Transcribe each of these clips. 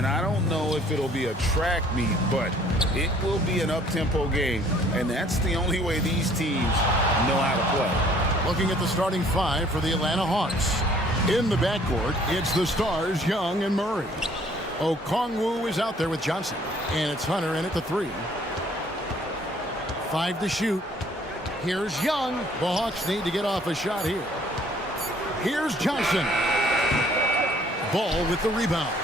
and I don't know if it'll be a track meet, but it will be an up-tempo game, and that's the only way these teams know how to play. Looking at the starting five for the Atlanta Hawks. In the backcourt, it's the stars, Young and Murray. Okongwu is out there with Johnson, and it's Hunter in at the 3. 5 to shoot. Here's Young. The Hawks need to get off a shot here. Here's Johnson. Ball with the rebound.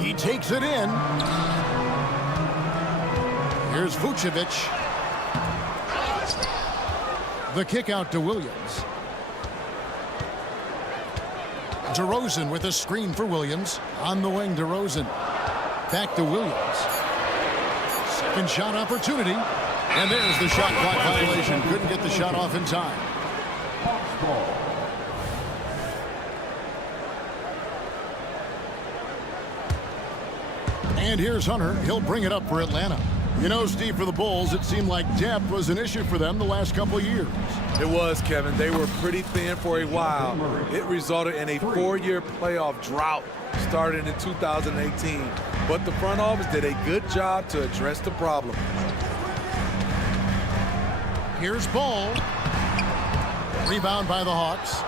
He takes it in. Here's Vucevic. The kick out to Williams. DeRozan with a screen for Williams. On the wing, DeRozan. Back to Williams. Second shot opportunity. And there's the shot clock violation. Couldn't get the shot off in time. And here's Hunter. He'll bring it up for Atlanta. You know, Steve, for the Bulls, it seemed like depth was an issue for them the last couple of years. It was, Kevin. They were pretty thin for a while. It resulted in a 4-year playoff drought starting in 2018. But the front office did a good job to address the problem. Here's Ball. Rebound by the Hawks.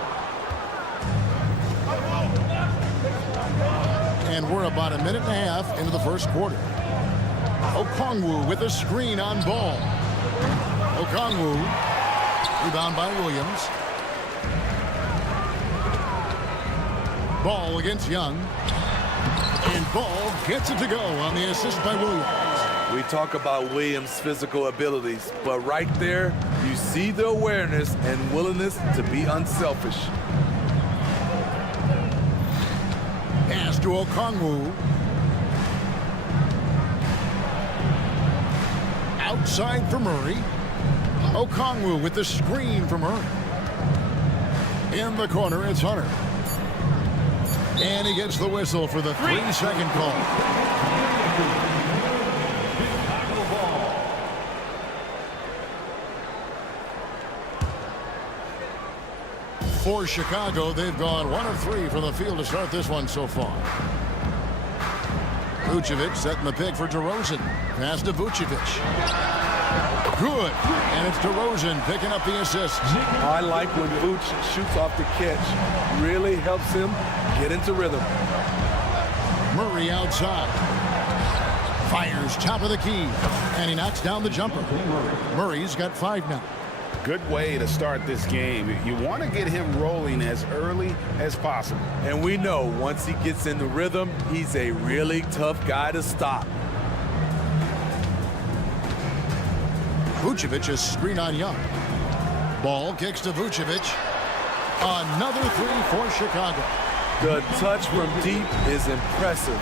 And we're about a minute and a half into the first quarter. Okongwu with a screen on Ball. Okongwu. Rebound by Williams. Ball against Young. And Ball gets it to go on the assist by Williams. We talk about Williams' physical abilities, but right there, you see the awareness and willingness to be unselfish. Pass to Okongwu. Outside for Murray. Okongwu with the screen for Murray. In the corner, it's Hunter. And he gets the whistle for the 3-second call. For Chicago, they've gone 1 of 3 from the field to start this one so far. Vucevic setting the pick for DeRozan. Pass to Vucevic. Good. And it's DeRozan picking up the assist. I like when Vuce shoots off the catch. Really helps him get into rhythm. Murray outside. Fires top of the key. And he knocks down the jumper. Murray's got 5 now. Good way to start this game. You want to get him rolling as early as possible. And we know once he gets in the rhythm, he's a really tough guy to stop. Vucevic is screen on Young. Ball kicks to Vucevic. Another 3 for Chicago. The touch from deep is impressive.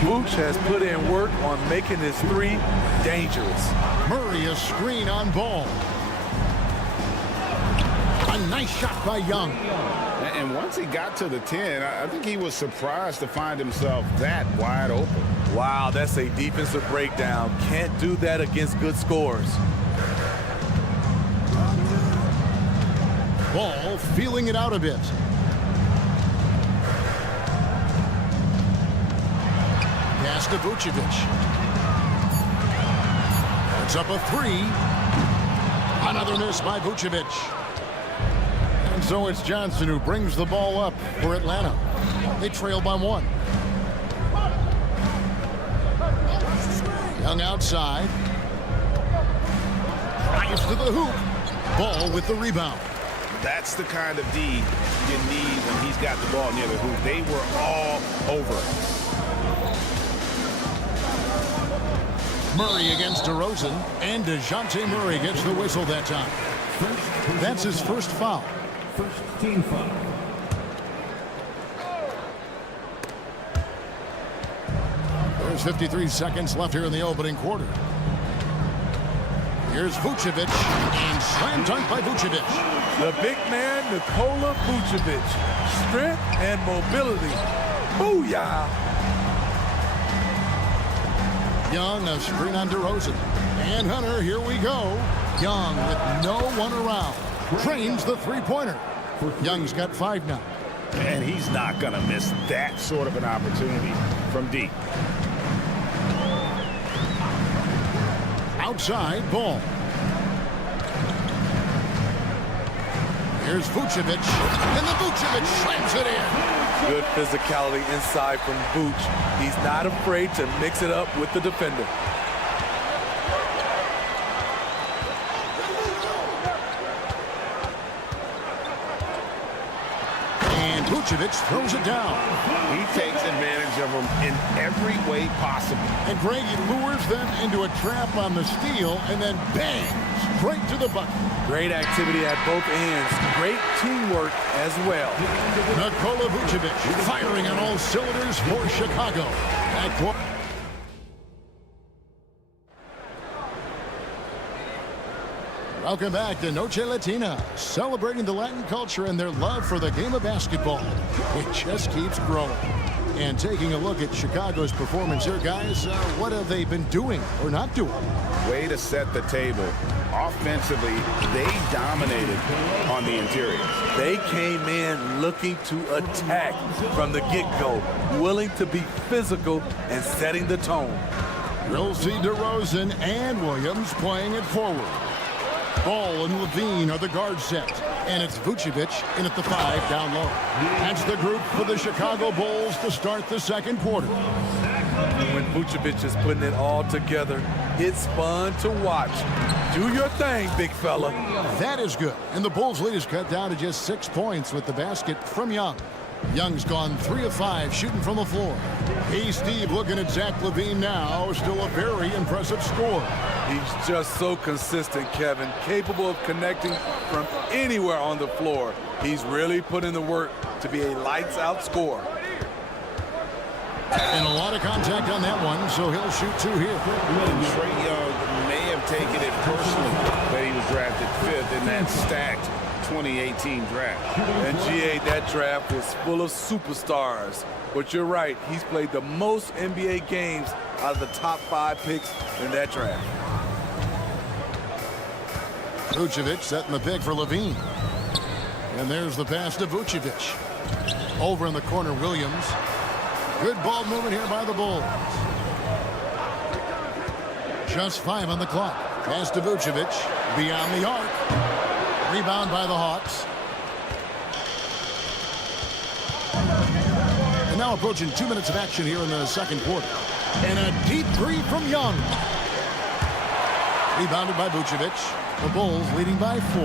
Vuce has put in work on making his 3 dangerous. Murray a screen on Ball. A nice shot by Young. And once he got to the 10, I think he was surprised to find himself that wide open. Wow, that's a defensive breakdown. Can't do that against good scores. Ball feeling it out a bit. Pass to Vucevic. It's up a 3. Another miss by Vucevic. And so it's Johnson who brings the ball up for Atlanta. They trail by 1. Young outside. Drives to the hoop. Ball with the rebound. That's the kind of D you need when he's got the ball near the hoop. They were all over it. Murray against DeRozan, and DeJounte Murray gets the whistle that time. That's his first foul. First team foul. There's 53 seconds left here in the opening quarter. Here's Vucevic, and slam dunk by Vucevic. The big man, Nikola Vucevic. Strength and mobility. Booyah! Young, a screen on DeRozan. And Hunter, here we go. Young with no one around. Drains the three-pointer. Young's got 5 now. And he's not going to miss that sort of an opportunity from deep. Outside ball. Here's Vucevic, and the Vucevic slams it in. Good physicality inside from Vooch. He's not afraid to mix it up with the defender. And Vucevic throws it down. He takes advantage of them in every way possible. And Greg, he lures them into a trap on the steal, and then bang, straight to the bucket. Great activity at both ends. Great teamwork as well. Nikola Vucevic firing on all cylinders for Chicago. Welcome back to Noche Latina, celebrating the Latin culture and their love for the game of basketball. It just keeps growing. And taking a look at Chicago's performance here, guys, what have they been doing or not doing? Way to set the table. Offensively, they dominated on the interior. They came in looking to attack from the get-go, willing to be physical and setting the tone. We'll see DeRozan and Williams playing it forward. Ball and Levine are the guard set. And it's Vucevic in at the 5 down low. That's the group for the Chicago Bulls to start the second quarter. When Vucevic is putting it all together, it's fun to watch. Do your thing, big fella. That is good. And the Bulls' lead is cut down to just 6 points with the basket from Young. Young's gone 3 of 5 shooting from the floor. Hey, Steve, looking at Zach LaVine now. Still a very impressive score. He's just so consistent, Kevin. Capable of connecting from anywhere on the floor. He's really put in the work to be a lights-out scorer. And a lot of contact on that one, so he'll shoot 2 here. Trae Young may have taken it personally that he was drafted 5th in that stacked 2018 draft. And GA, that draft was full of superstars. But you're right, he's played the most NBA games out of the top 5 picks in that draft. Vucevic setting the pick for Levine. And there's the pass to Vucevic. Over in the corner, Williams. Good ball movement here by the Bulls. Just 5 on the clock. Pass to Vucevic. Beyond the arc. Rebound by the Hawks. And now approaching 2 minutes of action here in the second quarter. And a deep 3 from Young. Rebounded by Vucevic. The Bulls leading by 4.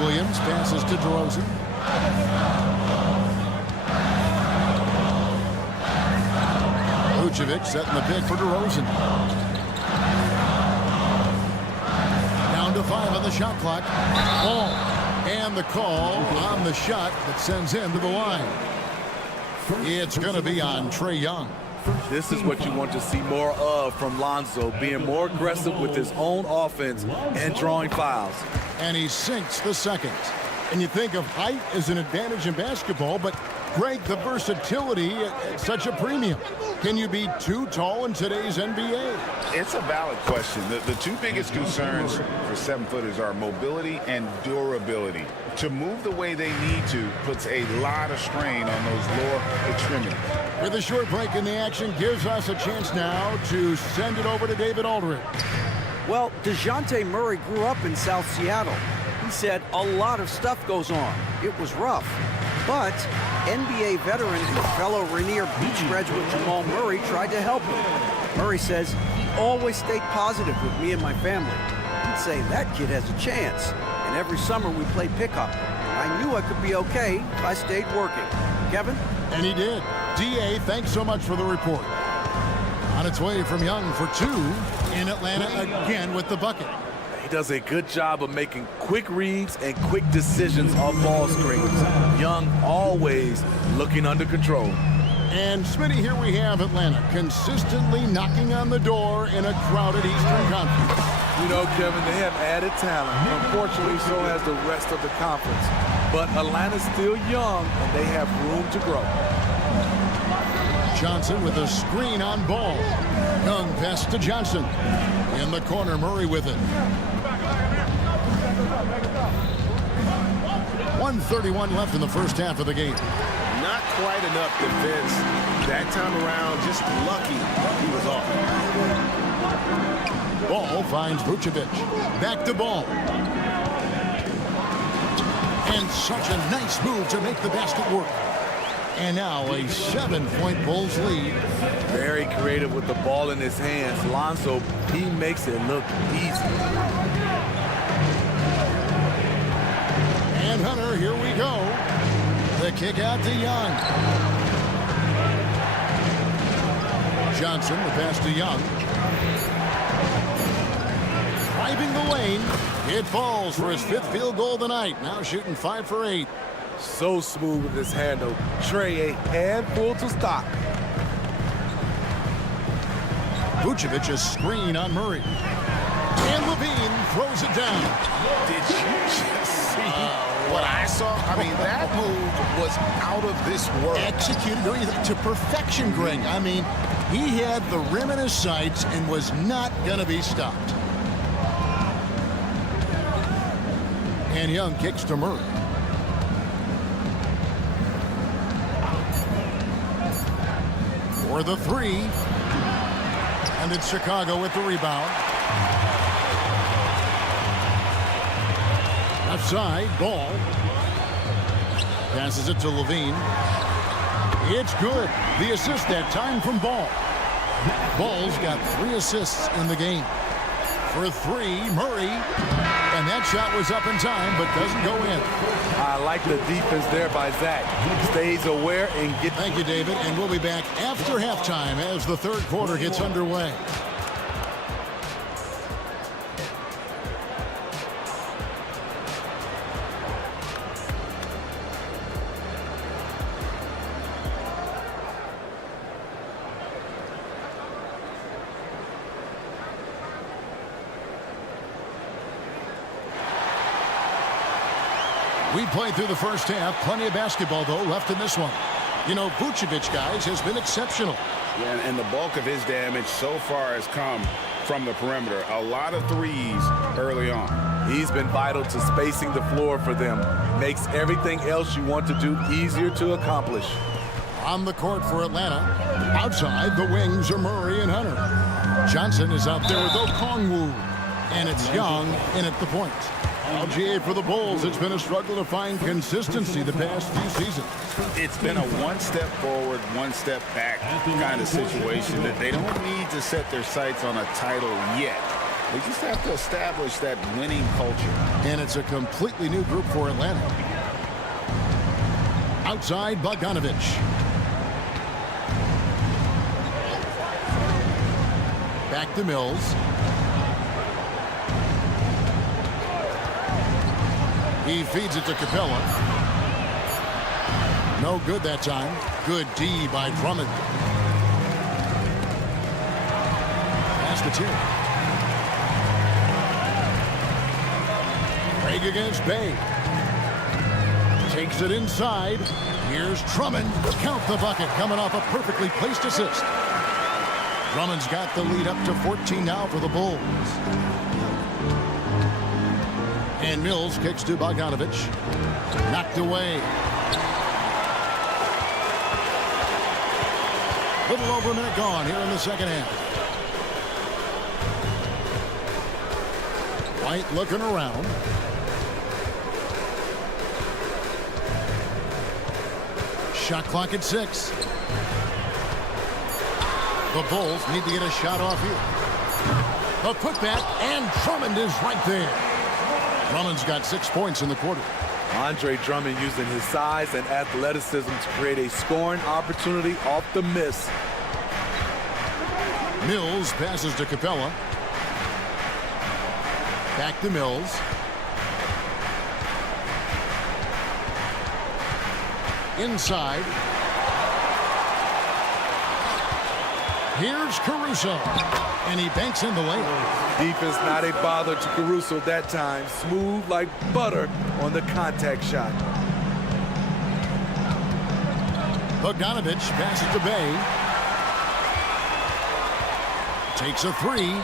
Williams passes to DeRozan. Vucevic setting the pick for DeRozan. Down to 5 on the shot clock. Ball. And the call on the shot that sends him to the line. It's going to be on Trae Young. This is what you want to see more of from Lonzo, being more aggressive with his own offense and drawing fouls. And he sinks the second. And you think of height as an advantage in basketball, but Greg, the versatility at such a premium. Can you be too tall in today's NBA? It's a valid question. The 2 biggest concerns for 7-footers are mobility and durability. To move the way they need to puts a lot of strain on those lower extremities. With a short break in the action, gives us a chance now to send it over to David Aldridge. Well, DeJounte Murray grew up in South Seattle. He said a lot of stuff goes on. It was rough. But NBA veteran and fellow Rainier Beach graduate Jamal Murray tried to help him. Murray says he always stayed positive with me and my family. He'd say that kid has a chance. And every summer we played pickup. I knew I could be okay if I stayed working. Kevin? And he did. DA, thanks so much for the report. On its way from Young for 2 in Atlanta again with the bucket. He does a good job of making quick reads and quick decisions on ball screens. Young always looking under control. And Smitty, here we have Atlanta consistently knocking on the door in a crowded Eastern Conference. You know, Kevin, they have added talent. Unfortunately, so has the rest of the conference. But Atlanta's still young, and they have room to grow. Johnson with a screen on Ball. Young pass to Johnson. In the corner, Murray with it. 1:31 left in the first half of the game. Not quite enough defense that time around. Just lucky he was off. Ball finds Vucevic. Back to Ball. And such a nice move to make the basket work. And now a 7-point Bulls lead. Very creative with the ball in his hands. Lonzo, he makes it look easy. And Hunter, here we go. The kick out to Young. Johnson, the pass to Young. Driving the lane. It falls for his 5th field goal of the night. Now shooting 5 for 8. So smooth with his handle. Trey, a handful to stop. Vucevic a screen on Murray. And Levine throws it down. Did you just see what I saw? I mean, that move was out of this world. Executed to perfection, Greg. I mean, he had the rim in his sights and was not going to be stopped. And Young kicks to Murray. For the 3. And it's Chicago with the rebound. Left side, Ball. Passes it to Levine. It's good. The assist that time from Ball. Ball's got 3 assists in the game. For 3, Murray. And that shot was up in time, but doesn't go in. I like the defense there by Zach. Stays aware and gets... Thank you, David. And we'll be back after halftime as the 3rd quarter gets underway. We played through the first half. Plenty of basketball, though, left in this one. You know, Vucevic, guys, has been exceptional. Yeah, and the bulk of his damage so far has come from the perimeter. A lot of threes early on. He's been vital to spacing the floor for them. Makes everything else you want to do easier to accomplish. On the court for Atlanta. Outside, the wings are Murray and Hunter. Johnson is out there with Okongwu. And it's Young in at the point. LGA for the Bulls. It's been a struggle to find consistency the past few seasons. It's been a one step forward, one step back kind of situation that they don't need to set their sights on a title yet. They just have to establish that winning culture. And it's a completely new group for Atlanta. Outside, Bogdanovic. Back to Mills. He feeds it to Capella. No good that time. Good D by Drummond. Basketeer. Craig against Bay. Takes it inside. Here's Drummond. Count the bucket. Coming off a perfectly placed assist. Drummond's got the lead up to 14 now for the Bulls. And Mills kicks to Bogdanovic. Knocked away. Little over a minute gone here in the second half. White looking around. Shot clock at 6. The Bulls need to get a shot off here. A putback, and Drummond is right there. Drummond's got 6 points in the quarter. Andre Drummond using his size and athleticism to create a scoring opportunity off the miss. Mills passes to Capella. Back to Mills. Inside. Here's Caruso. And he banks in the layup. Defense not a bother to Caruso that time. Smooth like butter on the contact shot. Bogdanovich passes to Bay. Takes a three.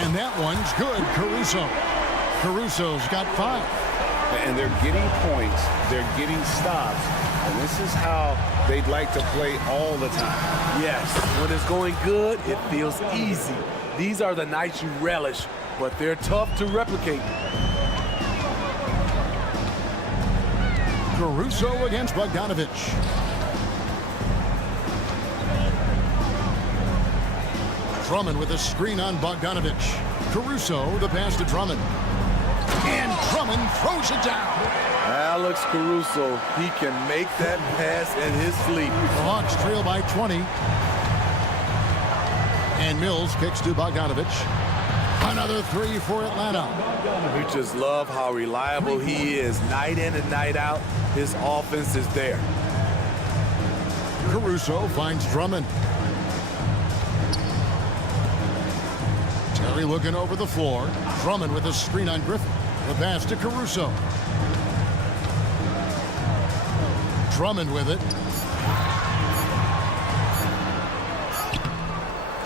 And that one's good. Caruso's got 5. And they're getting points. They're getting stops. And this is how they'd like to play all the time. Yes, when it's going good, it feels easy. These are the nights you relish, but they're tough to replicate. Caruso against Bogdanovich. Drummond with a screen on Bogdanovich. Caruso, the pass to Drummond. And Drummond throws it down. Alex Caruso, he can make that pass in his sleep. The Hawks trail by 20. And Mills kicks to Bogdanovich. Another 3 for Atlanta. We just love how reliable he is. Night in and night out, his offense is there. Caruso finds Drummond. Terry looking over the floor. Drummond with a screen on Griffin. The pass to Caruso. Drummond with it.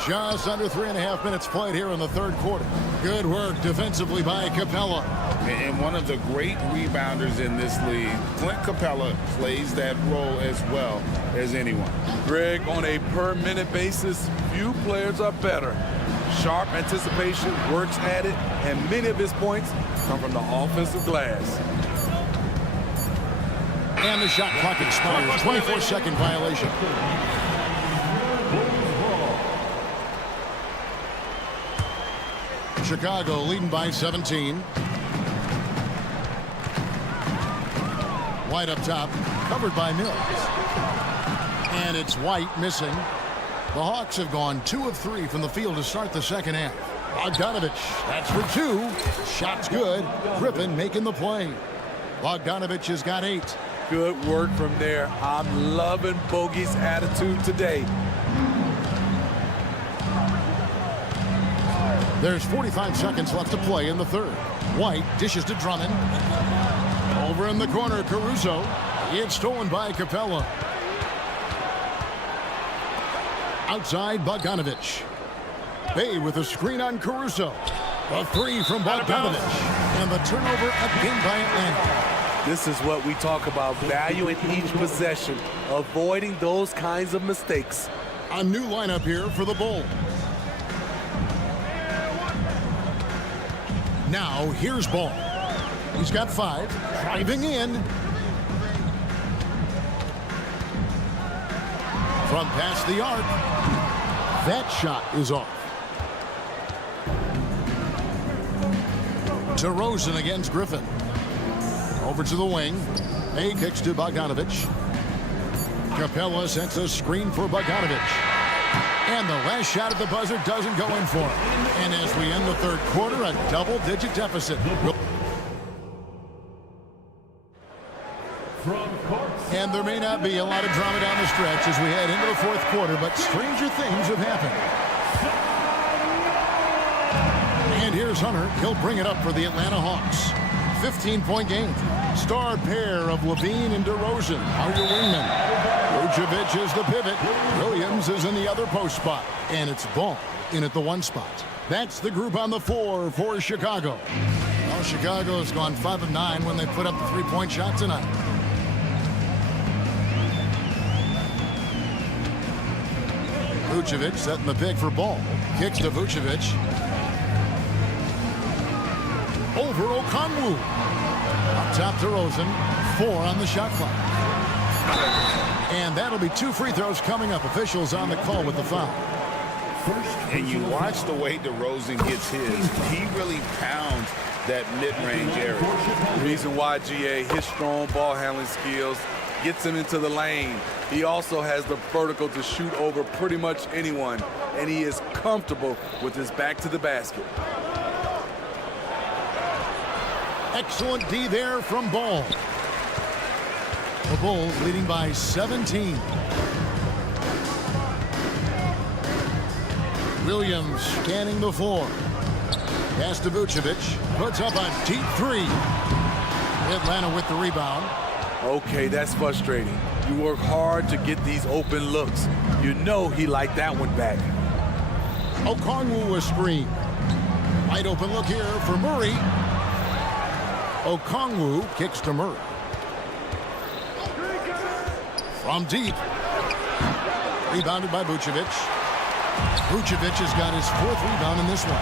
Just under 3.5 minutes played here in the third quarter. Good work defensively by Capella. And one of the great rebounders in this league, Clint Capella, plays that role as well as anyone. Greg, on a per-minute basis, few players are better. Sharp anticipation, works at it, and many of his points come from the offensive glass. And the shot clock expires. 24-second violation. Chicago leading by 17. White up top, covered by Mills. And it's White missing. The Hawks have gone 2 of 3 from the field to start the second half. Bogdanovich, that's for 2. Shot's good. Griffin making the play. Bogdanovich has got 8. Good work from there. I'm loving Bogey's attitude today. There's 45 seconds left to play in the third. White dishes to Drummond. Over in the corner, Caruso. It's stolen by Capella. Outside, Bogdanovich. Bay with a screen on Caruso. A 3 from Bogdanovich. And the turnover again by Atlanta. This is what we talk about, value in each possession, avoiding those kinds of mistakes. A new lineup here for the Bulls. Now, here's Ball. He's got 5. Driving in. From past the arc. That shot is off. DeRozan against Griffin. Over to the wing. A kicks to Bogdanovich. Capella sets a screen for Bogdanovich. And the last shot at the buzzer doesn't go in for him. And as we end the third quarter, a double-digit deficit. And there may not be a lot of drama down the stretch as we head into the fourth quarter, but stranger things have happened. And here's Hunter. He'll bring it up for the Atlanta Hawks. 15-point game. Star pair of Levine and DeRozan are your wingmen. Vucevic is the pivot. Williams is in the other post spot. And it's Ball in at the 1 spot. That's the group on the floor for Chicago. Well, Chicago's gone 5 of 9 when they put up the 3-point shot tonight. Vucevic setting the pick for Ball. Kicks to Vucevic. Over Okongwu. Up top to DeRozan. 4 on the shot clock. And that'll be 2 free throws coming up. Officials on the call with the foul. And you watch the way DeRozan gets his. He really pounds that mid-range area. The reason why, GA, his strong ball handling skills gets him into the lane. He also has the vertical to shoot over pretty much anyone, and he is comfortable with his back to the basket. Excellent D there from Ball. The Bulls leading by 17. Williams scanning the floor. Pass to Vucevic. Puts up a deep 3. Atlanta with the rebound. Okay, that's frustrating. You work hard to get these open looks. You know he liked that one back. Okongwu a screen. Wide open look here for Murray. Okongwu kicks to Murray. From deep. Rebounded by Vucevic. Vucevic has got his 4th rebound in this one.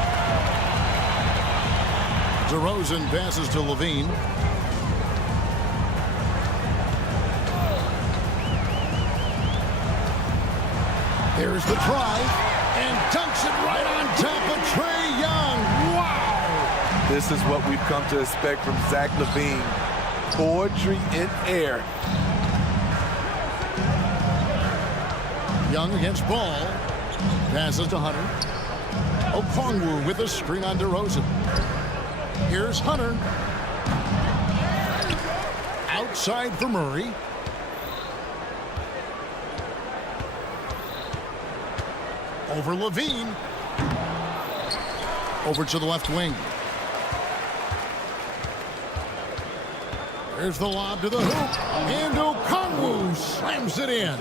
DeRozan passes to Levine. There's the drive, and dunks it right on top of Trae Young. Wow! This is what we've come to expect from Zach LaVine. Poetry in air. Young against Ball. Passes to Hunter. Okongwu with a screen on DeRozan. Here's Hunter. Outside for Murray. Over Levine. Over to the left wing. There's the lob to the hoop. And Okongwu slams it in.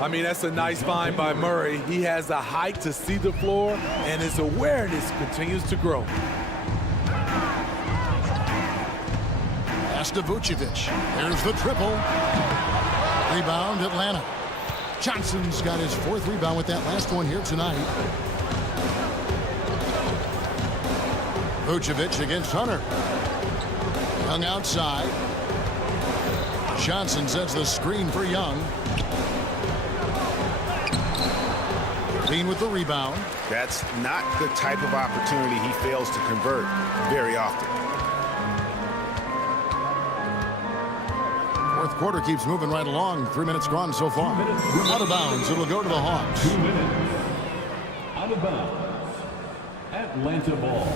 I mean, that's a nice find by Murray. He has the height to see the floor, and his awareness continues to grow. Pass to Vucevic. There's the triple. Rebound, Atlanta. Johnson's got his 4th rebound with that last one here tonight. Vucevic against Hunter. Young outside. Johnson sets the screen for Young. Levine with the rebound. That's not the type of opportunity he fails to convert very often. 4th quarter keeps moving right along. 3 minutes gone so far. Out of bounds. It'll go to the Hawks. 2 minutes. Out of bounds. Atlanta ball.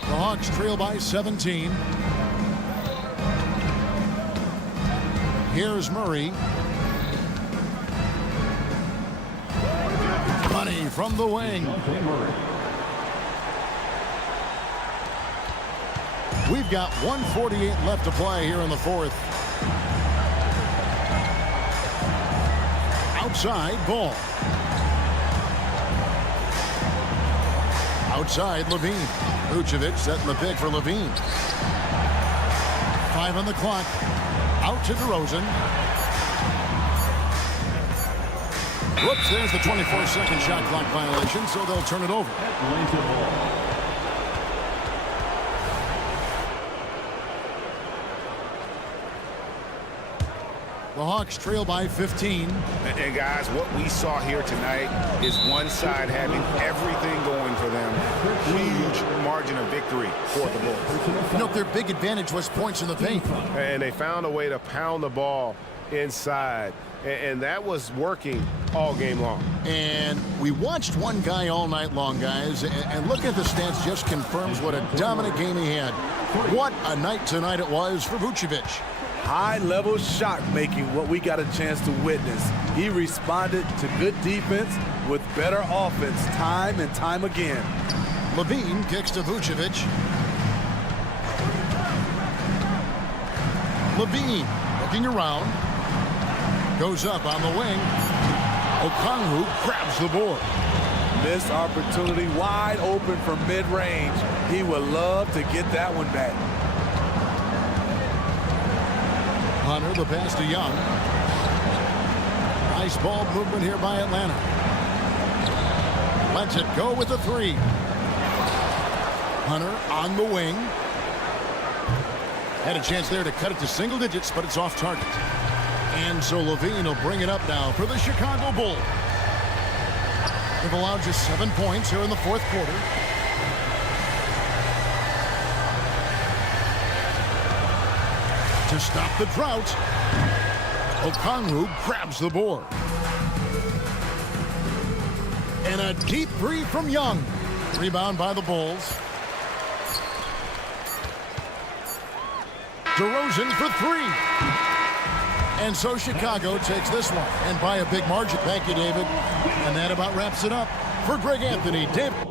The Hawks trail by 17. Here's Murray. Money from the wing. We've got 1:48 left to play here in the 4th. Outside, Ball. Outside, Levine. Vucevic setting the pick for Levine. 5 on the clock. Out to DeRozan. Whoops, there's the 24-second shot clock violation, so they'll turn it over. Atlanta ball. The Hawks trail by 15. And guys, what we saw here tonight is one side having everything going for them. Huge margin of victory for the Bulls. You know, their big advantage was points in the paint. And they found a way to pound the ball inside. And that was working all game long. And we watched one guy all night long, guys. And looking at the stats just confirms what a dominant game he had. What a night tonight it was for Vucevic. High-level shot making, what we got a chance to witness. He responded to good defense with better offense time and time again. Levine kicks to Vucevic. Levine looking around. Goes up on the wing. Okongwu grabs the board. Missed opportunity, wide open from mid-range. He would love to get that one back. Hunter, the pass to Young. Nice ball movement here by Atlanta. Lets it go with the 3. Hunter on the wing. Had a chance there to cut it to single digits, but it's off target. And so Levine will bring it up now for the Chicago Bulls. They've allowed just 7 points here in the 4th quarter. To stop the drought, Okongwu grabs the board. And a deep 3 from Young. Rebound by the Bulls. DeRozan for 3. And so Chicago takes this one, and by a big margin. Thank you, David. And that about wraps it up. For Greg Anthony, David.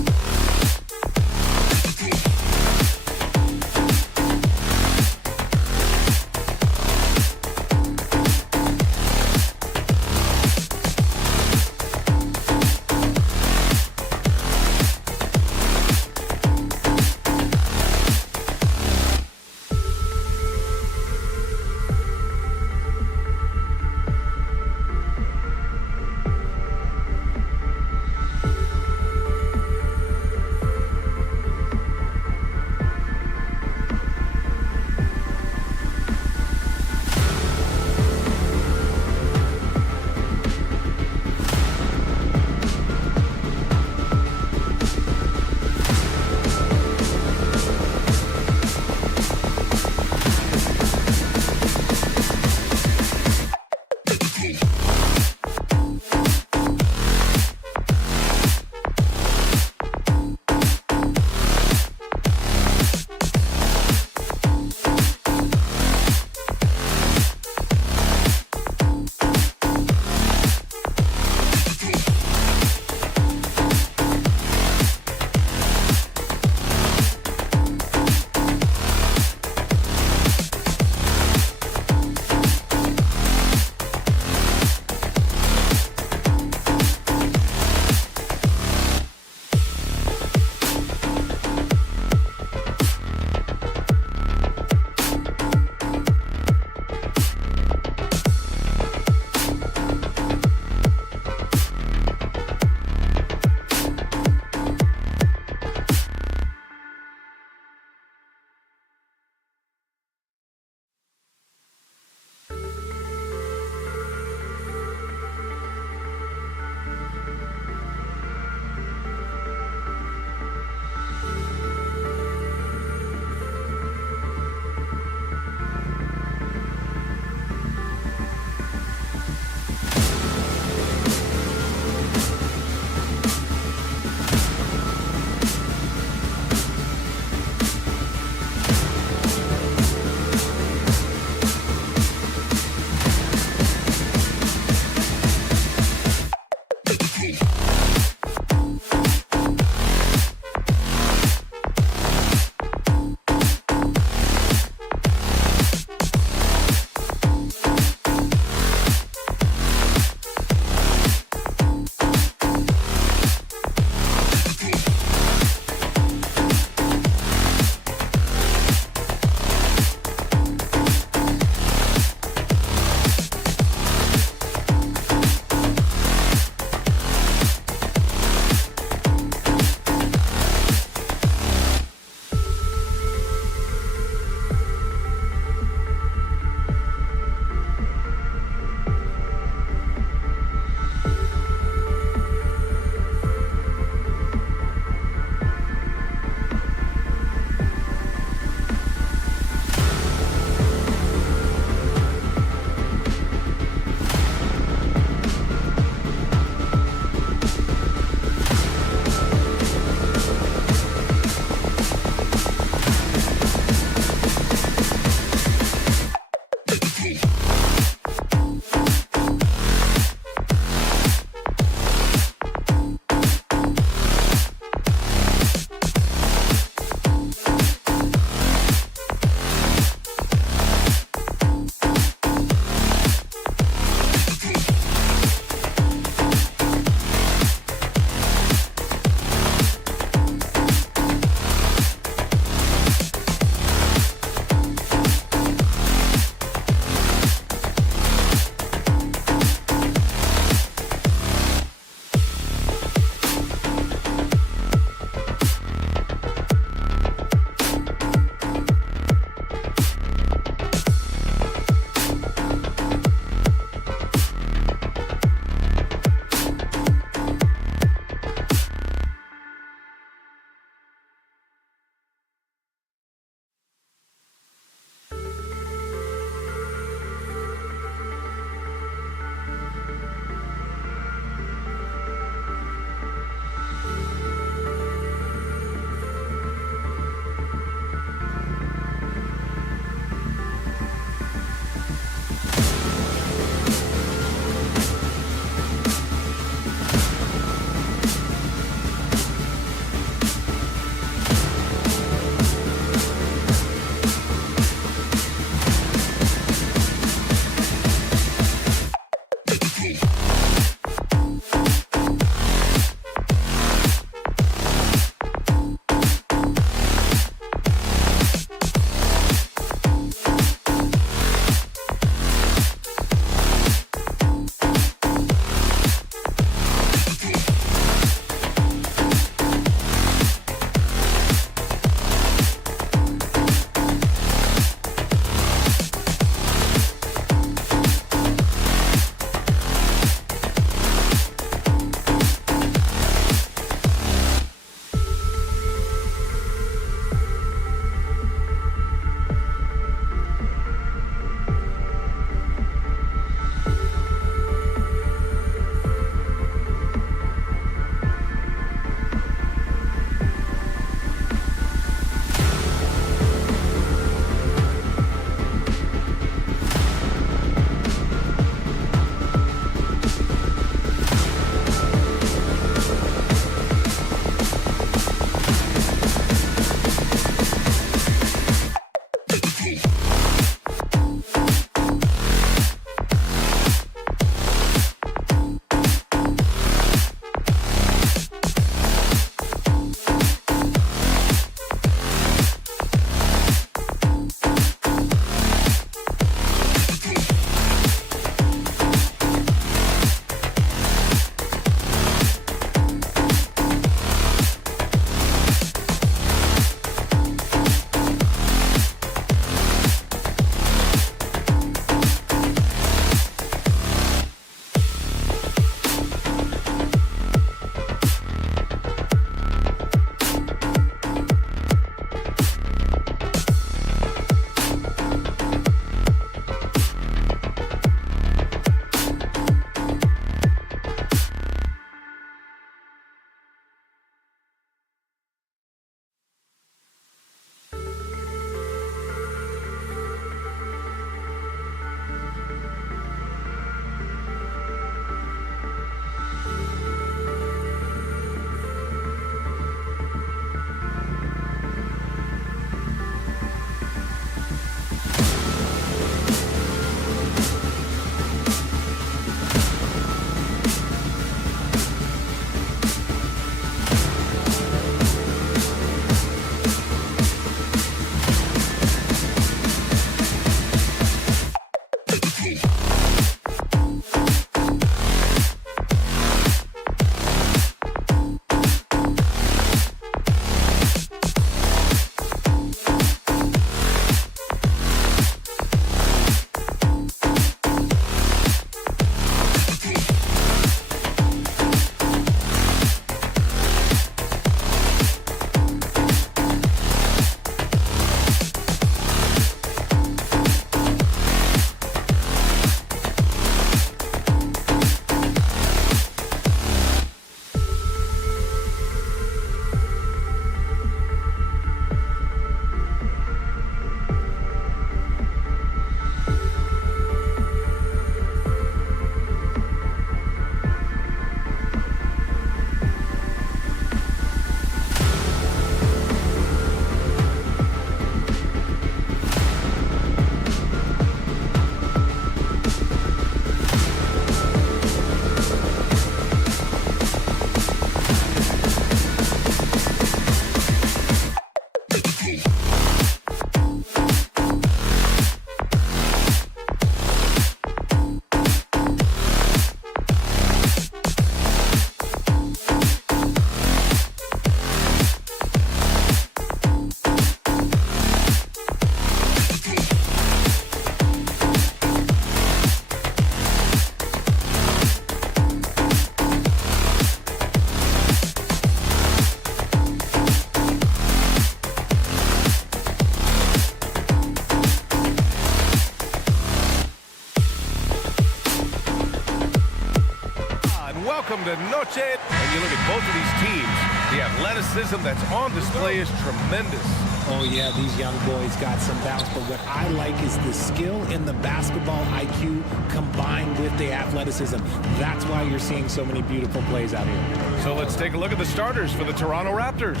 Welcome to Noche. And you look at both of these teams, the athleticism that's on display is tremendous. Oh, yeah, these young boys got some bounce, but what I like is the skill and the basketball IQ combined with the athleticism. That's why you're seeing so many beautiful plays out here. So let's take a look at the starters for the Toronto Raptors.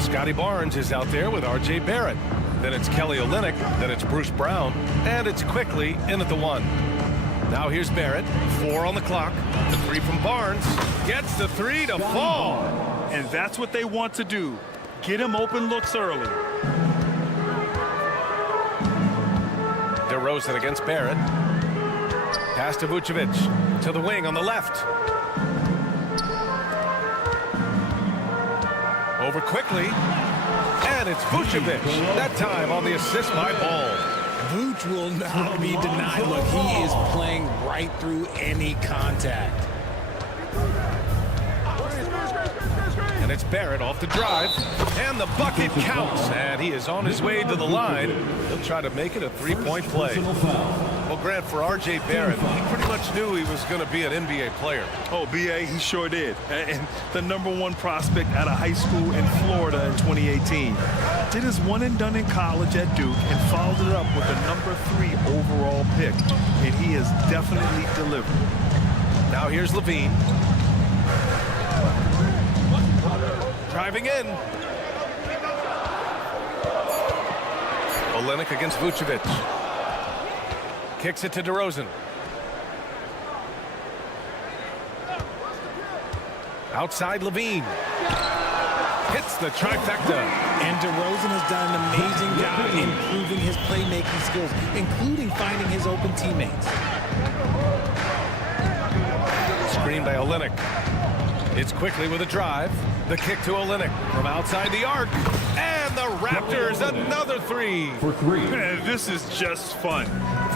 Scotty Barnes is out there with R.J. Barrett. Then it's Kelly Olynyk. Then it's Bruce Brown. And it's quickly in at the 1. Now here's Barrett. 4 on the clock. The 3 from Barnes. Gets the 3 to fall. And that's what they want to do. Get him open looks early. DeRozan against Barrett. Pass to Vucevic. To the wing on the left. Over quickly. And it's Vucevic. That time on the assist by Ball. Vooch will not be denied. Look, he is playing right through any contact. And it's Barrett off the drive. And the bucket counts. And he is on his way to the line. He'll try to make it a 3-point play. Well, Grant, for R.J. Barrett, he pretty much knew he was going to be an NBA player. Oh, B.A., he sure did. And the #1 prospect out of high school in Florida in 2018. Did his one and done in college at Duke and followed it up with the #3 overall pick. And he has definitely delivered. Now here's Levine. Driving in. Olynyk against Vucevic. Kicks it to DeRozan. Outside Levine. Hits the trifecta. And DeRozan has done an amazing job improving his playmaking skills, including finding his open teammates. Screen by Olynyk. It's quickly with a drive. The kick to Olynyk from outside the arc. And the Raptors, another 3. For 3. Man, this is just fun.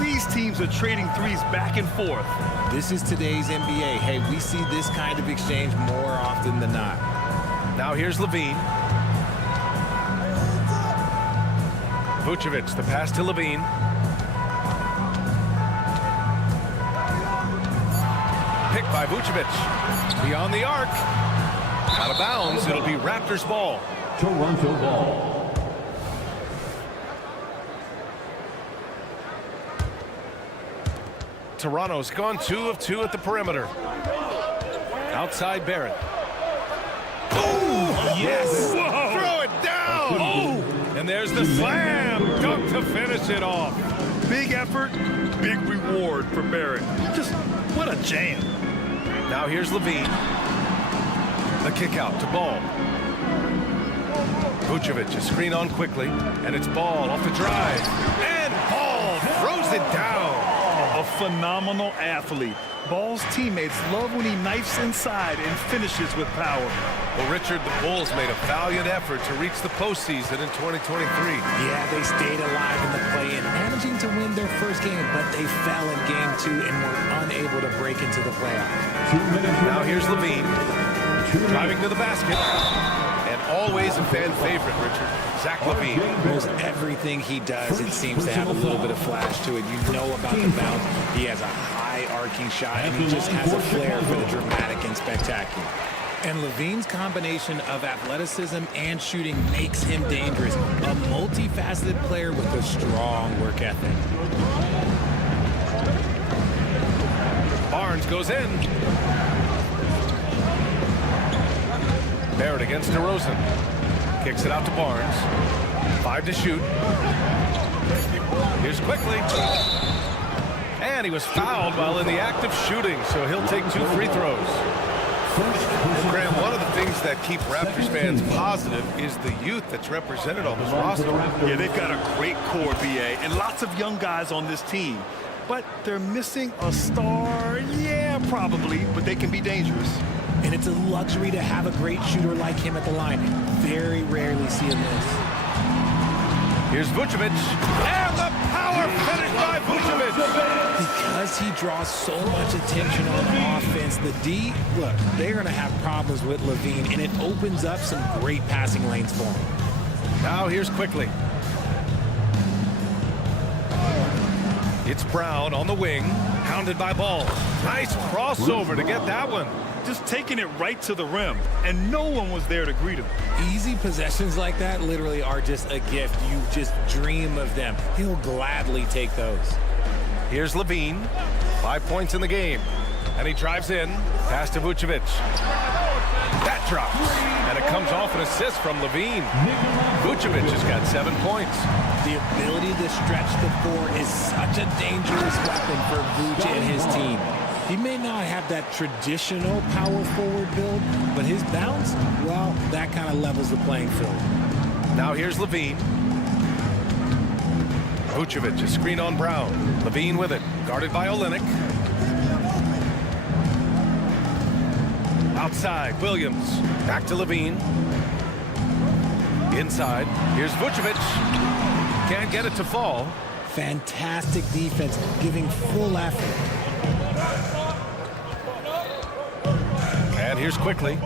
These teams are trading threes back and forth. This is today's NBA. Hey, we see this kind of exchange more often than not. Now here's Levine. Vucevic, the pass to Levine. Picked by Vucevic. Beyond the arc. Out of bounds. It'll be Raptors ball. Toronto ball. Toronto's gone 2 of 2 at the perimeter. Outside Barrett. Oh, yes! Whoa. Throw it down! Oh! And there's the slam dunk to finish it off. Big effort, big reward for Barrett. Just what a jam. Now here's Levine. The kick out to Ball. Vucevic, a screen on quickly, and it's Ball off the drive. And Ball throws it down. A phenomenal athlete. Ball's teammates love when he knifes inside and finishes with power. Well, Richard, the Bulls made a valiant effort to reach the postseason in 2023. Yeah, they stayed alive in the play-in, managing to win their first game, but they fell in game 2 and were unable to break into the playoffs. Now here's Levine, driving to the basket, and always a fan favorite, Richard, Zach Levine. Most everything he does, it seems to have a little bit of flash to it. You know about the bounce. He has a high arcing shot, and he just has a flair for the dramatic and spectacular. And Levine's combination of athleticism and shooting makes him dangerous. A multifaceted player with a strong work ethic. Barnes goes in. Barrett against DeRozan. Kicks it out to Barnes. 5 to shoot. Here's quickly. And he was fouled while in the act of shooting, so he'll take 2 free throws. Well, Graham, one of the things that keep Raptors fans positive is the youth that's represented on this roster. Yeah, they've got a great core, BA, and lots of young guys on this team. But they're missing a star. Yeah, probably, but they can be dangerous. And it's a luxury to have a great shooter like him at the line. Very rarely see him miss. Here's Vucevic, and the power finish by Vucevic. Because he draws so much attention on offense, the D, look, they're going to have problems with Levine, and it opens up some great passing lanes for him. Now here's quickly. It's Brown on the wing, hounded by Ball. Nice crossover to get that one. Just taking it right to the rim, and no one was there to greet him. Easy possessions like that literally are just a gift. You just dream of them. He'll gladly take those. Here's Levine, 5 points in the game. And he drives in, pass to Vucevic. That drops, and it comes off an assist from Levine. Vucevic has got 7 points. The ability to stretch the floor is such a dangerous weapon for Vuce and his team. He may not have that traditional power forward build, but his bounce, well, that kind of levels the playing field. Now here's Levine. Vucevic, a screen on Brown. Levine with it, guarded by Olynyk. Outside, Williams. Back to Levine. Inside, here's Vucevic. Can't get it to fall. Fantastic defense, giving full effort. And here's quickly.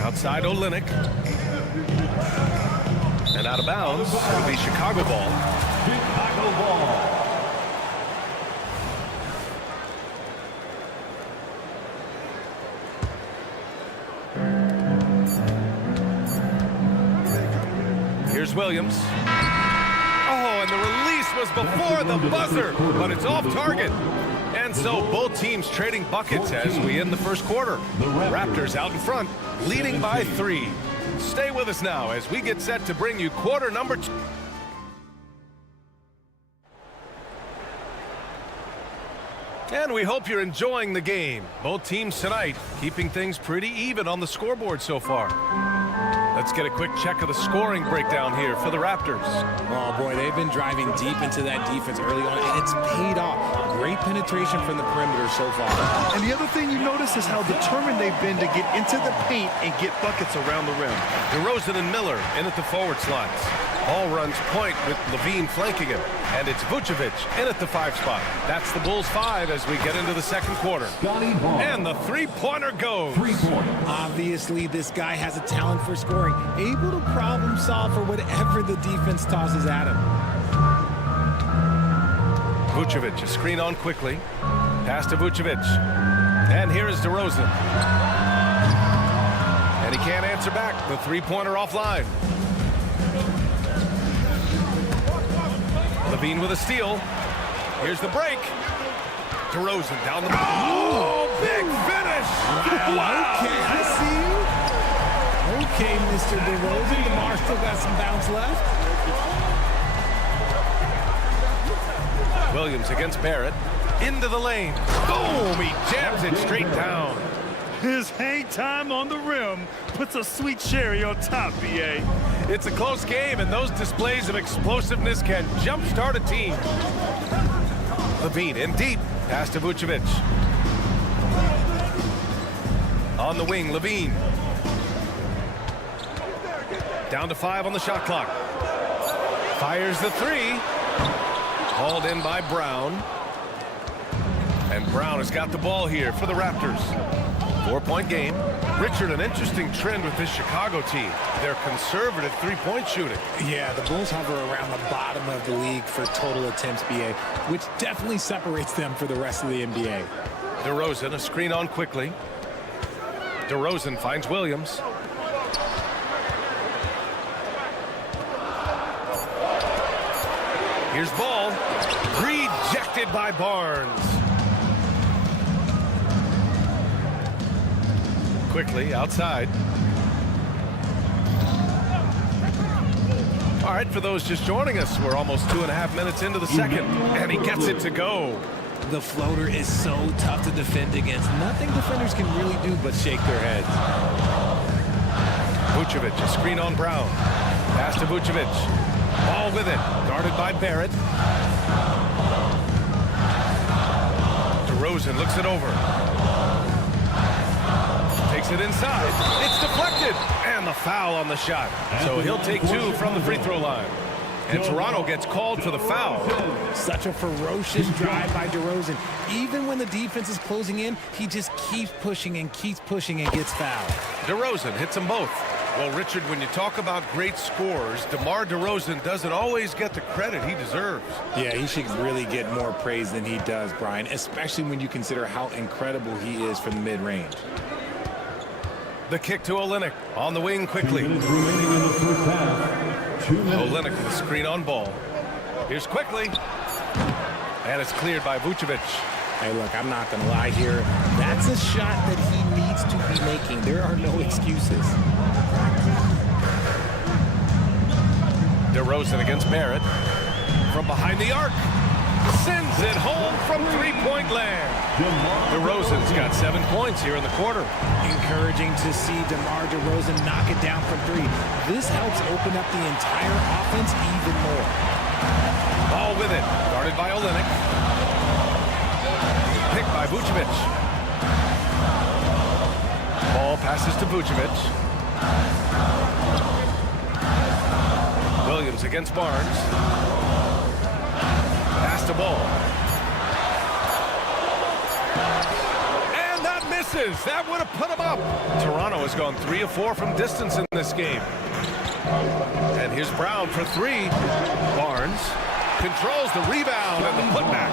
Outside Olynyk. And out of bounds. It'll be Chicago ball. Chicago ball. Here's Williams. Oh, and the release was before the buzzer, but it's off target. And so both teams trading buckets as we end the first quarter. The Raptors out in front, leading by 3. Stay with us now as we get set to bring you quarter number 2. And we hope you're enjoying the game. Both teams tonight keeping things pretty even on the scoreboard so far. Let's get a quick check of the scoring breakdown here for the Raptors. Oh, boy, they've been driving deep into that defense early on, and it's paid off. Great penetration from the perimeter so far. And the other thing you notice is how determined they've been to get into the paint and get buckets around the rim. DeRozan and Miller in at the forward slots. Ball runs point with Levine flanking him. And it's Vucevic in at the 5 spot. That's the Bulls 5 as we get into the second quarter. And the three-pointer goes. Obviously, this guy has a talent for scoring, able to problem solve for whatever the defense tosses at him. Vucevic, a screen on quickly. Pass to Vucevic. And here is DeRozan. And he can't answer back. The three-pointer offline. Levine with a steal. Here's the break. DeRozan down the middle. Oh, big finish! Wow. Okay, I see you. Okay, Mr. DeRozan. DeMar still got some bounce left. Williams against Barrett. Into the lane. Boom! He jams it straight down. His hang time on the rim puts a sweet cherry on top, BA. It's a close game, and those displays of explosiveness can jumpstart a team. Levine in deep. Pass to Vucevic. On the wing, Levine. Down to 5 on the shot clock. Fires the 3. Hauled in by Brown. And Brown has got the ball here for the Raptors. 4-point game. Richard, an interesting trend with this Chicago team. They're conservative three-point shooting. Yeah, the Bulls hover around the bottom of the league for total attempts, BA, which definitely separates them for the rest of the NBA. DeRozan, a screen on quickly. DeRozan finds Williams. Here's ball. Rejected by Barnes. Quickly outside. All right, for those just joining us, we're almost 2.5 minutes into the second, and he gets it to go. The floater is so tough to defend against. Nothing defenders can really do but shake their heads. Vucevic, a screen on Brown. Pass to Vucevic. Ball with it. Guarded by Barrett. DeRozan looks it over. Takes it inside. It's deflected. And the foul on the shot. So he'll take 2 from the free throw line. And Toronto gets called for the foul. Such a ferocious drive by DeRozan. Even when the defense is closing in, he just keeps pushing and gets fouled. DeRozan hits them both. Well, Richard, when you talk about great scorers, DeMar DeRozan doesn't always get the credit he deserves. Yeah, he should really get more praise than he does, Brian, especially when you consider how incredible he is from the mid-range. The kick to Olynyk. On the wing quickly. Olynyk with a screen on ball. Here's quickly. And it's cleared by Vucevic. Hey, look, I'm not going to lie here. That's a shot that he needs to be making. There are no excuses. DeRozan against Barrett. From behind the arc. Sends it home from three-point land. DeRozan's got 7 points here in the quarter. Encouraging to see DeMar DeRozan knock it down from 3. This helps open up the entire offense even more. Ball with it. Guarded by Olynyk. Picked by Vucevic. Ball passes to Vucevic. Williams against Barnes. Pass to ball. And that misses. That would have put him up. Toronto has gone 3 of 4 from distance in this game. And here's Brown for 3. Barnes controls the rebound and the putback.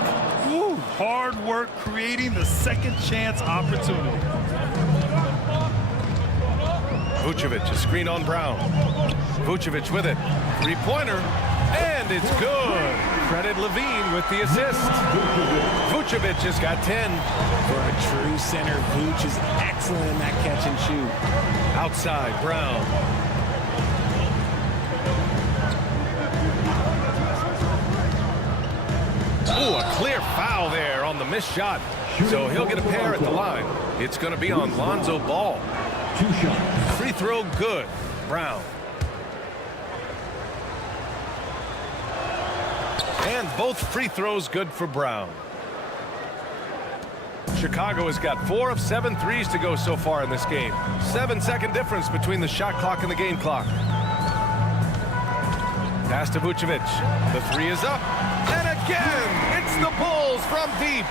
Woo, hard work creating the second chance opportunity. Vucevic, a screen on Brown. Vucevic with it. Three-pointer. And it's good. Credit Levine with the assist. Vucevic has got 10. For a true center, Vuce is excellent in that catch and shoot. Outside, Brown. Ooh, a clear foul there on the missed shot. So he'll get a pair at the line. It's going to be on Lonzo Ball. 2 shots. Free throw good. Brown. And both free throws good for Brown. Chicago has got 4 of 7 threes to go so far in this game. 7-second difference between the shot clock and the game clock. Pass to Vucevic. The 3 is up. And again, it's the Bulls from deep.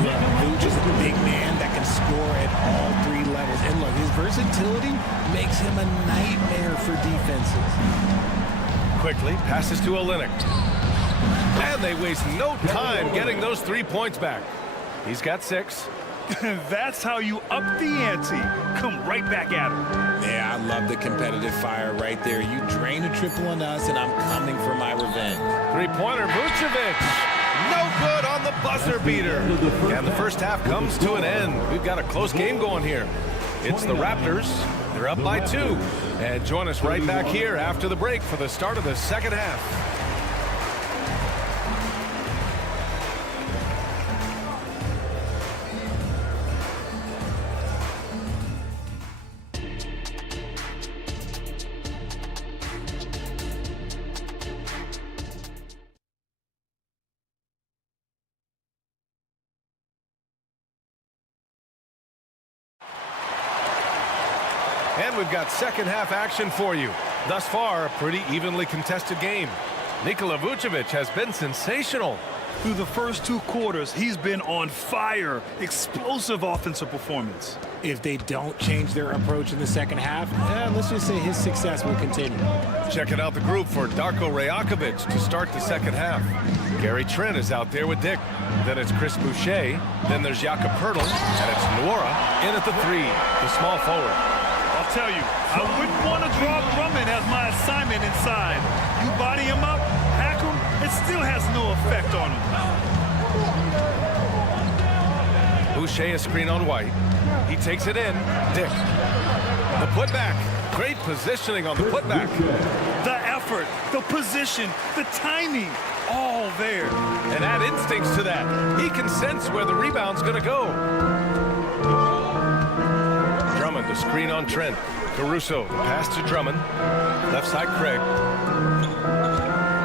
Vuce is a big man that can score at all 3 levels. And look, his versatility makes him a nightmare for defenses. Quickly passes to Olynyk. And they waste no time getting those 3 points back. He's got 6. That's how you up the ante. Come right back at him. Yeah, I love the competitive fire right there. You drain a triple on us, and I'm coming for my revenge. Three-pointer, Vucevic. No good on the buzzer beater. And the first half comes to an end. We've got a close game going here. It's the Raptors. They're up by 2. And join us right back here after the break for the start of the second half. And we've got second half action for you. Thus far, a pretty evenly contested game. Nikola Vucevic has been sensational. Through the first 2 quarters, he's been on fire. Explosive offensive performance. If they don't change their approach in the second half, let's just say his success will continue. Checking out the group for Darko Rajakovic to start the second half. Gary Trent is out there with Dick. Then it's Chris Boucher. Then there's Jakob Poeltl. And it's Nwora in at the 3, the small forward. I'll tell you, I wouldn't want to draw Drummond as my assignment inside. You body him up, hack him, it still has no effect on him. Boucher a screen on White. He takes it in. Dick. The putback. Great positioning on the putback. The effort, the position, the timing, all there. And add instincts to that. He can sense where the rebound's going to go. Drummond, the screen on Trent. Caruso, the pass to Drummond. Left side, Craig.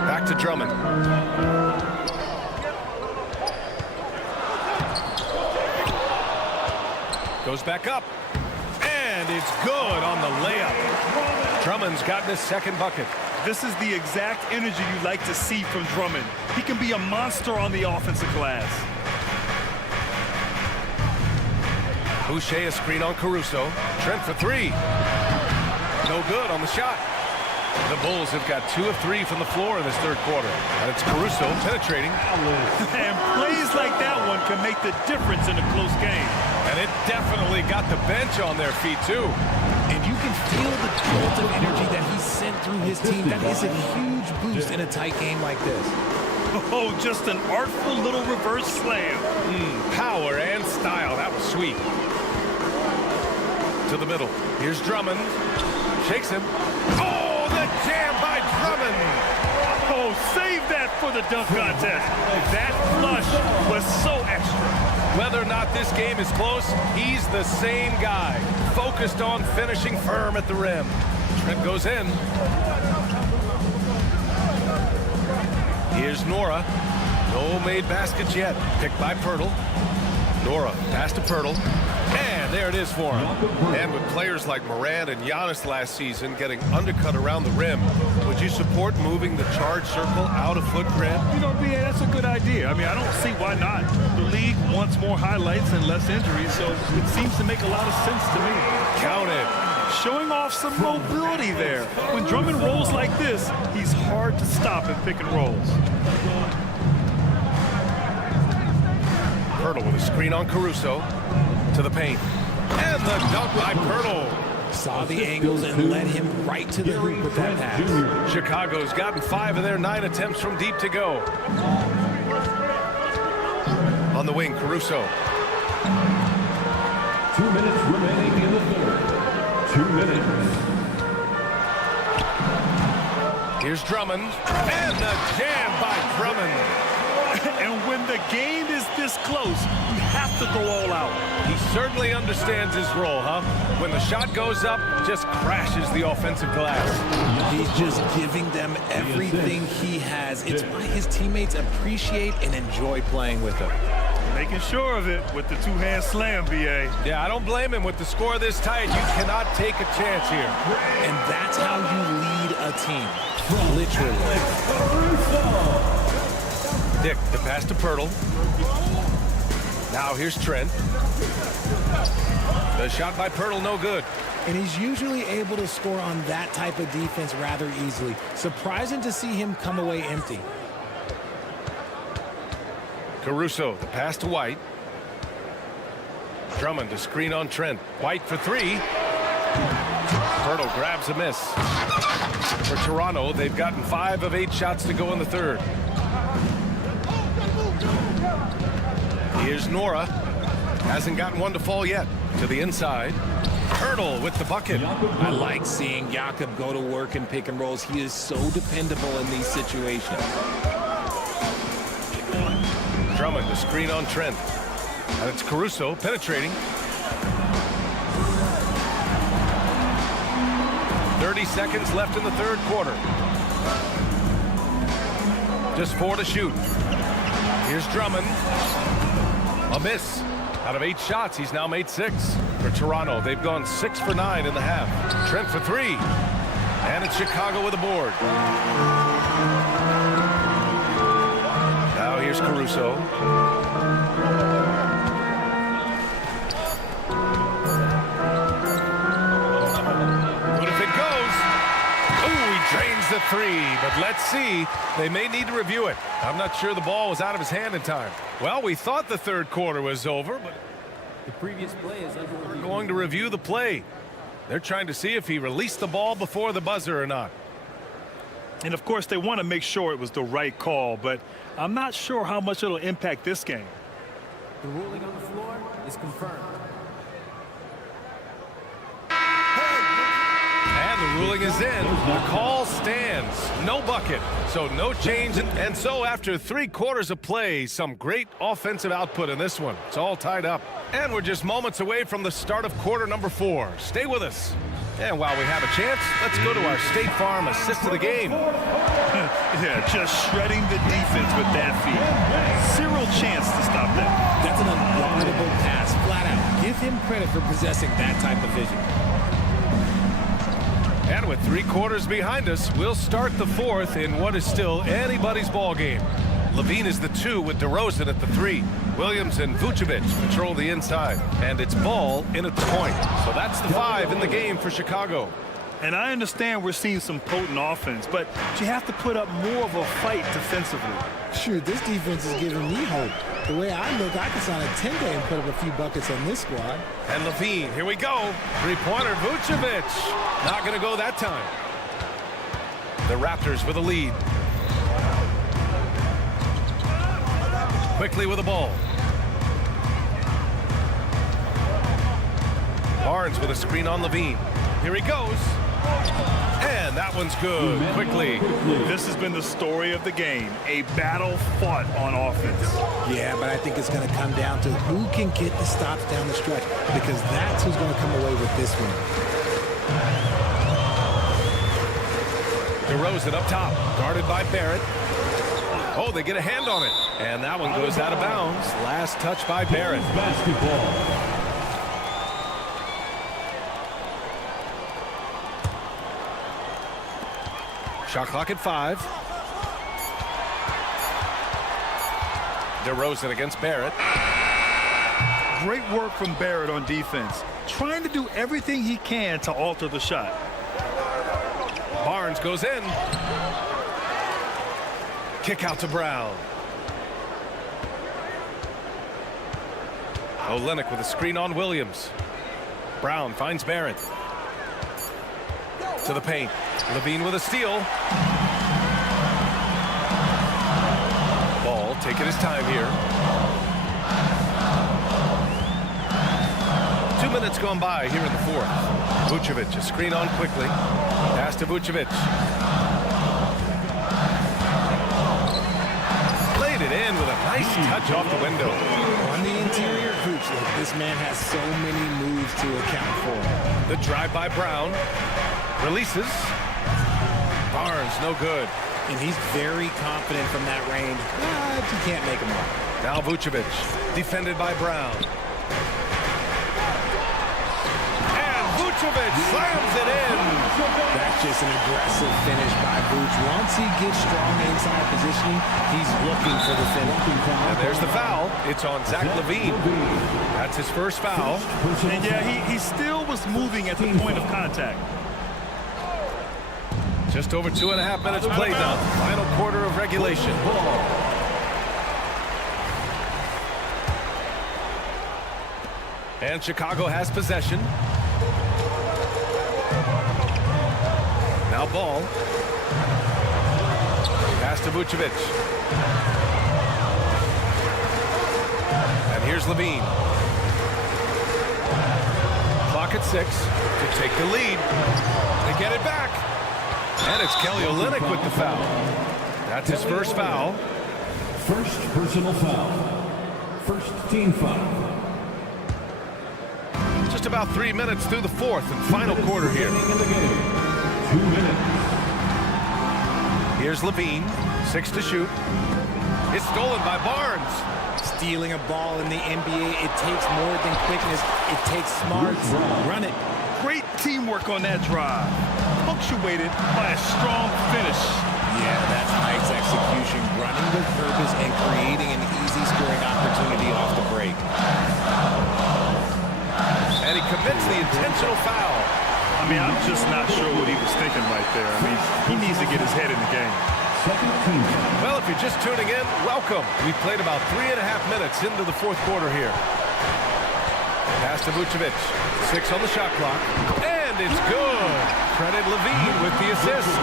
Back to Drummond. Goes back up. And it's good on the layup. Drummond's gotten his second bucket. This is the exact energy you like to see from Drummond. He can be a monster on the offensive glass. Boucher a screen on Caruso. Trent for 3. No good on the shot. The Bulls have got 2 of 3 from the floor in this third quarter. And it's Caruso penetrating. And plays like that one can make the difference in a close game. And it definitely got the bench on their feet, too. And you can feel the jolt of energy that he sent through his team. That is a huge boost in a tight game like this. Oh, just an artful little reverse slam. Power and style. That was sweet. To the middle. Here's Drummond. Shakes him. Oh, the jam by Drummond. Oh, save that for the dunk contest. That flush was so extra. Whether or not this game is close, he's the same guy. Focused on finishing firm at the rim. Trent goes in. Here's Nwora. No made baskets yet. Picked by Poeltl. Nwora, pass to Poeltl. And there it is for him. And with players like Morant and Giannis last season getting undercut around the rim, would you support moving the charge circle out of foot, Grant? You know, BA, that's a good idea. I mean, I don't see why not. The league wants more highlights and less injuries, so it seems to make a lot of sense to me. Count it. Showing off some mobility there. When Drummond rolls like this, he's hard to stop in pick and rolls. Poeltl with a screen on Caruso. To the paint. And the dunk by Poeltl. Saw the angles and led him right to the hoop with that pass. Chicago's gotten 5 of their 9 attempts from deep to go. On the wing, Caruso. 2 minutes remaining in the third. 2 minutes. Here's Drummond. And the jam by Drummond. And when the game is this close, you have to go all out. He certainly understands his role, huh? When the shot goes up, just crashes the offensive glass. He's just giving them everything he has. It's why his teammates appreciate and enjoy playing with him. Making sure of it with the two-hand slam, BA. Yeah, I don't blame him. With the score this tight, you cannot take a chance here. And that's how you lead a team. Literally. Dick, the pass to Poeltl. Now here's Trent. The shot by Poeltl, no good. And he's usually able to score on that type of defense rather easily. Surprising to see him come away empty. Caruso, the pass to White. Drummond to screen on Trent. White for 3. Poeltl grabs a miss. For Toronto, they've gotten 5 of 8 shots to go in the third. Here's Nwora. Hasn't gotten one to fall yet. To the inside. Poeltl with the bucket. I like seeing Jakob go to work in pick and rolls. He is so dependable in these situations. Drummond, the screen on Trent. And it's Caruso penetrating. 30 seconds left in the third quarter. Just 4 to shoot. Here's Drummond. A miss. Out of 8 shots, he's now made 6. For Toronto, they've gone 6 for 9 in the half. Trent for 3. And it's Chicago with a board. Now here's Caruso. What if it goes? Ooh, he drains the 3. But let's see. They may need to review it. I'm not sure the ball was out of his hand in time. Well, we thought the third quarter was over, but The previous play is under we're review. going to review the play. They're trying to see if he released the ball before the buzzer or not. And of course, they want to make sure it was the right call, but I'm not sure how much it'll impact this game. The ruling on the floor is confirmed. And the ruling is in. The call stands. No bucket. So no change. And so after 3 quarters of play, some great offensive output in this one. It's all tied up. And we're just moments away from the start of quarter number 4. Stay with us. And while we have a chance, let's go to our State Farm assist of the game. Yeah, just shredding the defense with that feed. Zero chance to stop that. That's an unblockable pass, flat out. Give him credit for possessing that type of vision. And with 3 quarters behind us, we'll start the 4th in what is still anybody's ball game. Levine is the 2 with DeRozan at the 3. Williams and Vucevic control the inside. And it's Ball in at the point. So that's the 5 in the game for Chicago. And I understand we're seeing some potent offense, but you have to put up more of a fight defensively. Shoot, this defense is giving me hope. The way I look, I can sign a 10-day and put up a few buckets on this squad. And Levine, here we go. 3-pointer, Vucevic. Not going to go that time. The Raptors with a lead. Quickly with the ball. Barnes with a screen on Levine. Here he goes. And that one's good. Quickly. This has been the story of the game. A battle fought on offense. Yeah, but I think it's going to come down to who can get the stops down the stretch, because that's who's going to come away with this one. DeRozan up top, guarded by Barrett. Oh, they get a hand on it. And that one goes out of bounds. Last touch by Barrett. Basketball. Shot clock at 5. DeRozan against Barrett. Great work from Barrett on defense, trying to do everything he can to alter the shot. Barnes goes in. Kick out to Brown. Olynyk with a screen on Williams. Brown finds Barrett. To the paint. Levine with a steal. Ball taking his time here. 2 minutes gone by here in the 4th. Vucevic, a screen on quickly. Pass to Vucevic. Laid it in with a nice touch off the window. On the interior, Vooch, look, this man has so many moves to account for. The drive by Brown. Releases. Barnes, no good. And he's very confident from that range, but you can't make him run. Now Vucevic, defended by Brown. And Vucevic slams it in. That's just an aggressive finish by Vooch. Once he gets strong inside positioning, he's looking for the finish. And there's the foul. It's on Zach Levine. That's his first foul. And yeah, he still was moving at the point of contact. Just over 2.5 minutes played now. Final quarter of regulation. And Chicago has possession. Now Ball. Pass to Vucevic. And here's Levine. Clock at 6 to take the lead. They get it back. And it's Kelly Olynyk with the foul. That's his first foul. First personal foul. First team foul. Just about 3 minutes through the 4th and final quarter here. In the game. 2 minutes. Here's Levine, 6 to shoot. It's stolen by Barnes. Stealing a ball in the NBA, it takes more than quickness. It takes smarts. Run it. Great teamwork on that drive, punctuated by a strong finish. Yeah, that's nice execution, running with purpose and creating an easy scoring opportunity off the break. And he commits the intentional foul. I mean, I'm just not sure what he was thinking right there. I mean, he needs to get his head in the game. Well, if you're just tuning in, welcome. We've played about 3.5 minutes into the fourth quarter here. Pass to Vucevic. 6 on the shot clock. And it's good. Credit Levine with the assist.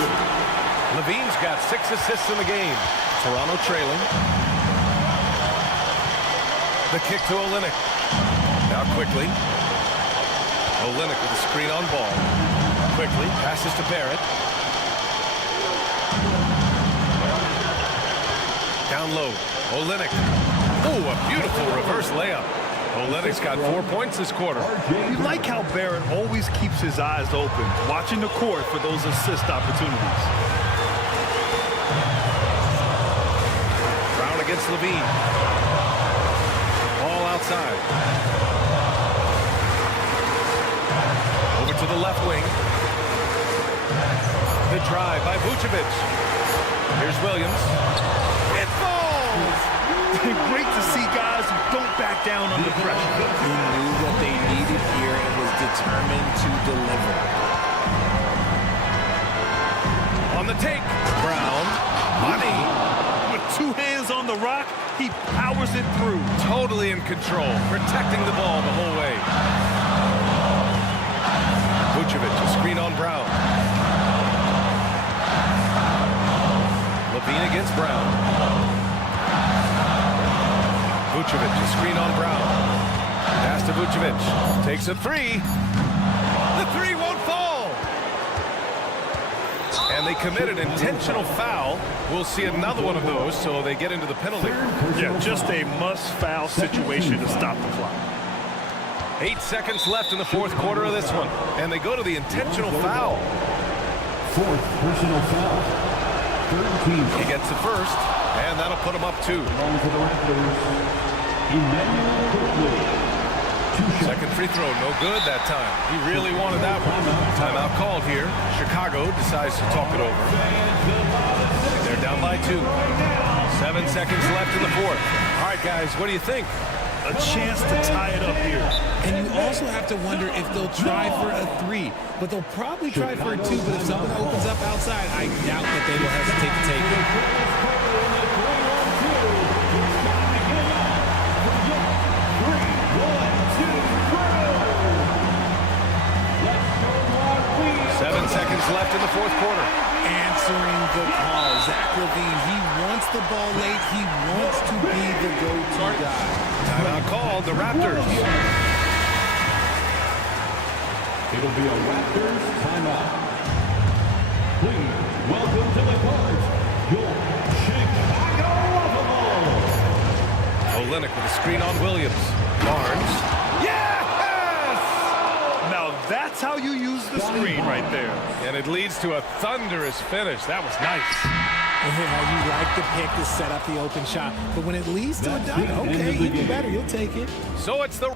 Levine's got 6 assists in the game. Toronto trailing. The kick to Olynyk. Now quickly. Olynyk with a screen on ball. Quickly passes to Barrett. Down low. Olynyk. Oh, a beautiful reverse layup. Olynyk's got 4 points this quarter. You like how Barrett always keeps his eyes open, watching the court for those assist opportunities. Brown against Levine. Ball outside. Over to the left wing. The drive by Vucevic. Here's Williams. It falls! Great to see guys who don't back down under pressure. He knew what they needed here and was determined to deliver. On the take. Brown. Money. With 2 hands on the rock, he powers it through. Totally in control. Protecting the ball the whole way. Vucevic, a screen on Brown. Levine against Brown. Vucevic, a screen on Brown. Pass to Vucevic. Takes a 3. The 3 won't fall. And they committed intentional foul. We'll see another one of those, so they get into the penalty. Yeah, just a must-foul situation to stop the clock. 8 seconds left in the fourth quarter of this one. And they go to the intentional foul. 4th personal foul. 13. He gets the first, and that'll put him up 2. Along for the Raptors, Emmanuel Quickly. Second free throw, no good that time. He really wanted that one. Timeout called here. Chicago decides to talk it over. They're down by 2. 7 seconds left in the fourth. All right, guys, what do you think? A chance to tie it up here. And you also have to wonder if they'll try for a 3. But they'll probably try for a 2. But if something opens up outside, I doubt that they will hesitate to take it. 7 seconds left in the fourth quarter. Answering the call. Zach LaVine, he wants the ball late. He wants to be the go-to guy. Timeout called, the Raptors. It'll be a Raptors timeout. Please welcome to the court, your Chicago Bulls. Olynyk with a screen on Williams. Barnes. Yes! Now that's how you use the screen right there. And it leads to a thunderous finish. That was nice. Yeah, you like the pick to set up the open shot. But when it leads to a dunk, okay, even better. You'll take it. So it's the...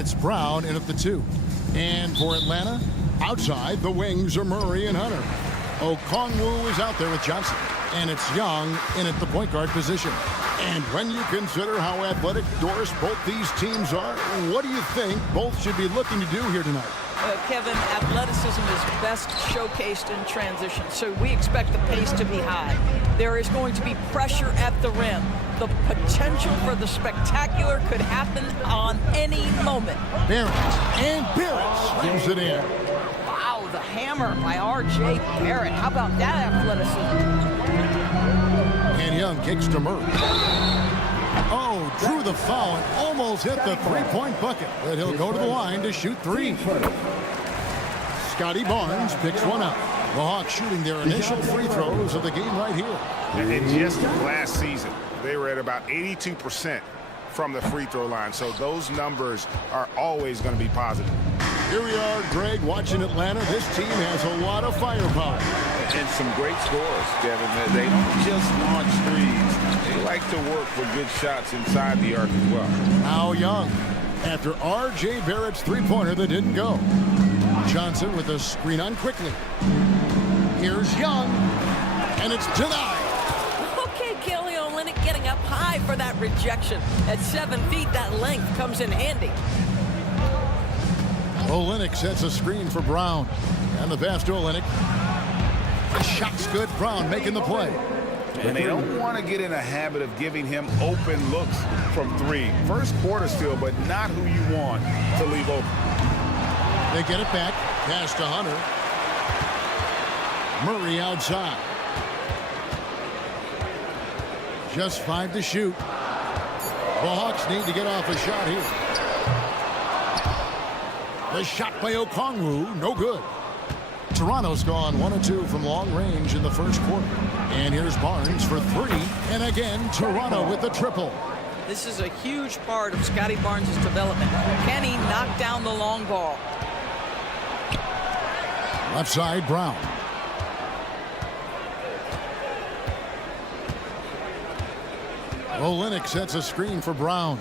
it's Brown in at the 2. And for Atlanta, outside, the wings are Murray and Hunter. Okongwu is out there with Johnson. And it's Young in at the point guard position. And when you consider how athletic Doris both these teams are, what do you think both should be looking to do here tonight? Kevin, athleticism is best showcased in transition, so we expect the pace to be high. There is going to be pressure at the rim. The potential for the spectacular could happen on any moment. Barrett slams it in. Wow, the hammer by R.J. Barrett. How about that athleticism? And Young kicks to Murray. Oh, drew the foul and almost hit the three-point bucket. But he'll go to the line to shoot 3. Scotty Barnes picks one up. The Hawks shooting their initial free throws of the game right here. And just last season, they were at about 82% from the free throw line. So those numbers are always going to be positive. Here we are, Greg, watching Atlanta. This team has a lot of firepower. And some great scores, Kevin. They don't just launch threes. They like to work for good shots inside the arc as well. Now Young, after R.J. Barrett's three-pointer that didn't go. Johnson with a screen on quickly. Here's Young, and it's denied. Okay, Kelly Olynyk getting up high for that rejection. At 7 feet, that length comes in handy. Olynyk sets a screen for Brown. And the pass to Olynyk. The shot's good. Brown making the play. And they don't want to get in a habit of giving him open looks from 3. First quarter still, but not who you want to leave open. They get it back. Pass to Hunter. Murray outside. Just 5 to shoot. The Hawks need to get off a shot here. The shot by Okongwu, no good. Toronto's gone 1 of 2 from long range in the first quarter. And here's Barnes for 3. And again, Toronto with the triple. This is a huge part of Scotty Barnes' development. Can he knock down the long ball? Left side, Brown. Olynyk sets a screen for Brown.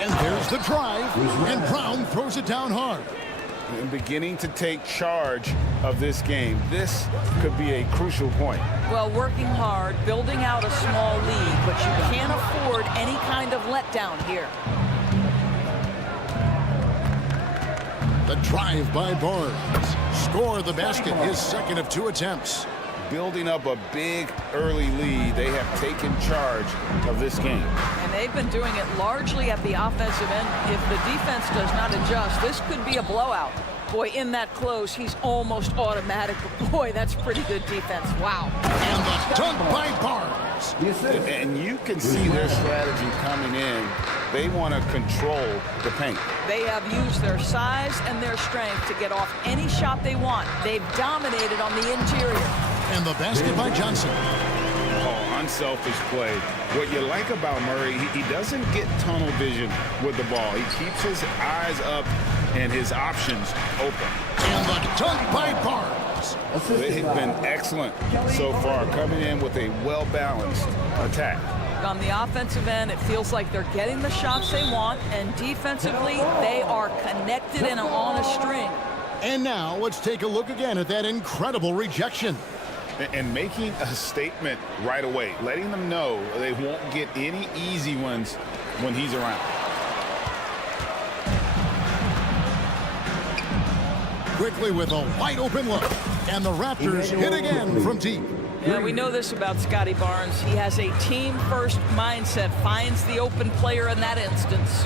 And there's the drive. And Brown throws it down hard. And beginning to take charge of this game. This could be a crucial point. Well, working hard, building out a small lead, but you can't afford any kind of letdown here. The drive by Barnes. Score the basket, his second of 2 attempts. Building up a big early lead. They have taken charge of this game. And they've been doing it largely at the offensive end. If the defense does not adjust, this could be a blowout. Boy, in that close, he's almost automatic. But boy, that's pretty good defense. Wow. And the dunk by Barnes. And you can see their strategy coming in. They want to control the paint. They have used their size and their strength to get off any shot they want. They've dominated on the interior. And the basket by Johnson. Oh, unselfish play. What you like about Murray, he doesn't get tunnel vision with the ball. He keeps his eyes up and his options open. And the dunk by Barnes. They've been excellent so far, coming in with a well-balanced attack. On the offensive end, it feels like they're getting the shots they want, and defensively, they are connected and on a string. And now let's take a look again at that incredible rejection. And making a statement right away, letting them know they won't get any easy ones when he's around. Quickly with a wide open look. And the Raptors hit again from deep. Yeah, we know this about Scotty Barnes. He has a team-first mindset, finds the open player in that instance.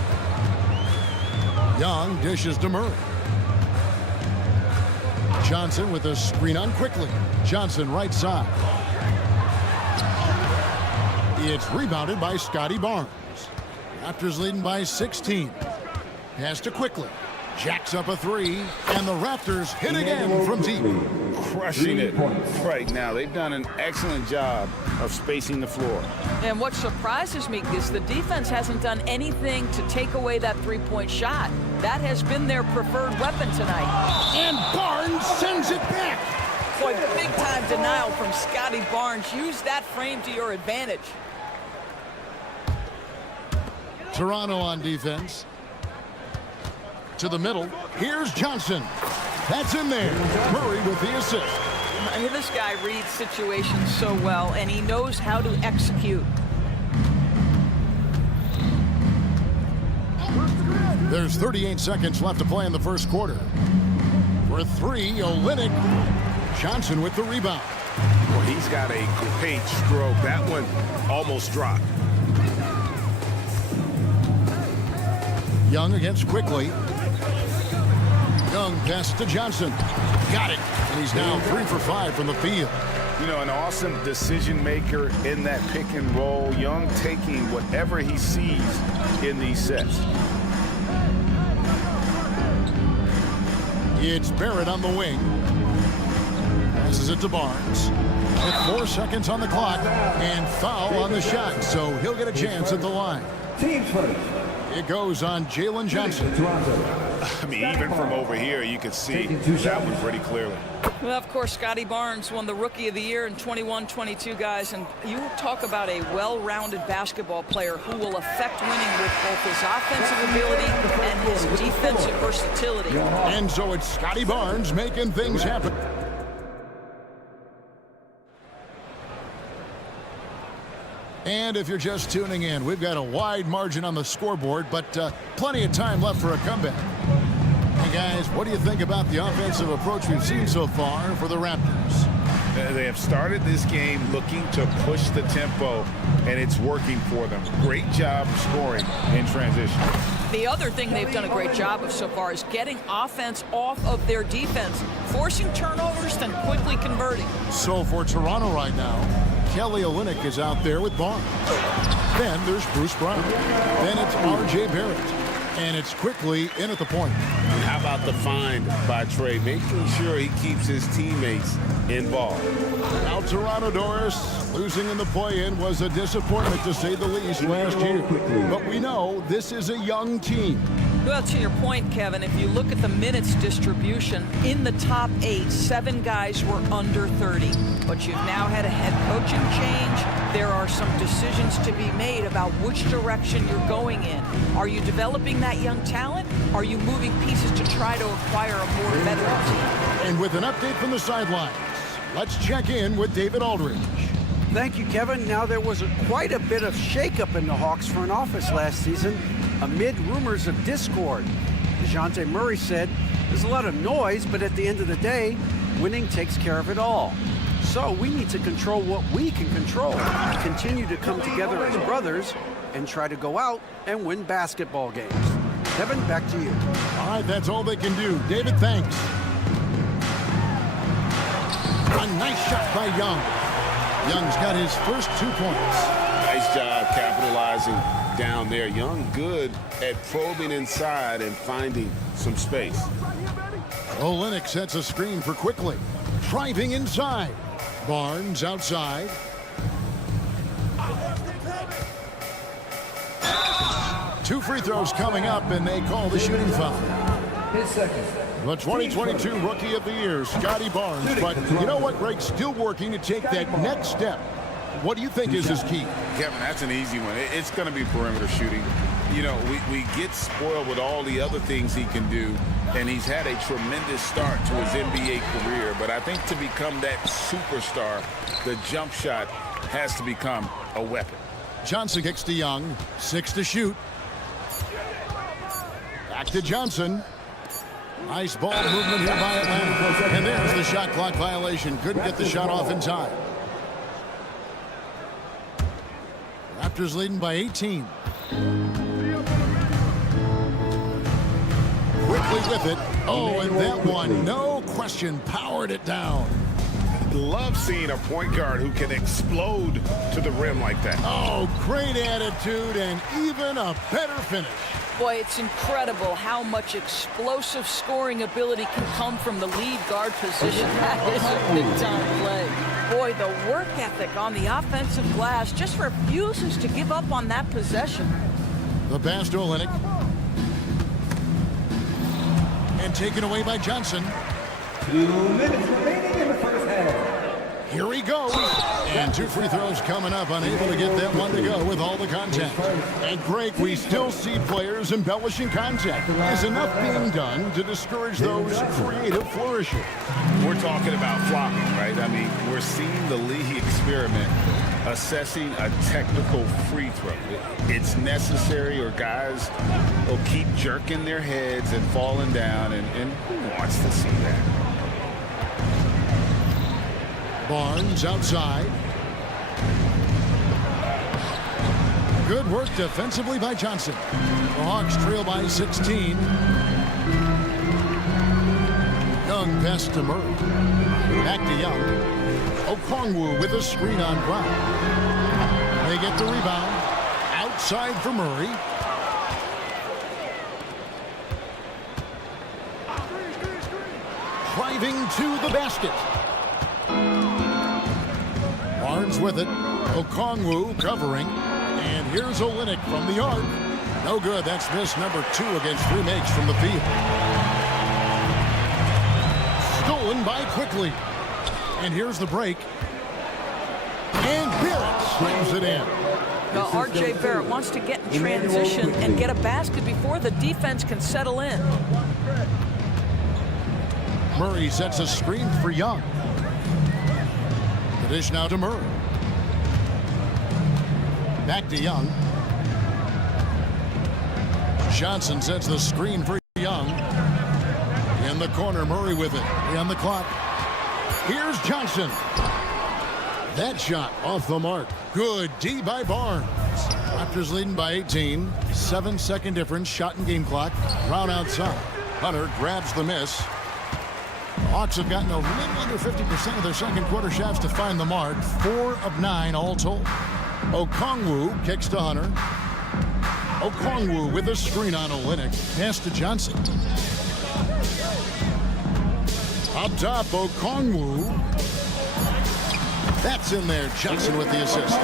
Young dishes to Murray. Johnson with a screen on quickly. Johnson right side. It's rebounded by Scotty Barnes. Raptors leading by 16. Pass to quickly. Jacks up a 3. And the Raptors hit again from deep. Crushing it right now. They've done an excellent job of spacing the floor. And what surprises me is the defense hasn't done anything to take away that three-point shot. That has been their preferred weapon tonight. And Barnes sends it back. Boy, big-time denial from Scotty Barnes. Use that frame to your advantage. Toronto on defense. to the middle. Here's Johnson. That's in there. Murray with the assist. This guy reads situations so well, and he knows how to execute. There's 38 seconds left to play in the first quarter. For three, Olynyk. Johnson with the rebound. Well, he's got a great stroke. That one almost dropped. Young against Quickly. Young pass to Johnson. Got it. And he's now 3 for 5 from the field. You know, an awesome decision maker in that pick and roll. Young taking whatever he sees in these sets. It's Barrett on the wing. Passes it to Barnes. With 4 seconds on the clock and foul on the shot, so he'll get a chance at the line. Team first. It goes on Jalen Johnson. I mean, even from over here, you can see that one pretty clearly. Well, of course, Scotty Barnes won the Rookie of the Year in 21-22, guys. And you talk about a well-rounded basketball player who will affect winning with both his offensive ability and his defensive versatility. And so it's Scotty Barnes making things happen. And if you're just tuning in, we've got a wide margin on the scoreboard, but plenty of time left for a comeback. Hey, guys, what do you think about the offensive approach we've seen so far for the Raptors? They have started this game looking to push the tempo, and it's working for them. Great job scoring in transition. The other thing they've done a great job of so far is getting offense off of their defense, forcing turnovers, then quickly converting. So for Toronto right now, Kelly Olynyk is out there with Barnes. Then there's Bruce Brown. Then it's R.J. Barrett. And it's Quickly in at the point. How about the find by Trey, making sure he keeps his teammates involved. Now Toronto, Doris, losing in the play-in was a disappointment to say the least last year. But we know this is a young team. Well, to your point, Kevin, if you look at the minutes distribution, in the top 8, 7 guys were under 30. But you've now had a head coaching change. There are some decisions to be made about which direction you're going in. Are you developing that young talent? Are you moving pieces to try to acquire a more veteran team? And with an update from the sidelines, let's check in with David Aldridge. Thank you, Kevin. Now, there was quite a bit of shakeup in the Hawks front office last season amid rumors of discord. DeJounte Murray said, there's a lot of noise, but at the end of the day, winning takes care of it all. So we need to control what we can control, continue to come together as brothers, and try to go out and win basketball games. Kevin, back to you. All right, that's all they can do. David, thanks. A nice shot by Young. Young's got his first 2 points. Nice job capitalizing down there. Young good at probing inside and finding some space. Olynyk sets a screen for Quickly. Driving inside. Barnes outside. Two free throws coming up, and they call the shooting foul. The 2022 Rookie of the Year, Scotty Barnes. But you know what, Greg? Still working to take that next step. What do you think is his key? Kevin, that's an easy one. It's going to be perimeter shooting. You know, we get spoiled with all the other things he can do, and he's had a tremendous start to his NBA career. But I think to become that superstar, the jump shot has to become a weapon. Johnson kicks to Young. 6 to shoot. Back to Johnson. Nice ball movement here by Atlanta. And there's the shot clock violation. Couldn't get the shot off in time. Raptors leading by 18. Quickly with it. Oh, and that one, no question, powered it down. Love seeing a point guard who can explode to the rim like that. Oh, great attitude and even a better finish. Boy, it's incredible how much explosive scoring ability can come from the lead guard position. That is a big-time play. Boy, the work ethic on the offensive glass just refuses to give up on that possession. The pass to Olynyk. And taken away by Johnson. 2 minutes remaining in the first half. Here he goes. And 2 free throws coming up, unable to get that one to go with all the contact. And Greg, we still see players embellishing contact. Is enough being done to discourage those creative flourishes? We're talking about flopping, right? I mean, we're seeing the league experiment assessing a technical free throw. It's necessary, or guys will keep jerking their heads and falling down, and who wants to see that? Barnes outside. Good work defensively by Johnson. The Hawks trail by 16. Young pass to Murray. Back to Young. Okongwu with a screen on Brown. They get the rebound. Outside for Murray. Driving to the basket. Barnes with it. Okongwu covering. And here's Olynyk from the arc. No good. That's miss number 2 against 3 makes from the field. Stolen by Quickly. And here's the break. And Barrett slams it in. Well, R.J. Barrett wants to get in transition and get a basket before the defense can settle in. Murray sets a screen for Young. The dish now to Murray. Back to Young. Johnson sets the screen for Young. In the corner, Murray with it. On the clock. Here's Johnson. That shot off the mark. Good D by Barnes. Raptors leading by 18. 7-second difference. Shot and game clock. Brown outside. Hunter grabs the miss. Hawks have gotten a little under 50% of their second quarter shots to find the mark. 4 of 9 all told. Okongwu kicks to Hunter. Okongwu with a screen on Olynyk. Pass to Johnson. Up top, Okongwu. That's in there. Johnson with the assist.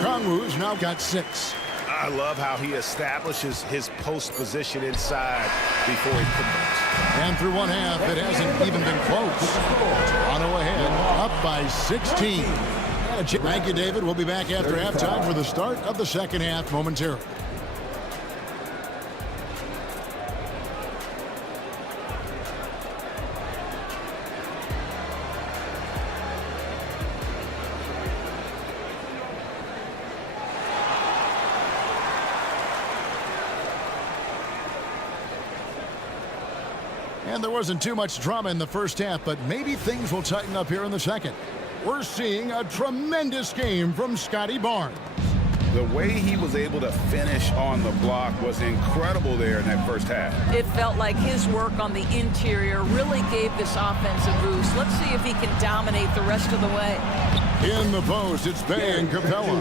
Okongwu's now got 6. I love how he establishes his post position inside before he converts. And through one half, it hasn't even been close. Toronto ahead, up by 16. Thank you, David. We'll be back after halftime for the start of the second half momentarily. And there wasn't too much drama in the first half, but maybe things will tighten up here in the second. We're seeing a tremendous game from Scotty Barnes. The way he was able to finish on the block was incredible there in that first half. It felt like his work on the interior really gave this offense a boost. Let's see if he can dominate the rest of the way. In the post, it's Bay and Capella.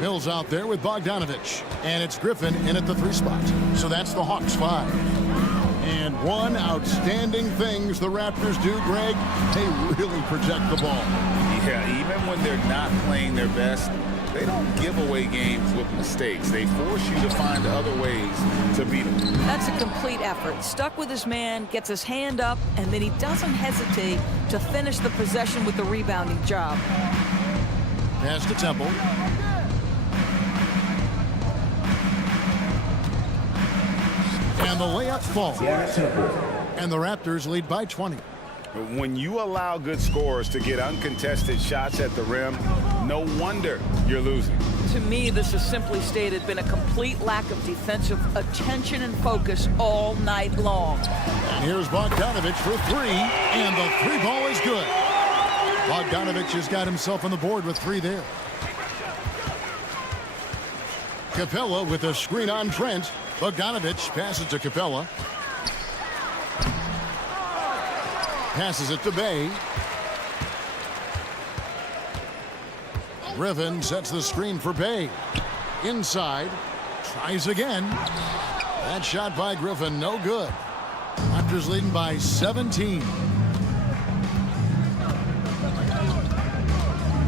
Mills out there with Bogdanovich. And it's Griffin in at the 3 spot. So that's the Hawks 5. And one outstanding things the Raptors do, Greg, they really protect the ball. Yeah, even when they're not playing their best, they don't give away games with mistakes. They force you to find other ways to beat them. That's a complete effort. Stuck with his man, gets his hand up, and then he doesn't hesitate to finish the possession with the rebounding job. Pass to Temple. And the layup falls. And the Raptors lead by 20. When you allow good scorers to get uncontested shots at the rim, no wonder you're losing. To me, this has simply stated been a complete lack of defensive attention and focus all night long. And here's Bogdanovich for 3, and the 3 ball is good. Bogdanovich has got himself on the board with 3 there. Capella with a screen on Trent. Bogdanovich passes to Capella. Passes it to Bay. Griffin sets the screen for Bay. Inside. Tries again. That shot by Griffin, no good. Raptors leading by 17.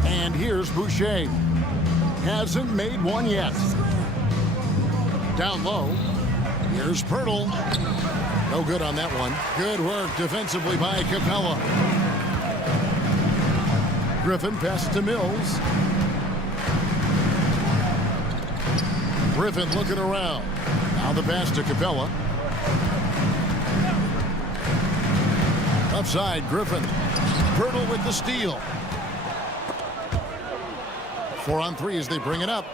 And here's Boucher. Hasn't made one yet. Down low. Here's Pirtle. No good on that one. Good work defensively by Capella. Griffin passes to Mills. Griffin looking around. Now the pass to Capella. Upside, Griffin. Pirtle with the steal. 4 on 3 as they bring it up.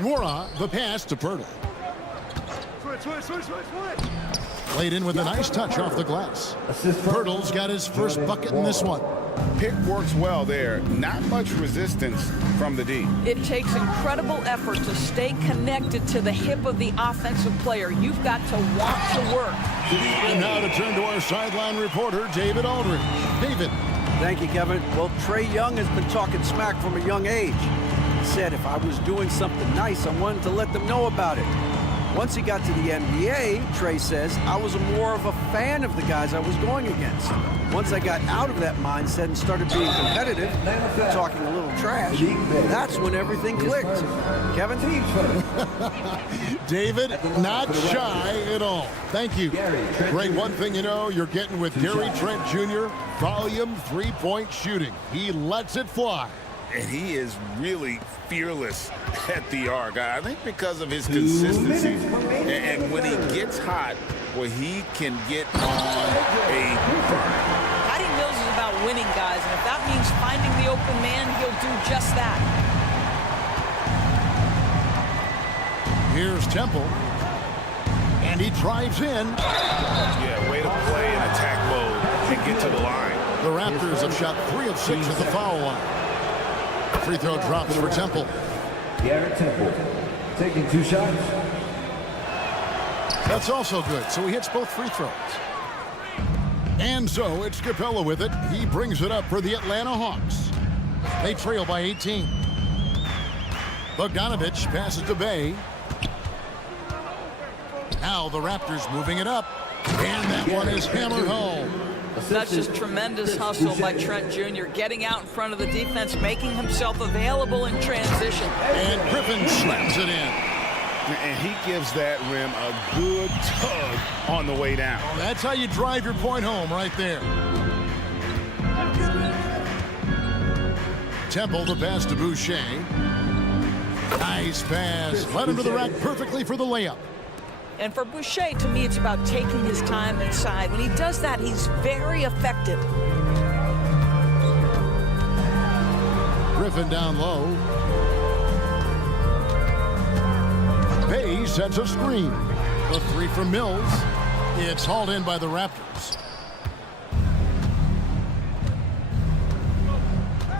Nora, the pass to Pirtle. Played in with a nice touch off the glass. Pirtle's got his first bucket in this one. Pick works well there. Not much resistance from the D. It takes incredible effort to stay connected to the hip of the offensive player. You've got to want to work. And now to turn to our sideline reporter, David Aldridge. David. Thank you, Kevin. Well, Trae Young has been talking smack from a young age. He said if I was doing something nice, I wanted to let them know about it. Once he got to the NBA, Trae says, I was more of a fan of the guys I was going against. Once I got out of that mindset and started being competitive, talking a little trash, that's when everything clicked. Kevin? David, not shy at all. Thank you. Great. One thing you know, you're getting with Gary Trent Jr., volume three-point shooting. He lets it fly. And he is really fearless at the arc. I think because of his consistency. And when he gets hot, well, he can get on a burn. Patty Mills is about winning, guys, and if that means finding the open man, he'll do just that. Here's Temple. And he drives in. Yeah, way to play in attack mode and get to the line. The Raptors have shot 3 of 6 at the foul line. Free throw drops for Temple. Garrett Temple taking 2 shots. That's also good, so he hits both free throws. And so it's Capella with it. He brings it up for the Atlanta Hawks. They trail by 18. Bogdanovich passes to Bay. Now the Raptors moving it up. And that one is hammered home. That's just tremendous hustle by Trent Jr., getting out in front of the defense, making himself available in transition. And Griffin slams it in. And he gives that rim a good tug on the way down. That's how you drive your point home right there. Temple, the pass to Boucher. Nice pass. Led him to the rack perfectly for the layup. And for Boucher, to me, it's about taking his time inside. When he does that, he's very effective. Griffin down low. Bay sets a screen. The 3 from Mills. It's hauled in by the Raptors.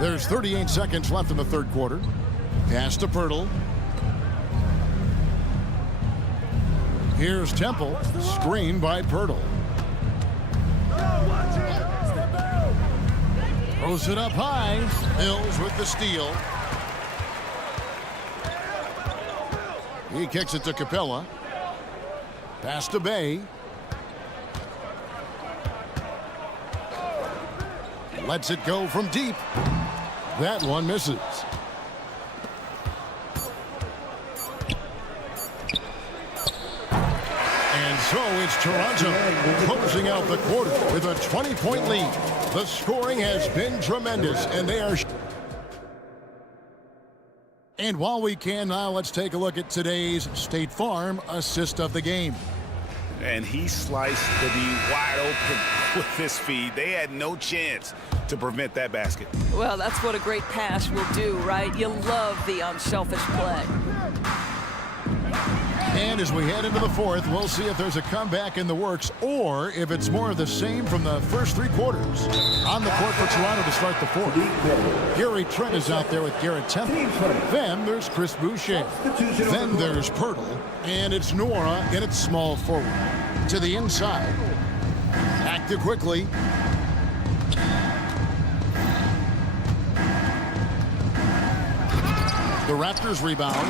There's 38 seconds left in the third quarter. Pass to Pirtle. Here's Temple, screen by Pirtle. Throws it up high. Mills with the steal. He kicks it to Capella. Pass to Bay. Lets it go from deep. That one misses. So it's Toronto closing out the quarter with a 20-point lead. The scoring has been tremendous, and they are... And while we can now, let's take a look at today's State Farm assist of the game. And he sliced the D wide open with this feed. They had no chance to prevent that basket. Well, that's what a great pass will do, right? You love the unselfish play. And as we head into the fourth, we'll see if there's a comeback in the works or if it's more of the same from the first 3 quarters. On the court for Toronto to start the fourth. Gary Trent is out there with Garrett Temple. Then there's Chris Boucher. Then there's Pirtle. And it's Nora in its small forward. To the inside. Active quickly. The Raptors rebound.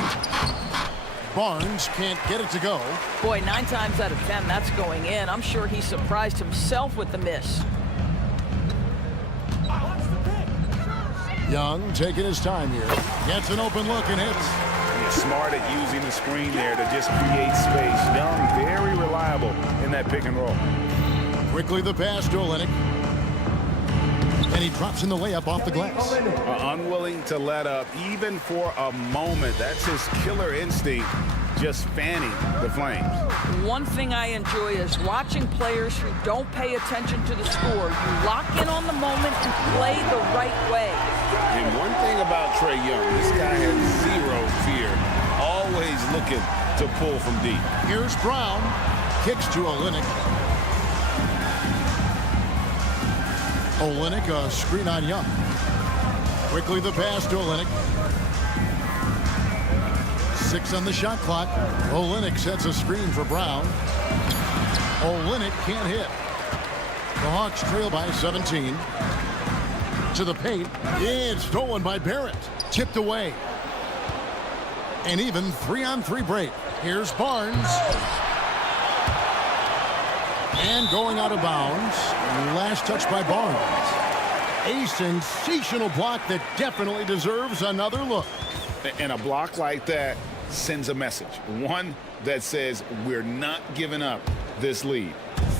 Barnes can't get it to go. Boy, 9 times out of 10, that's going in. I'm sure he surprised himself with the miss. Young taking his time here. Gets an open look and hits. He's smart at using the screen there to just create space. Young, very reliable in that pick and roll. Quickly the pass to Olynyk. And he drops in the layup off the glass. Unwilling to let up even for a moment. That's his killer instinct, just fanning the flames. One thing I enjoy is watching players who don't pay attention to the score. You lock in on the moment and play the right way. And one thing about Trae Young, this guy has zero fear, always looking to pull from deep. Here's Brown. Kicks to Olynyk. Olynyk, a screen on Young. Quickly the pass to Olynyk. 6 on the shot clock. Olynyk sets a screen for Brown. Olynyk can't hit. The Hawks trail by 17. To the paint. It's stolen by Barrett. Tipped away. An even 3-on-3 break. Here's Barnes. And going out of bounds. Last touch by Barnes. A sensational block that definitely deserves another look. And a block like that sends a message. One that says we're not giving up this lead.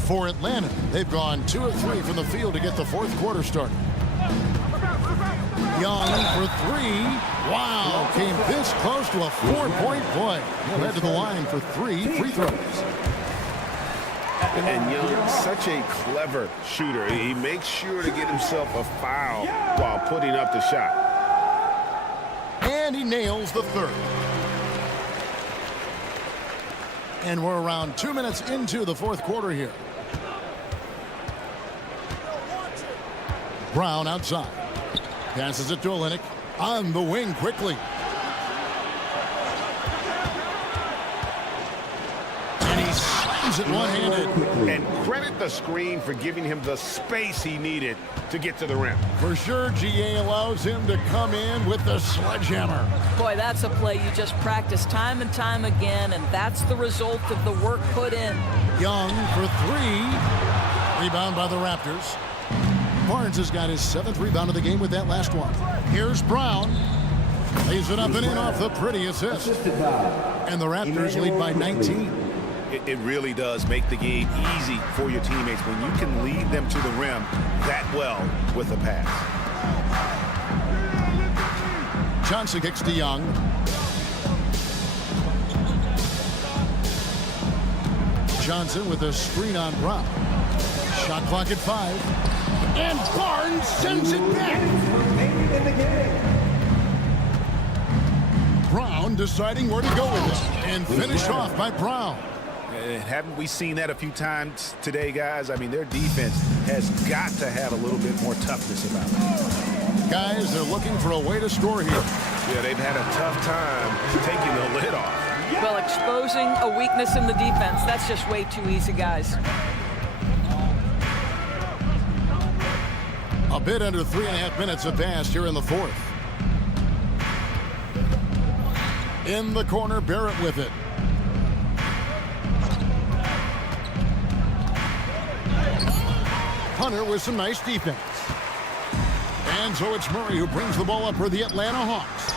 For Atlanta, they've gone 2 of 3 from the field to get the fourth quarter started. Young for 3. Wow, came this close to a 4-point play. He'll head to the line for 3 free throws. And Young, such a clever shooter. He makes sure to get himself a foul while putting up the shot. And he nails the third. And we're around 2 minutes into the fourth quarter here. Brown outside. Passes it to Olynyk. On the wing quickly. And he slams it one-handed. And credit the screen for giving him the space he needed to get to the rim. For sure, GA allows him to come in with the sledgehammer. Boy, that's a play you just practice time and time again, and that's the result of the work put in. Young for 3. Rebound by the Raptors. Barnes has got his 7th rebound of the game with that last one. Here's Brown. Lays it up and in off the pretty assist. And the Raptors lead by 19. It really does make the game easy for your teammates when you can lead them to the rim that well with a pass. Johnson kicks to Young. Johnson with a screen on Brown. Shot clock at 5. And Barnes sends it back. Brown deciding where to go with it. And finished off by Brown. Haven't we seen that a few times today, guys? I mean, their defense has got to have a little bit more toughness about it. Guys, they're looking for a way to score here. Yeah, they've had a tough time taking the lid off. Well, exposing a weakness in the defense, that's just way too easy, guys. A bit under 3.5 minutes have passed here in the fourth. In the corner, Barrett with it. Hunter with some nice defense. And so it's Murray who brings the ball up for the Atlanta Hawks.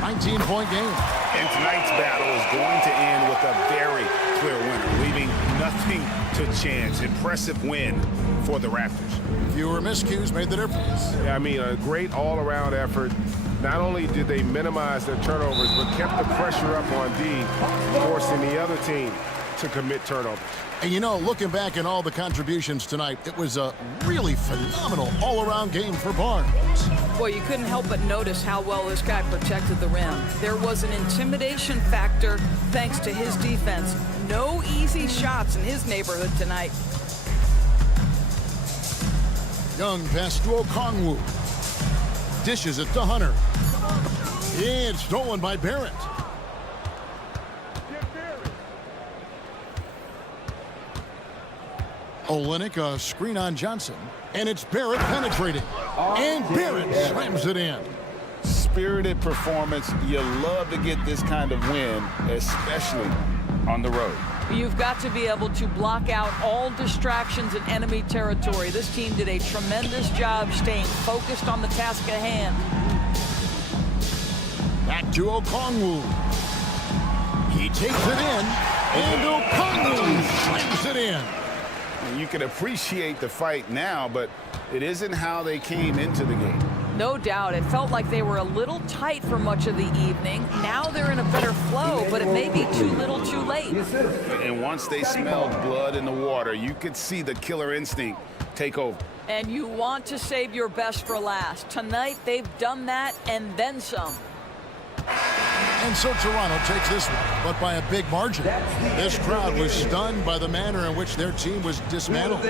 19-point game. And tonight's battle is going to end with a very clear winner, leaving nothing to chance. Impressive win for the Raptors. Fewer miscues made the difference. Yeah, I mean, a great all-around effort. Not only did they minimize their turnovers, but kept the pressure up on D, forcing the other team to commit turnovers. And you know, looking back at all the contributions tonight, it was a really phenomenal all-around game for Barnes. Boy, you couldn't help but notice how well this guy protected the rim. There was an intimidation factor thanks to his defense. No easy shots in his neighborhood tonight. Young pass to Okongwu. Dishes it to Hunter. It's stolen by Barrett. Olynyk, a screen on Johnson. And it's Barrett penetrating. And Barrett slams it in. Spirited performance. You love to get this kind of win, especially on the road. You've got to be able to block out all distractions in enemy territory. This team did a tremendous job staying focused on the task at hand. Back to Okongwu. He takes it in, and Okongwu slams it in. And you can appreciate the fight now, but it isn't how they came into the game. No doubt. It felt like they were a little tight for much of the evening. Now they're in a better flow, but it may be too little too late. And once they smelled blood in the water, you could see the killer instinct take over. And you want to save your best for last. Tonight, they've done that and then some. And so Toronto takes this one, but by a big margin. This crowd was stunned by the manner in which their team was dismantled.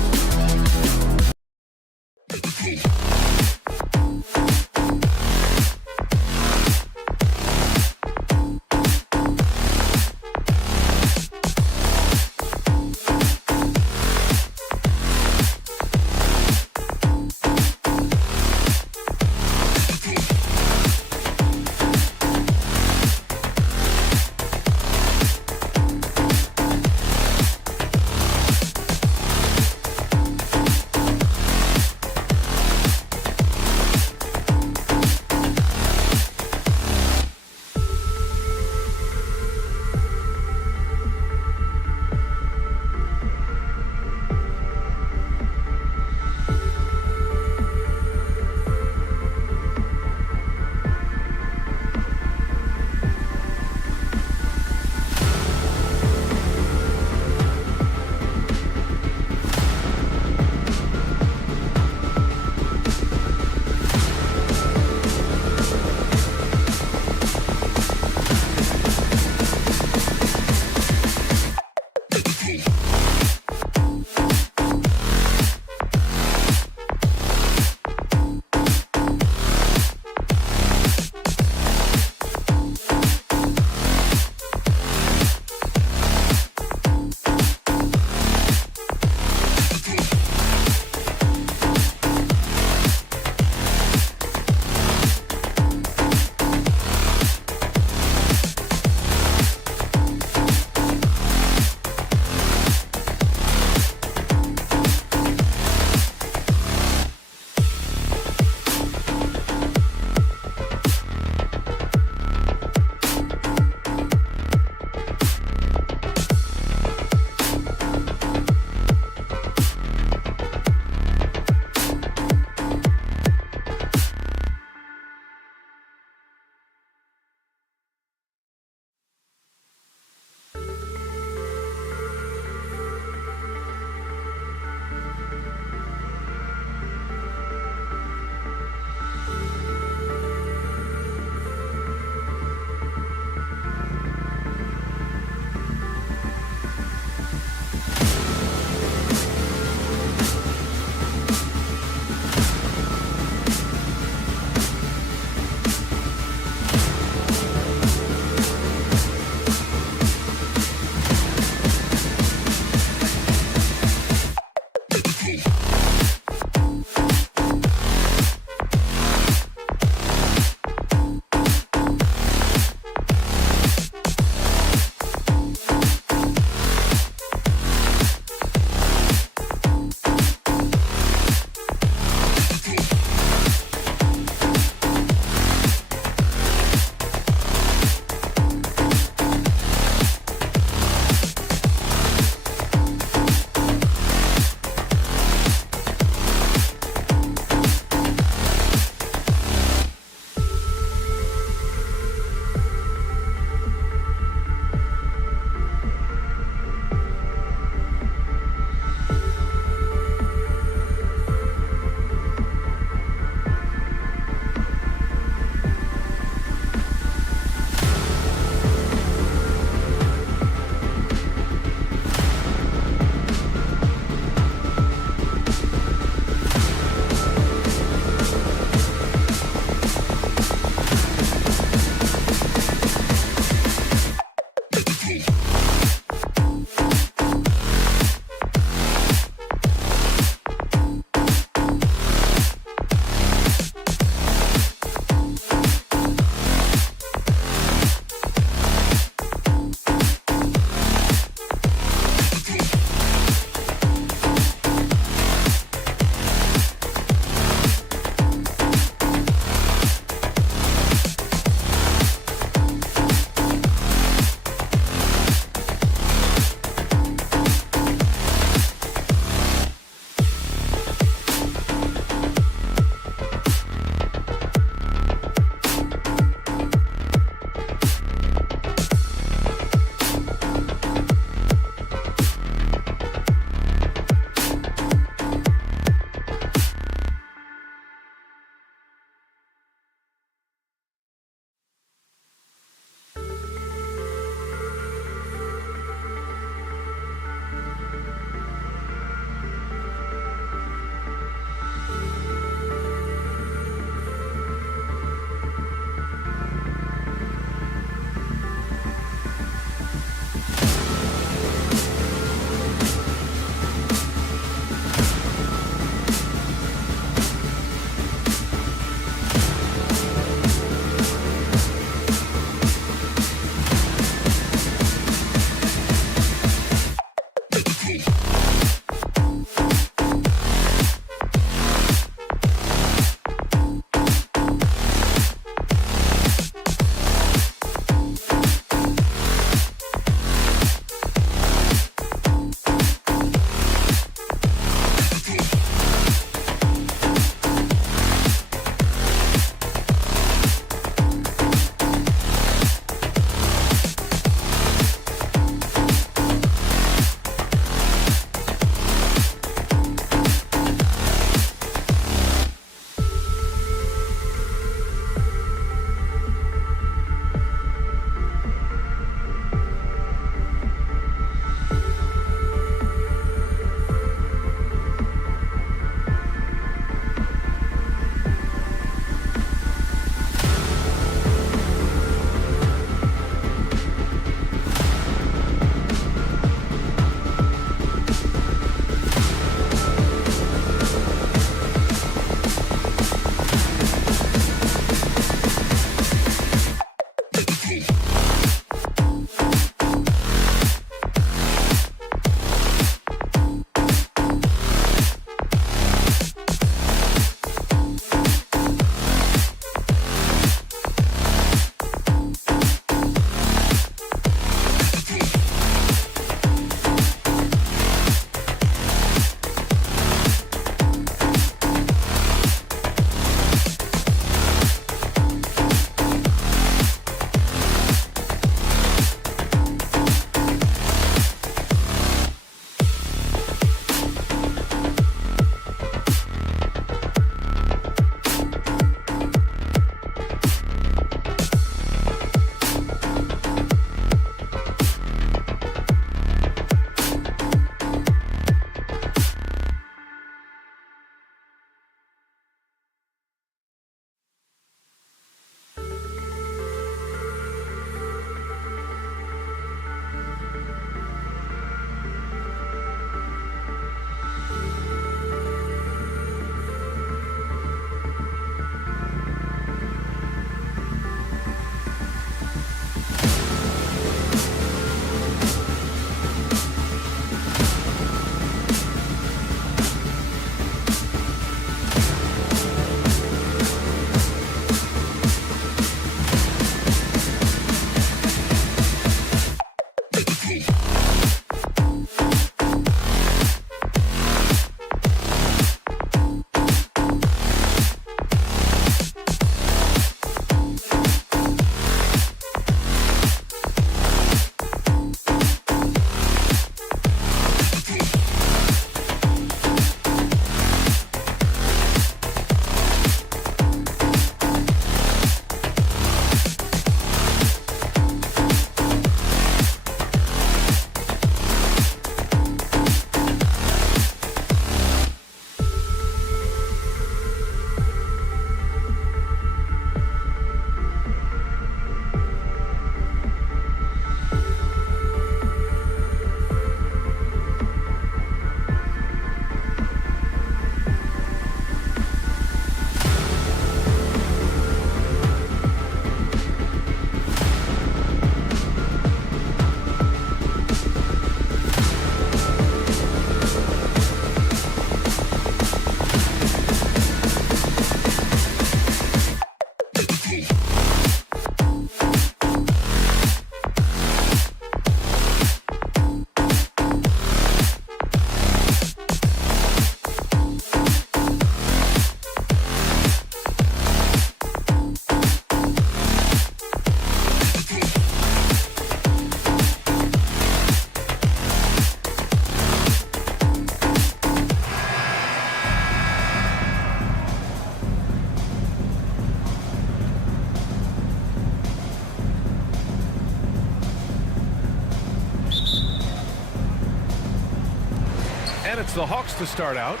And it's the Hawks to start out.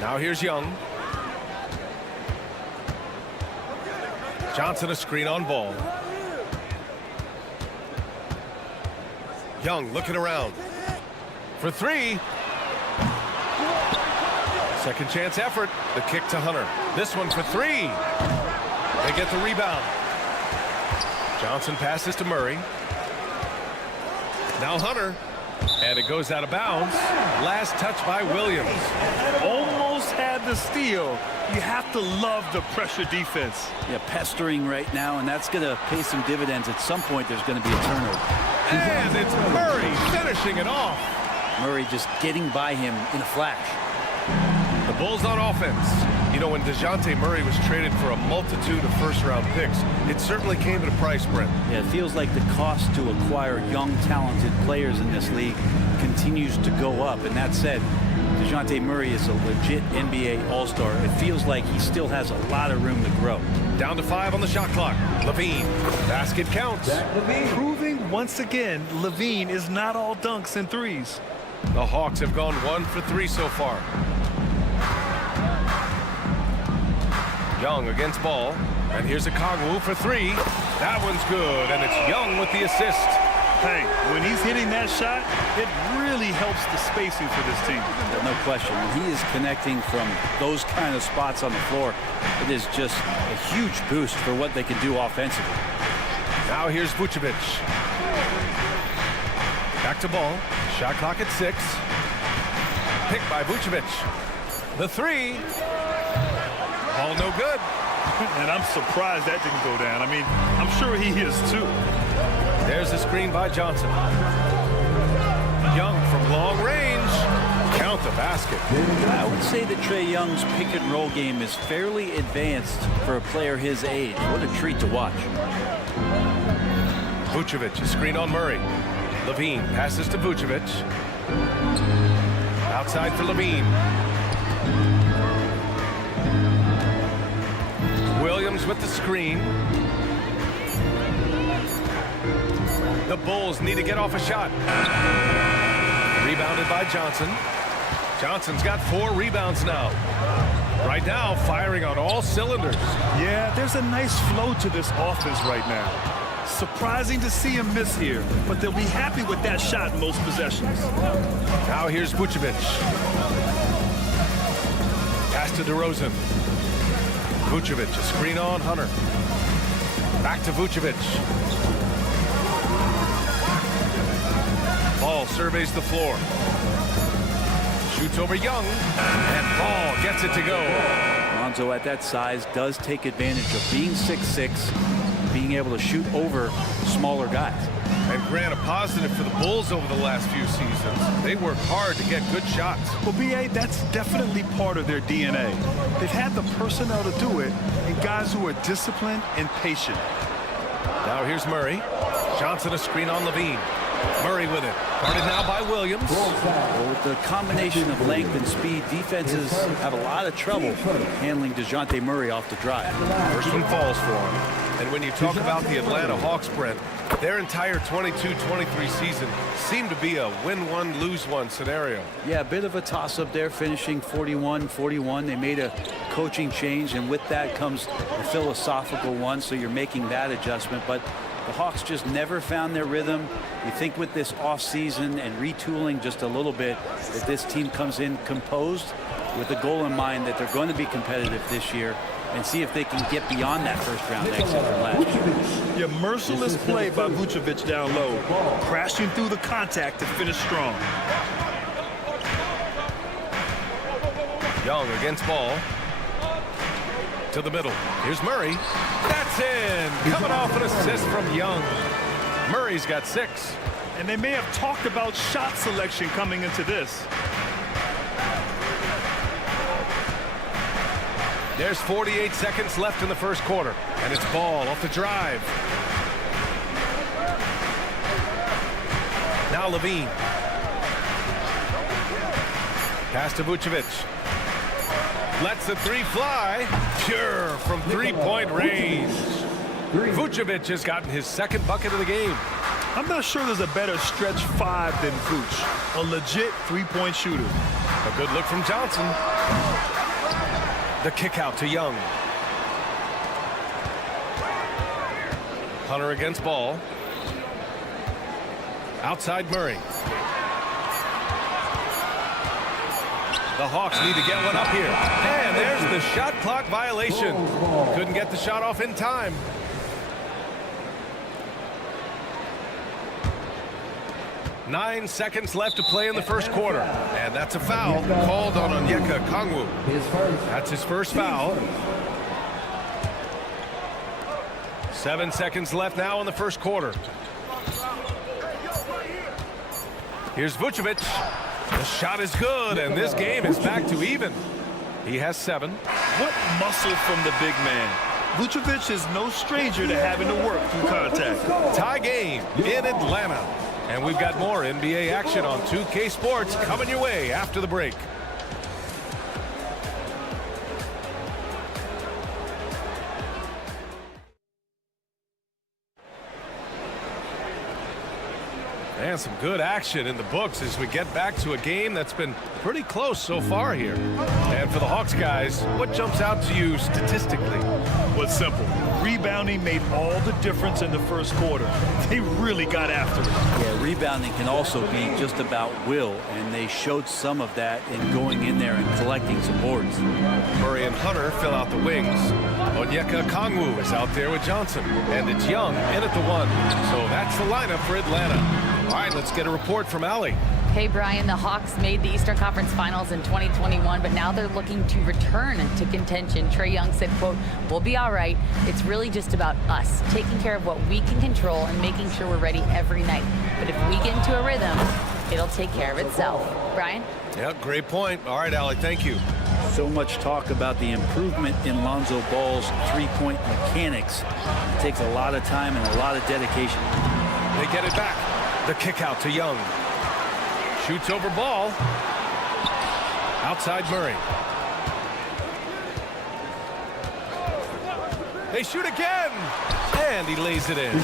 Now here's Young. Johnson a screen on ball. Young looking around for three. Second chance effort. The kick to Hunter. This one for three. They get the rebound. Johnson passes to Murray. Now Hunter. And it goes out of bounds. Last touch by Williams. Almost had the steal. You have to love the pressure defense. Yeah, pestering right now, and that's going to pay some dividends. At some point, there's going to be a turnover. And it's Murray finishing it off. Murray just getting by him in a flash. The Bulls on offense. You know, when DeJounte Murray was traded for a multitude of first-round picks, it certainly came at a price, Brent. Yeah, it feels like the cost to acquire young, talented players in this league continues to go up. And that said, DeJounte Murray is a legit NBA All-Star. It feels like he still has a lot of room to grow. Down to 5 on the shot clock. Levine. Basket counts. Proving once again, Levine is not all dunks and threes. The Hawks have gone 1 for 3 so far. Young against Ball. And here's a Kongwu for 3. That one's good, and it's Young with the assist. Hey, when he's hitting that shot, it really helps the spacing for this team. No question. When he is connecting from those kind of spots on the floor, it is just a huge boost for what they can do offensively. Now here's Vucevic. Back to Ball. Shot clock at 6. Picked by Vucevic. The 3. Ball no good. And I'm surprised that didn't go down. I mean, I'm sure he is too. There's the screen by Johnson. Young from long range. Count the basket. I would say that Trae Young's pick and roll game is fairly advanced for a player his age. What a treat to watch. Vucevic, a screen on Murray. Levine passes to Vucevic. Outside for Levine. Williams with the screen. The Bulls need to get off a shot. Rebounded by Johnson. Johnson's got 4 rebounds now. Right now, firing on all cylinders. Yeah, there's a nice flow to this offense right now. Surprising to see him miss here, but they'll be happy with that shot in most possessions. Now here's Vucevic. Pass to DeRozan. Vucevic, a screen on Hunter. Back to Vucevic. Ball surveys the floor. Shoots over Young. And Ball gets it to go. Lonzo at that size does take advantage of being 6'6", being able to shoot over smaller guys. And Grant, a positive for the Bulls over the last few seasons. They work hard to get good shots. Well, B.A., that's definitely part of their DNA. They've had the personnel to do it, and guys who are disciplined and patient. Now here's Murray. Johnson a screen on Levine. Murray with it. Guarded now by Williams. Well, with the combination of length and speed, defenses have a lot of trouble handling DeJounte Murray off the drive. First one falls for him. And when you talk about the Atlanta Hawks, Brent, their entire 22-23 season seemed to be a win one, lose one scenario. Yeah, a bit of a toss-up there, finishing 41-41. They made a coaching change, and with that comes a philosophical one, so you're making that adjustment. But the Hawks just never found their rhythm. You think with this offseason and retooling just a little bit that this team comes in composed with the goal in mind that they're going to be competitive this year and see if they can get beyond that first-round exit from last year. Yeah, merciless play by Vucevic down low, crashing through the contact to finish strong. Young against ball. To the middle. Here's Murray. That's in. Coming off an assist from Young. Murray's got 6. And they may have talked about shot selection coming into this. There's 48 seconds left in the first quarter. And it's ball off the drive. Now Levine. Pass to Vucevic. Lets the 3 fly. Pure from three-point range. Vucevic has gotten his second bucket of the game. I'm not sure there's a better stretch 5 than Vooch. A legit three-point shooter. A good look from Johnson. The kick out to Young. Hunter against ball. Outside Murray. The Hawks need to get one up here. And there's the shot clock violation. Couldn't get the shot off in time. Nine seconds left to play in the first quarter. And that's a foul called on Onyeka Okongwu. That's his first foul. 7 seconds left now in the first quarter. Here's Vucevic. The shot is good, and this game is back to even. He has 7. What muscle from the big man. Vucevic is no stranger to having to work through contact. Tie game in Atlanta. And we've got more NBA action on 2K Sports coming your way after the break. And some good action in the books as we get back to a game that's been pretty close so far here. And for the Hawks guys, what jumps out to you statistically? Well, it's simple. Rebounding made all the difference in the first quarter. They really got after it. Yeah, rebounding can also be just about will, and they showed some of that in going in there and collecting some boards. Murray and Hunter fill out the wings. Onyeka Okongwu is out there with Johnson. And it's Young in at the 1. So that's the lineup for Atlanta. All right, let's get a report from Allie. Hey, Brian, the Hawks made the Eastern Conference Finals in 2021, but now they're looking to return to contention. Trae Young said, quote, "We'll be all right. It's really just about us, taking care of what we can control and making sure we're ready every night. But if we get into a rhythm, it'll take care of itself." Brian? Yeah, great point. All right, Allie, thank you. So much talk about the improvement in Lonzo Ball's three-point mechanics. It takes a lot of time and a lot of dedication. They get it back. The kick out to Young. Shoots over ball. Outside Murray. They shoot again. And he lays it in.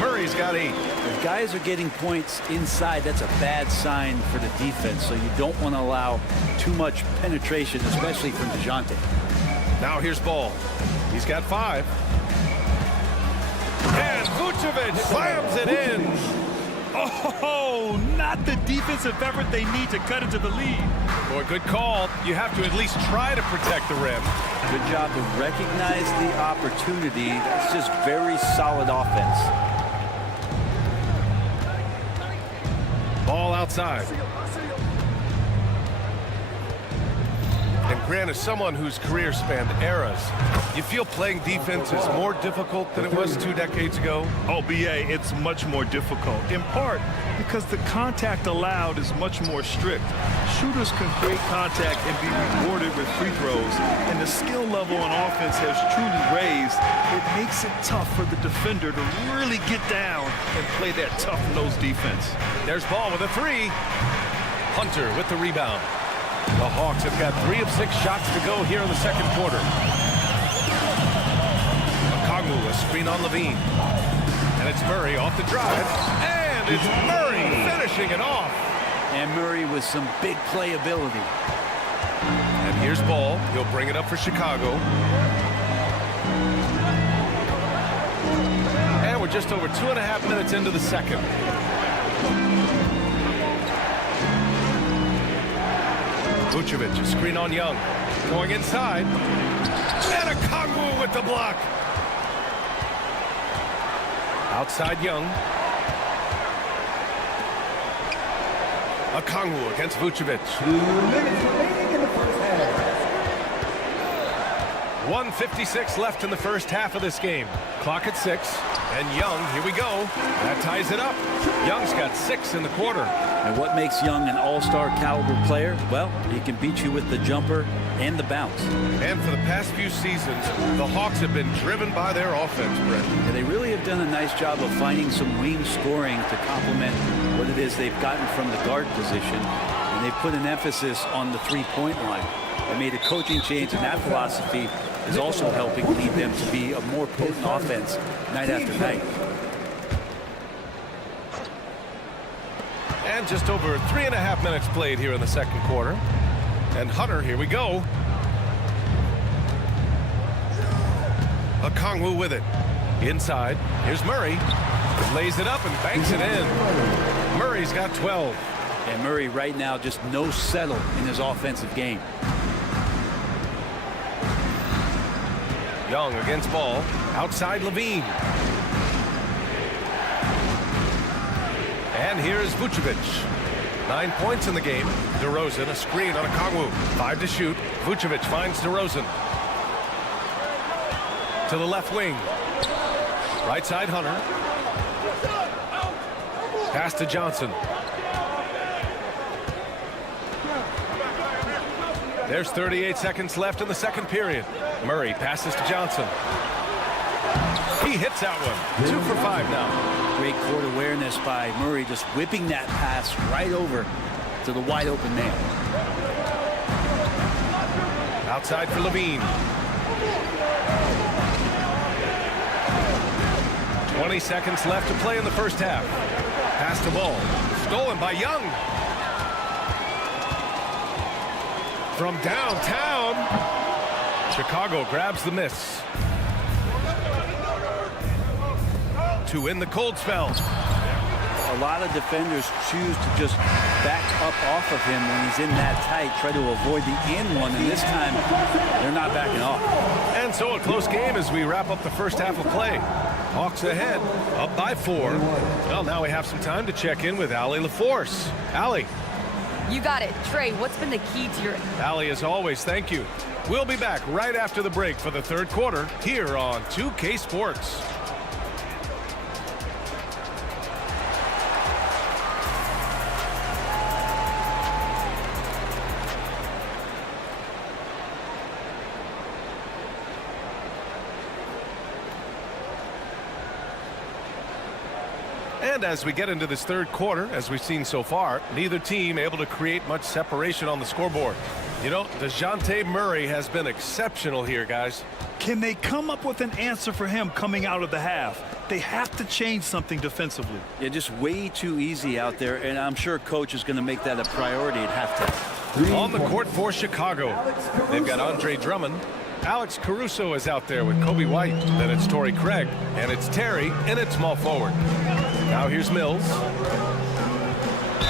Murray's got 8. If guys are getting points inside, that's a bad sign for the defense. So you don't want to allow too much penetration, especially from DeJounte. Now here's Ball. He's got 5. And Vucevic slams it in. Oh, not the defensive effort they need to cut into the lead. Boy, good call. You have to at least try to protect the rim. Good job to recognize the opportunity. That's just very solid offense. Ball outside. And Grant, as someone whose career spanned eras, you feel playing defense is more difficult than it was 2 decades ago? Oh, BA, it's much more difficult, in part because the contact allowed is much more strict. Shooters can create contact and be rewarded with free throws, and the skill level on offense has truly raised. It makes it tough for the defender to really get down and play that tough-nosed defense. There's Ball with a 3. Hunter with the rebound. The Hawks have got 3 of 6 shots to go here in the second quarter. Okongwu, a screen on Levine. And it's Murray off the drive. And it's Murray finishing it off. And Murray with some big playability. And here's Ball. He'll bring it up for Chicago. And we're just over 2.5 minutes into the second. Vucevic, a screen on Young. Going inside. And Okongwu with the block. Outside Young. Okongwu against Vucevic. 1:56 left in the first half of this game. Clock at 6. And Young, here we go. That ties it up. Young's got 6 in the quarter. And what makes Young an all-star caliber player? Well, he can beat you with the jumper and the bounce. And for the past few seasons, the Hawks have been driven by their offense, Brett. And they really have done a nice job of finding some wing scoring to complement what it is they've gotten from the guard position. And they've put an emphasis on the three-point line. They made a coaching change, and that philosophy is also helping lead them to be a more potent offense night after night. And just over 3.5 minutes played here in the second quarter. And Hunter, here we go. Okongwu with it. Inside. Here's Murray. Lays it up and banks it in. Murray's got 12. And Murray right now just no settle in his offensive game. Young against Ball. Outside Levine. And here's Vucevic. 9 points in the game. DeRozan, a screen on Okongwu. 5 to shoot. Vucevic finds DeRozan. To the left wing. Right side Hunter. Pass to Johnson. There's 38 seconds left in the second period. Murray passes to Johnson. He hits that one. 2 for 5 now. Great court awareness by Murray, just whipping that pass right over to the wide open man. Outside for Levine. 20 seconds left to play in the first half. Pass to Ball. Stolen by Young. From downtown. Chicago grabs the miss. To win the cold spell. A lot of defenders choose to just back up off of him when he's in that tight, try to avoid the and one, and this time they're not backing off. And so a close game as we wrap up the first half of play. Hawks ahead, up by 4. Well, now we have some time to check in with Allie LaForce. Allie. You got it. Trey, what's been the key to your... Allie, as always, thank you. We'll be back right after the break for the third quarter here on 2K Sports. And as we get into this third quarter, as we've seen so far, neither team able to create much separation on the scoreboard. You know, DeJounte Murray has been exceptional here, guys. Can they come up with an answer for him coming out of the half? They have to change something defensively. Yeah, just way too easy out there, and I'm sure coach is going to make that a priority at halftime. On the court for Chicago, they've got Andre Drummond. Alex Caruso is out there with Kobe White. Then it's Torrey Craig, and it's Terry, and it's small forward. Now here's Mills.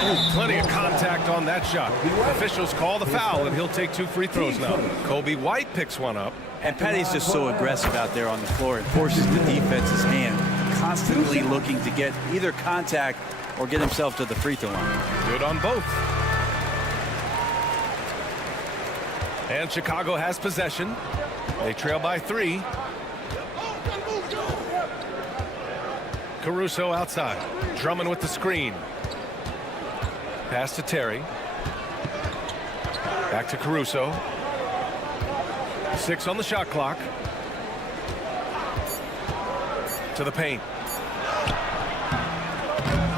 Oh, plenty of contact on that shot. Officials call the foul, and he'll take 2 free throws now. Kobe White picks one up. And Petty's just so aggressive out there on the floor. It forces the defense's hand, constantly looking to get either contact or get himself to the free throw line. Good on both. And Chicago has possession. They trail by 3. Caruso outside. Drummond with the screen. Pass to Terry. Back to Caruso. 6 on the shot clock. To the paint.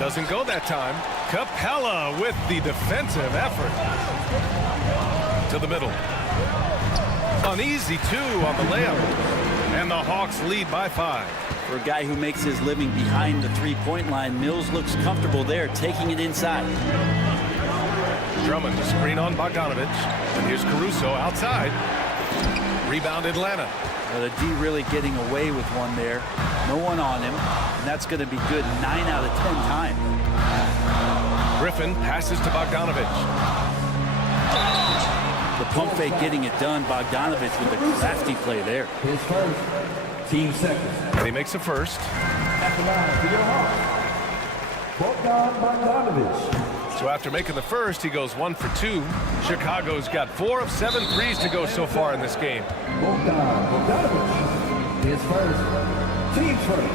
Doesn't go that time. Capella with the defensive effort. To the middle. An easy 2 on the layup. And the Hawks lead by 5. For a guy who makes his living behind the three-point line, Mills looks comfortable there, taking it inside. Drummond, the screen on Bogdanovich. And here's Caruso outside. Rebound Atlanta. Well, the D really getting away with one there. No one on him. And that's going to be good 9 out of 10 times. Griffin passes to Bogdanovich. The pump fake getting it done. Bogdanovich with a crafty play there. His first. Team second. And he makes a first. At the line for your Hawks, Bogdanovich. So after making the first, he goes 1 for 2. Chicago's got 4 of 7 threes to go so far in this game. Bogdanovich. His first. Team's first.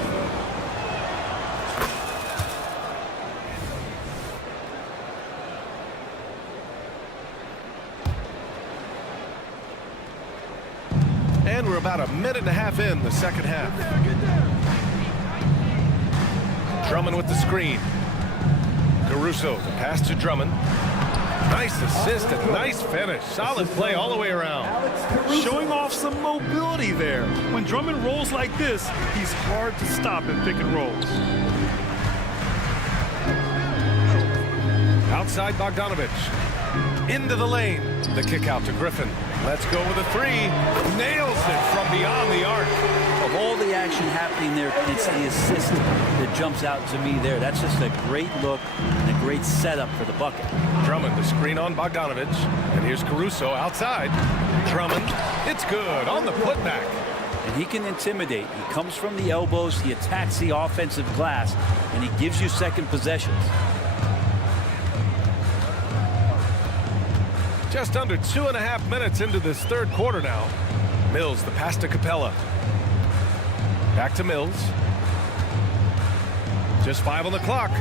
And we're about a minute and a half in the second half. Drummond with the screen. Caruso, the pass to Drummond. Nice assist and nice finish. Solid play all the way around. Showing off some mobility there. When Drummond rolls like this, he's hard to stop in pick and rolls. Outside Bogdanovich. Into the lane. The kick out to Griffin. Let's go with a 3. Nails it from beyond the arc. Of all the action happening there, it's the assist that jumps out to me there. That's just a great look and a great setup for the bucket. Drummond, the screen on Bogdanovich. And here's Caruso outside. Drummond, it's good on the putback. And he can intimidate. He comes from the elbows, he attacks the offensive glass, and he gives you second possessions. Just under 2.5 minutes into this third quarter now. Mills, the pass to Capella. Back to Mills. Just 5 on the clock.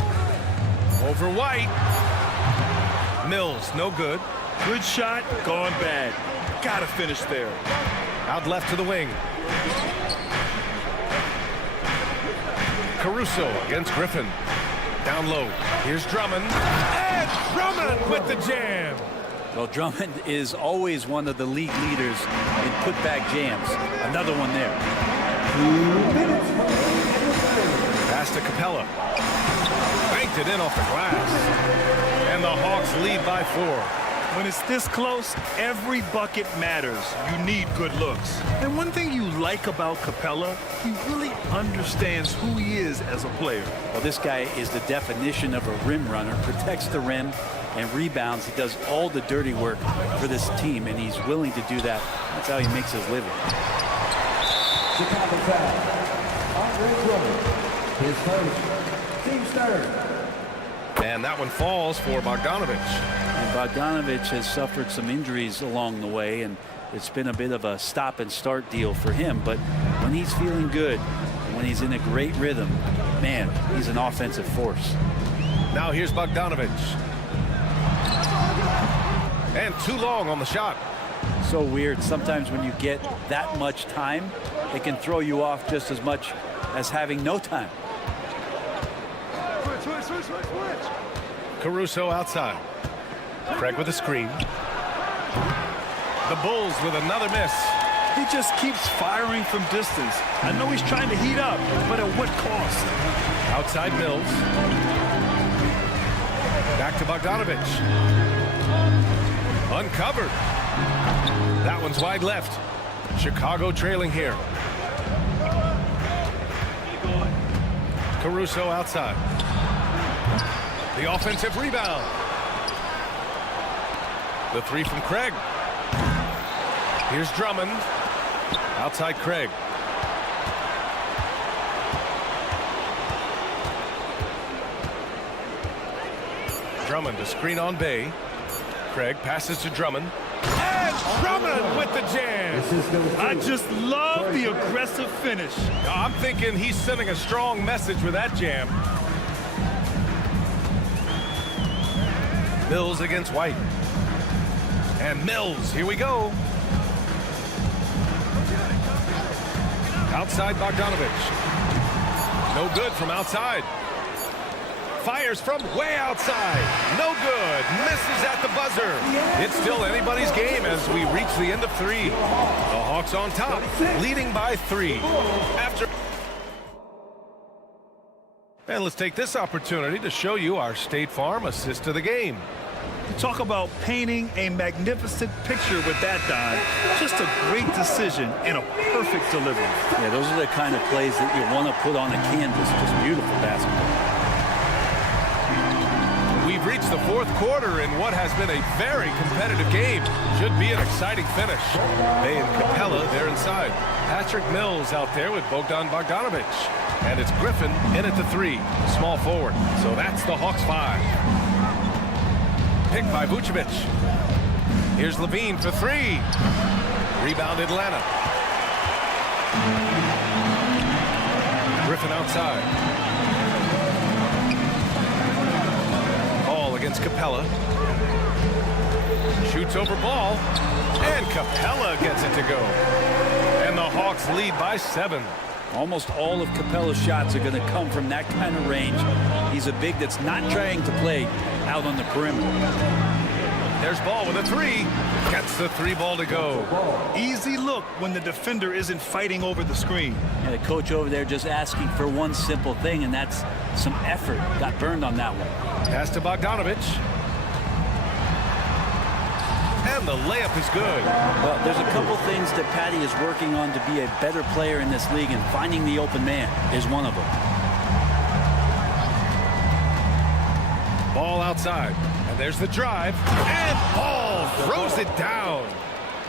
Over White. Mills, no good. Good shot, gone bad. Gotta finish there. Out left to the wing. Caruso against Griffin. Down low. Here's Drummond. And Drummond with the jam. Well, Drummond is always one of the league leaders in putback jams. Another one there. 2 minutes. Pass to Capella. Banked it in off the glass. And the Hawks lead by 4. When it's this close, every bucket matters. You need good looks. And one thing you like about Capella, he really understands who he is as a player. Well, this guy is the definition of a rim runner. Protects the rim and rebounds. He does all the dirty work for this team, and he's willing to do that. That's how he makes his living. Chicago foul. Andre Drummond. His first. Team's third. And that one falls for Bogdanovich. And Bogdanovich has suffered some injuries along the way, and it's been a bit of a stop and start deal for him. But when he's feeling good, when he's in a great rhythm, man, he's an offensive force. Now here's Bogdanovich. And too long on the shot. So weird. Sometimes when you get that much time, it can throw you off just as much as having no time. Caruso outside. Craig with a screen. The Bulls with another miss. He just keeps firing from distance. I know he's trying to heat up, but at what cost? Outside Mills. Back to Bogdanovich. Uncovered. That one's wide left. Chicago trailing here. Caruso outside. The offensive rebound. The 3 from Craig. Here's Drummond. Outside Craig. Drummond, a screen on Bay. Craig passes to Drummond. And And Drummond with the jam. I just love the aggressive finish. I'm thinking he's sending a strong message with that jam. Mills against White. And Mills, here we go. Outside Bogdanovich. No good from outside. Fires from way outside. No good. Misses at the buzzer. It's still anybody's game as we reach the end of 3. The Hawks on top, leading by 3. And let's take this opportunity to show you our State Farm assist to the game. Talk about painting a magnificent picture with that, Don. Just a great decision and a perfect delivery. Yeah, those are the kind of plays that you want to put on a canvas. Just beautiful basketball. We've reached the 4th quarter in what has been a very competitive game. Should be an exciting finish. May and Capella, they're inside. Patrick Mills out there with Bogdan Bogdanovich. And it's Griffin in at the 3, small forward. So that's the Hawks 5. Picked by Vucevic. Here's Levine for 3. Rebound Atlanta. Griffin outside. Ball against Capella. Shoots over Ball. And Capella gets it to go. And the Hawks lead by 7. Almost all of Capella's shots are going to come from that kind of range. He's a big that's not trying to play out on the perimeter. There's Ball with a 3. Gets the 3 ball to go. Easy look when the defender isn't fighting over the screen. And the coach over there just asking for one simple thing, and that's some effort. Got burned on that one. Pass to Bogdanovich. And the layup is good. Well, there's a couple things that Patty is working on to be a better player in this league, and finding the open man is one of them. Ball outside. And there's the drive. And Ball throws it down.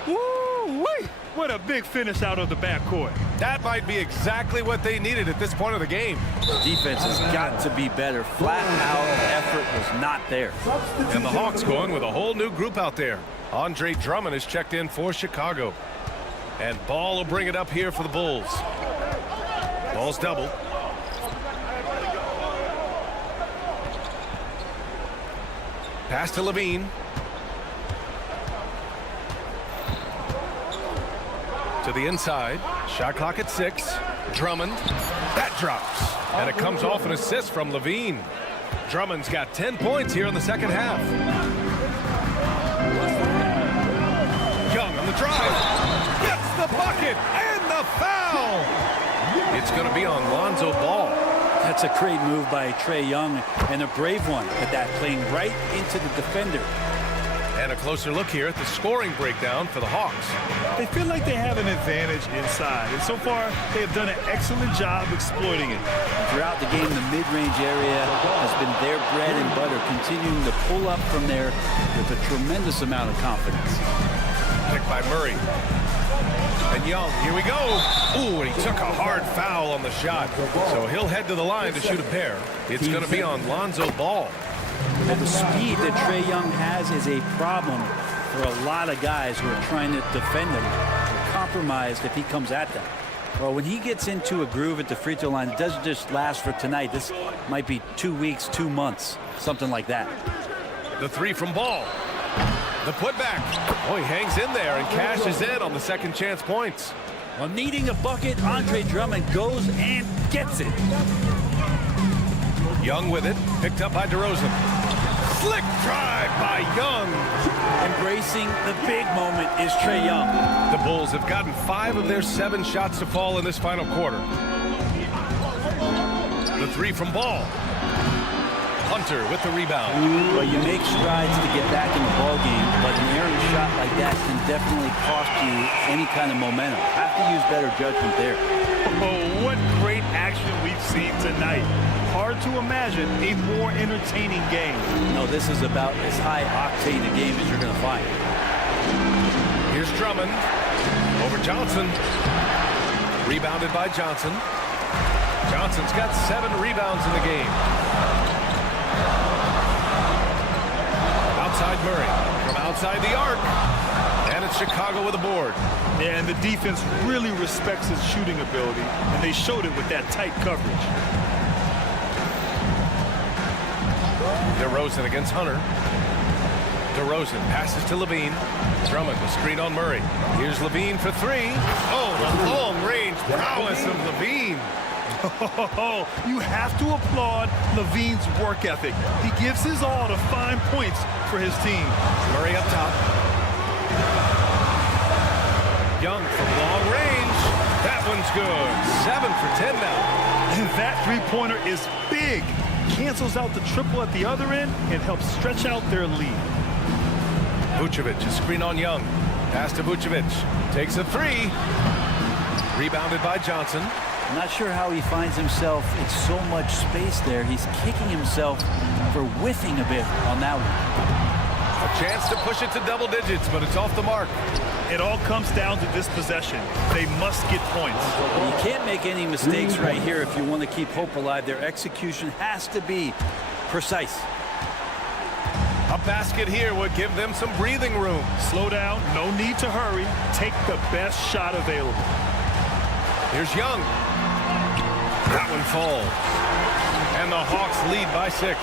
Woo-wee! What a big finish out of the backcourt. That might be exactly what they needed at this point of the game. The defense has got to be better. Flat out effort was not there. And the Hawks going with a whole new group out there. Andre Drummond is checked in for Chicago. And Ball will bring it up here for the Bulls. Ball's double. Pass to Levine. To the inside. Shot clock at 6. Drummond. That drops. And it comes off an assist from Levine. Drummond's got 10 points here in the second half. Young on the drive. Gets the bucket and the foul. It's going to be on Lonzo Ball. That's a great move by Trae Young, and a brave one at that, playing right into the defender. And a closer look here at the scoring breakdown for the Hawks. They feel like they have an advantage inside, and so far they have done an excellent job exploiting it. Throughout the game, the mid-range area has been their bread and butter, continuing to pull up from there with a tremendous amount of confidence. Picked by Murray. And Young, here we go. Ooh, and he took a hard foul on the shot. So he'll head to the line to shoot a pair. It's going to be on Lonzo Ball. Well, the speed that Trae Young has is a problem for a lot of guys who are trying to defend him. They're compromised if he comes at them. Well, when he gets into a groove at the free throw line, it doesn't just last for tonight. This might be 2 weeks, 2 months, something like that. The 3 from Ball. The putback. Oh, he hangs in there and cashes in on the second chance points. Well, needing a bucket, Andre Drummond goes and gets it. Young with it, picked up by DeRozan. Slick drive by Young. Embracing the big moment is Trae Young. The Bulls have gotten 5 of their 7 shots to fall in this final quarter. The 3 from Ball. Hunter with the rebound. Well, you make strides to get back in the ball game, but an errant shot like that can definitely cost you any kind of momentum. Have to use better judgment there. Oh, what great action we've seen tonight. Hard to imagine a more entertaining game. No, this is about as high octane a game as you're going to find. Here's Drummond over Johnson. Rebounded by Johnson. Johnson's got 7 rebounds in the game. Outside Murray from outside the arc. And it's Chicago with a board. Yeah, and the defense really respects his shooting ability, and they showed it with that tight coverage. DeRozan against Hunter. DeRozan passes to Levine. Drummond will screen on Murray. Here's Levine for three. Oh, the long-range prowess of Levine. You have to applaud Levine's work ethic. He gives his all to find points for his team. Murray up top. Young from long range. That one's good. 7 for 10 now. And that three-pointer is big. Cancels out the triple at the other end and helps stretch out their lead. Vucevic, a screen on Young. Pass to Vucevic. Takes a three. Rebounded by Johnson. I'm not sure how he finds himself in so much space there. He's kicking himself for whiffing a bit on that one. A chance to push it to double digits, but it's off the mark. It all comes down to this possession. They must get points. You can't make any mistakes right here if you want to keep hope alive. Their execution has to be precise. A basket here would give them some breathing room. Slow down, no need to hurry. Take the best shot available. Here's Young. That one falls. And the Hawks lead by 6.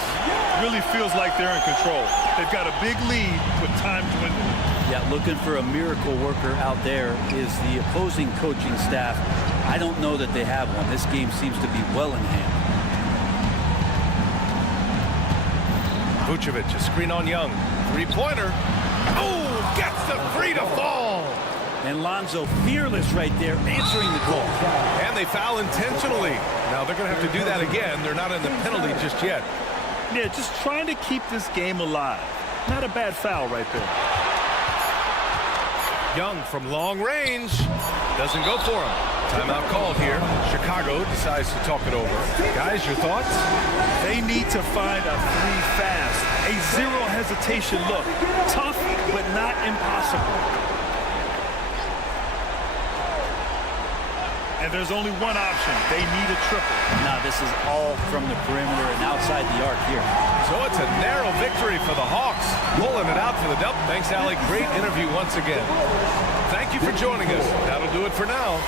Really feels like they're in control. They've got a big lead with time dwindling. Yeah, looking for a miracle worker out there is the opposing coaching staff. I don't know that they have one. This game seems to be well in hand. Vucevic, a screen on Young. Three-pointer. Oh, gets the three to fall. And Lonzo fearless right there, answering the call. And they foul intentionally. Now they're going to have to do that again. They're not in the penalty just yet. Yeah, just trying to keep this game alive. Not a bad foul right there. Young from long range. Doesn't go for him. Timeout called here. Chicago decides to talk it over. Guys, your thoughts? They need to find a three fast. A zero hesitation look. Tough, but not impossible. And there's only one option. They need a triple. Now this is all from the perimeter and outside the arc here. So it's a narrow victory for the Hawks. Pulling it out for the dub. Thanks, Alec. Great interview once again. Thank you for joining us. That'll do it for now.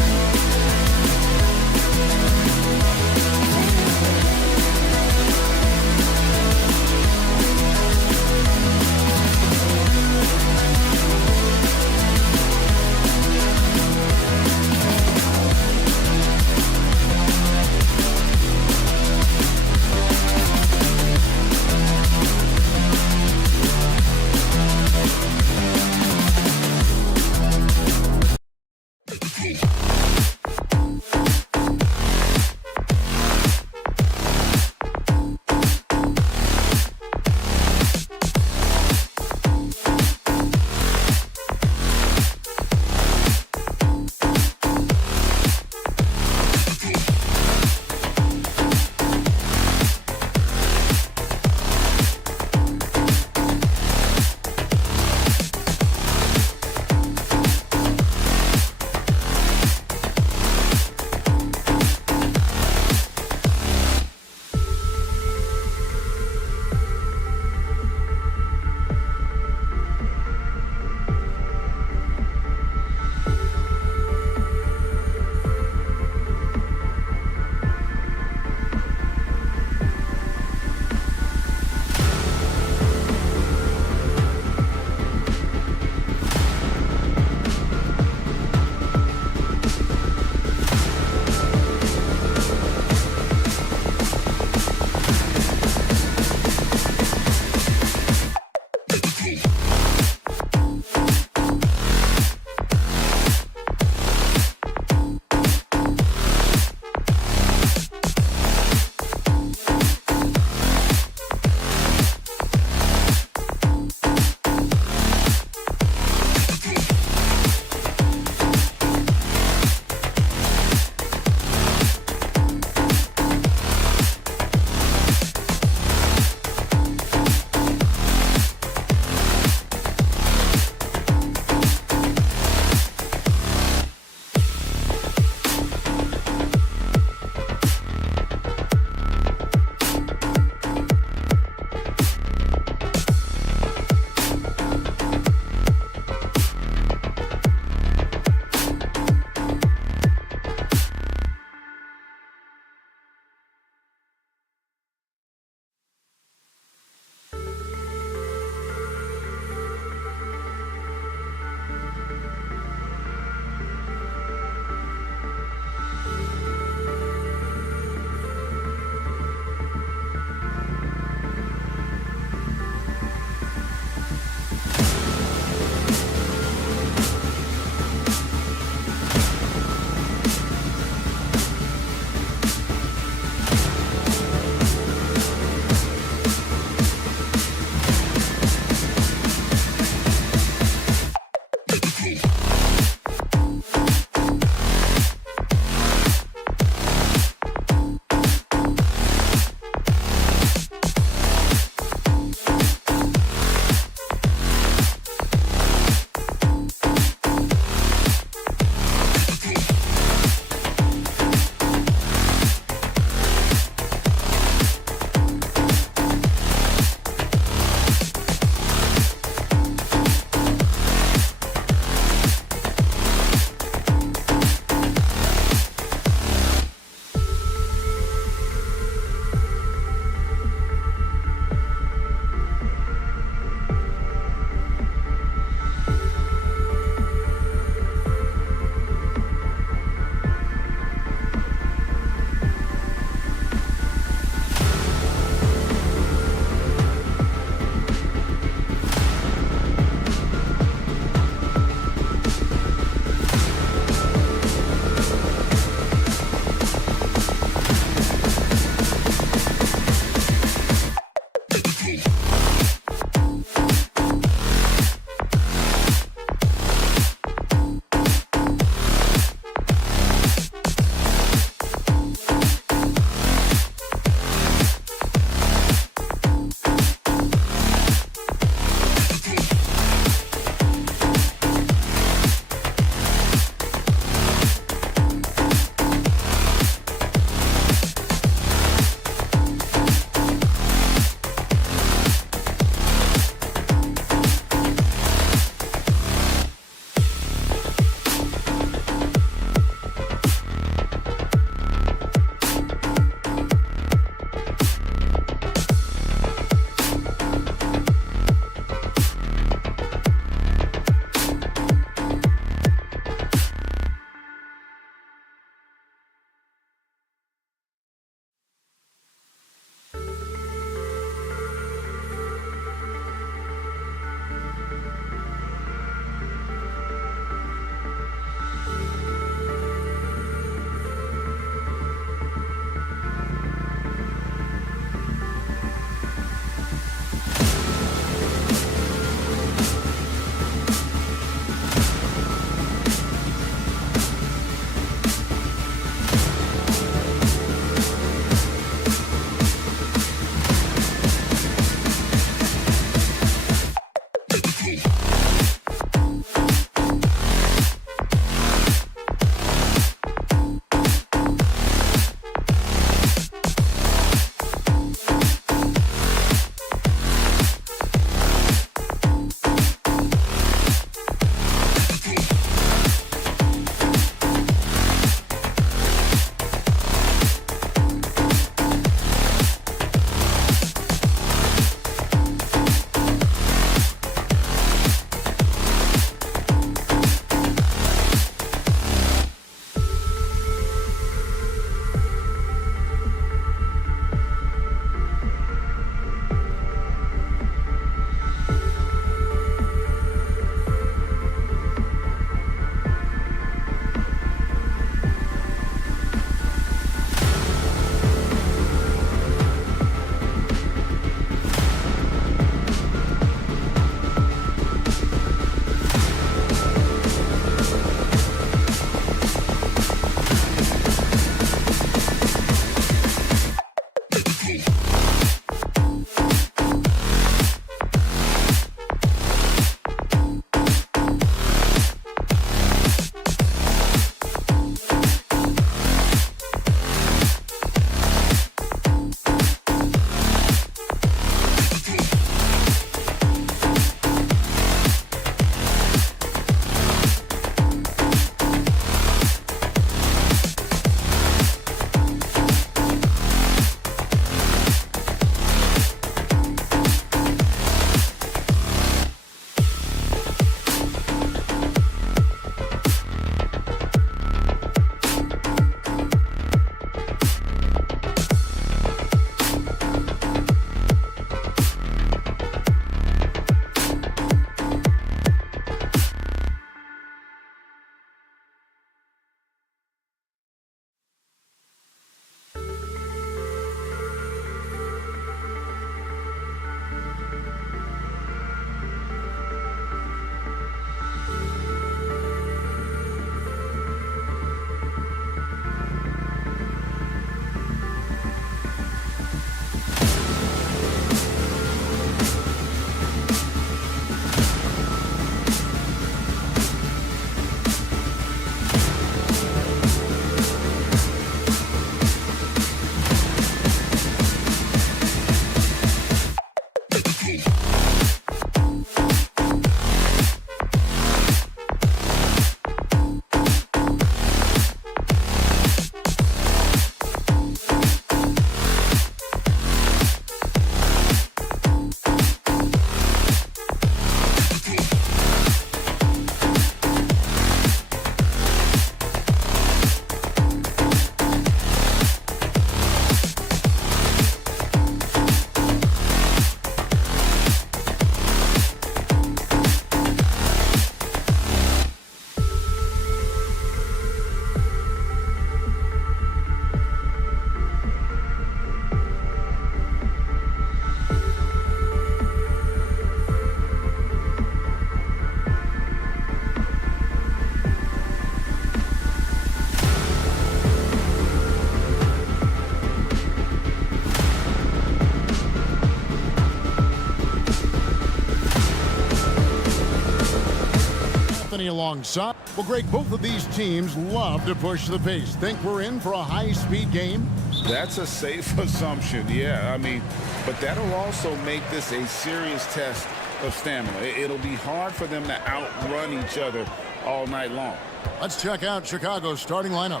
Anthony alongside. Well, Greg, both of these teams love to push the pace. Think we're in for a high-speed game? That's a safe assumption, yeah. I mean, but that'll also make this a serious test of stamina. It'll be hard for them to outrun each other all night long. Let's check out Chicago's starting lineup.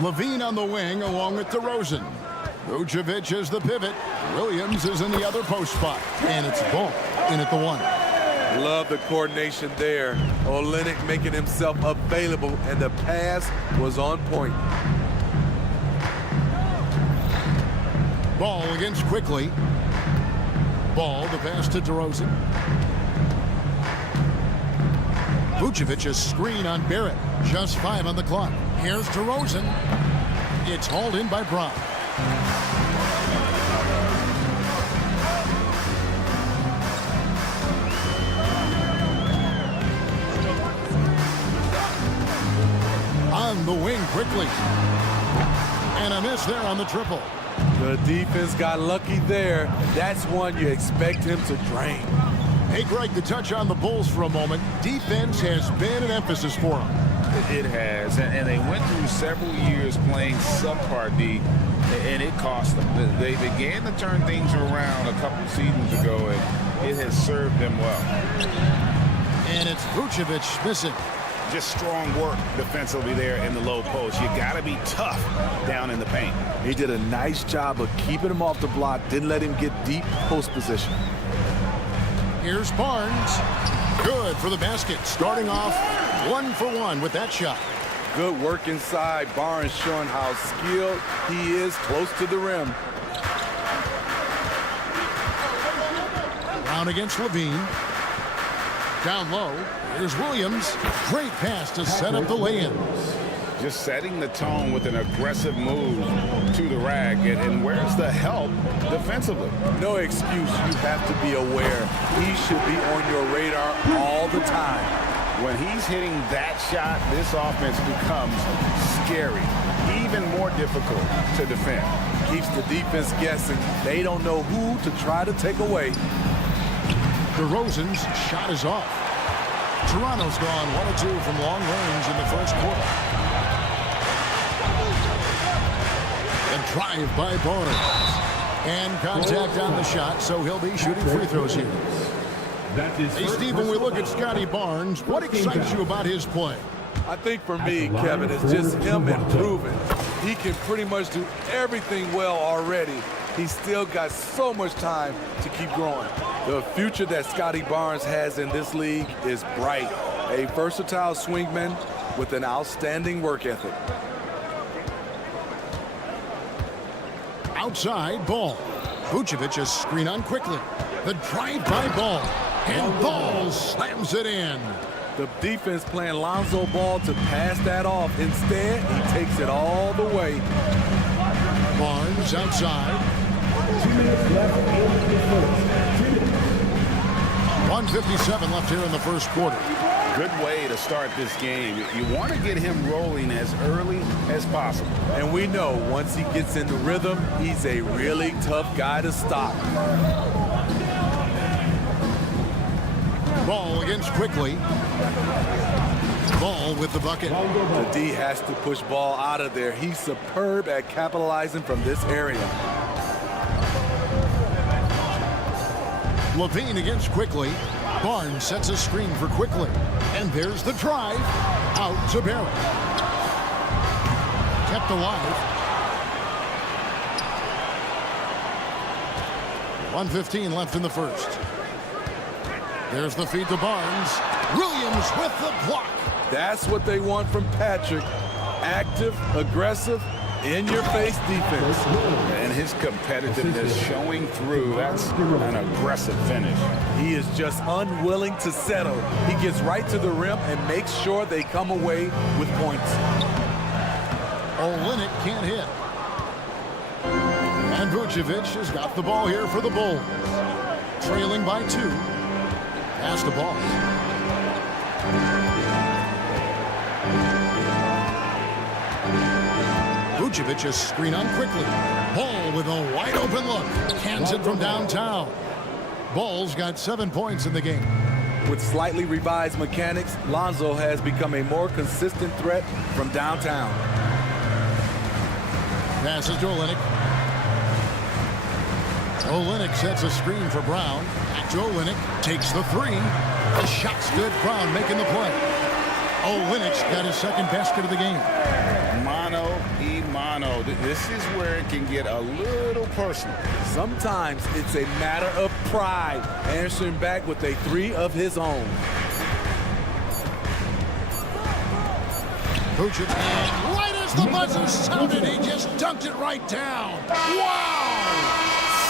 Levine on the wing along with DeRozan. Vucevic is the pivot. Williams is in the other post spot. And it's Ball in at the 1. Love the coordination there. Olynyk making himself available, and the pass was on point. Ball against Quickly. Ball, the pass to DeRozan. Vucevic a screen on Barrett. Just 5 on the clock. Here's DeRozan. It's hauled in by Brown. On the wing quickly. And a miss there on the triple. The defense got lucky there. That's one you expect him to drain. Hey, Greg, to touch on the Bulls for a moment, defense has been an emphasis for them. It has, and they went through several years playing subpar D, and it cost them. They began to turn things around a couple seasons ago, and it has served them well. And it's Vucevic missing. Just strong work defensively there in the low post. You got to be tough down in the paint. He did a nice job of keeping him off the block, didn't let him get deep post position. Here's Barnes. Good for the basket. Starting off 1 for 1 with that shot. Good work inside. Barnes showing how skilled he is close to the rim. Brown against Levine. Down low. Here's Williams. Great pass to set up the lay-in. Just setting the tone with an aggressive move to the rack. And where's the help defensively? No excuse. You have to be aware. He should be on your radar all the time. When he's hitting that shot, this offense becomes scary, even more difficult to defend. Keeps the defense guessing. They don't know who to try to take away. DeRozan's shot is off. Toronto's gone 1 of 2 from long range in the first quarter. A drive by Barnes. And contact on the shot, so he'll be shooting free throws here. Hey, Steve, when we look at Scotty Barnes, what excites you about his play? I think for me, Kevin, it's just him improving. He can pretty much do everything well already. He's still got so much time to keep growing. The future that Scotty Barnes has in this league is bright. A versatile swingman with an outstanding work ethic. Outside, Ball. Vucevic a screen on quickly. The drive by Ball. And Ball slams it in. The defense playing Lonzo Ball to pass that off. Instead, he takes it all the way. Barnes outside. 1:57 left here in the first quarter. Good way to start this game. You want to get him rolling as early as possible. And we know once he gets into rhythm, he's a really tough guy to stop. Ball against Quickly. Ball with the bucket. The D has to push Ball out of there. He's superb at capitalizing from this area. Levine against Quickly. Barnes sets a screen for Quickly. And there's the drive. Out to Barrett. Kept alive. 1:15 left in the first. There's the feed to Barnes. Williams with the block. That's what they want from Patrick. Active, aggressive, in-your-face defense. And his competitiveness showing through. That's an aggressive finish. He is just unwilling to settle. He gets right to the rim and makes sure they come away with points. Olynyk can't hit. And Vucevic has got the ball here for the Bulls. Trailing by 2. Pass the ball. Vucevic a screen on Quickly. Ball with a wide open look. Cans it from downtown. Ball's got 7 points in the game. With slightly revised mechanics, Lonzo has become a more consistent threat from downtown. Passes to Olynyk. Olynyk sets a screen for Brown. Back to Olynyk. Takes the three. The shot's good. Brown making the play. Olynyk's got his second basket of the game. Mano y mano. This is where it can get a little personal. Sometimes it's a matter of pride, answering back with a three of his own. Vucevic, and right as the buzzer sounded, he just dunked it right down. Wow!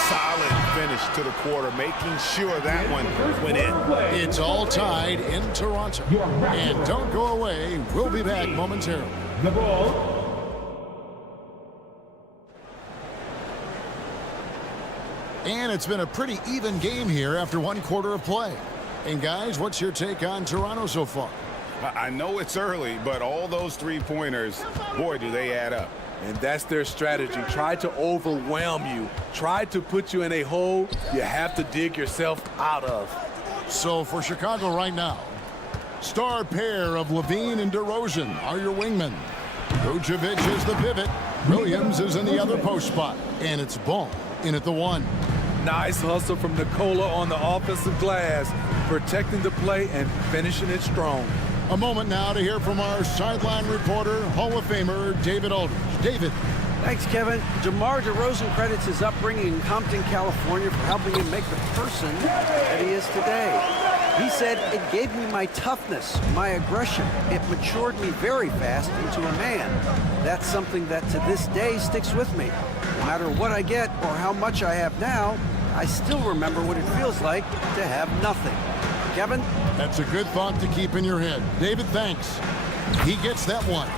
Solid finish to the quarter, making sure that one went in. It's all tied in Toronto. And don't go away. We'll be back momentarily. The ball. And it's been a pretty even game here after one quarter of play. And guys, what's your take on Toronto so far? I know it's early, but all those three-pointers, boy, do they add up. And that's their strategy. Try to overwhelm you. Try to put you in a hole you have to dig yourself out of. So for Chicago right now, star pair of Levine and DeRozan are your wingmen. Vucevic is the pivot. Williams is in the other post spot. And it's Ball in at the one. Nice hustle from Nikola on the offensive glass, protecting the play and finishing it strong. A moment now to hear from our sideline reporter, Hall of Famer David Aldridge. David. Thanks, Kevin. DeMar DeRozan credits his upbringing in Compton, California for helping him make the person that he is today. He said, "It gave me my toughness, my aggression. It matured me very fast into a man. That's something that to this day sticks with me. No matter what I get or how much I have now, I still remember what it feels like to have nothing." Kevin? That's a good thought to keep in your head. David, thanks. He gets that one.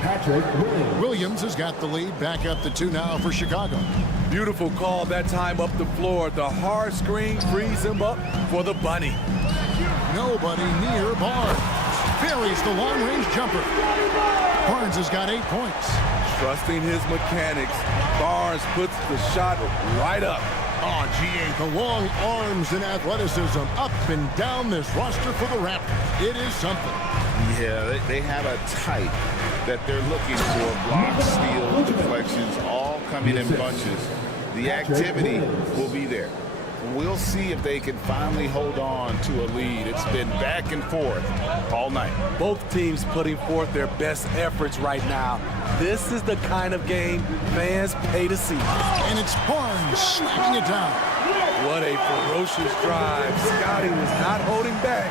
Williams has got the lead. Back up to 2 now for Chicago. Beautiful call that time up the floor. The hard screen frees him up for the bunny. Nobody near Barnes. Buries the long-range jumper. Barnes has got 8 points. Trusting his mechanics, Barnes puts the shot right up. Oh, GA, the long arms and athleticism up and down this roster for the Raptors. It is something. Yeah, they have a type that they're looking for. Blocks, steals, deflections, all coming in bunches. The activity will be there. We'll see if they can finally hold on to a lead. It's been back and forth all night. Both teams putting forth their best efforts right now. This is the kind of game fans pay to see. And it's Barnes slamming it down. What a ferocious drive. Scotty was not holding back.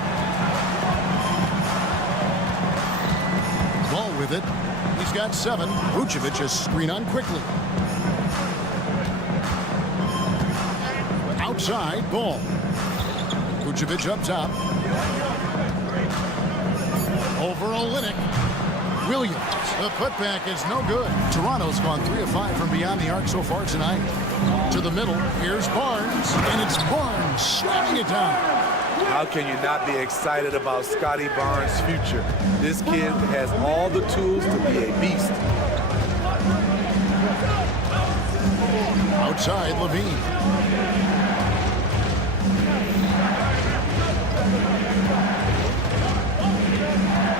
Ball with it. He's got 7. Vucevic is screen on quickly. Outside, Ball. Vucevic up top. Over Olynyk. Williams. The putback is no good. Toronto's gone 3 of 5 from beyond the arc so far tonight. To the middle. Here's Barnes. And it's Barnes slamming it down. How can you not be excited about Scotty Barnes' future? This kid has all the tools to be a beast. Outside, Levine.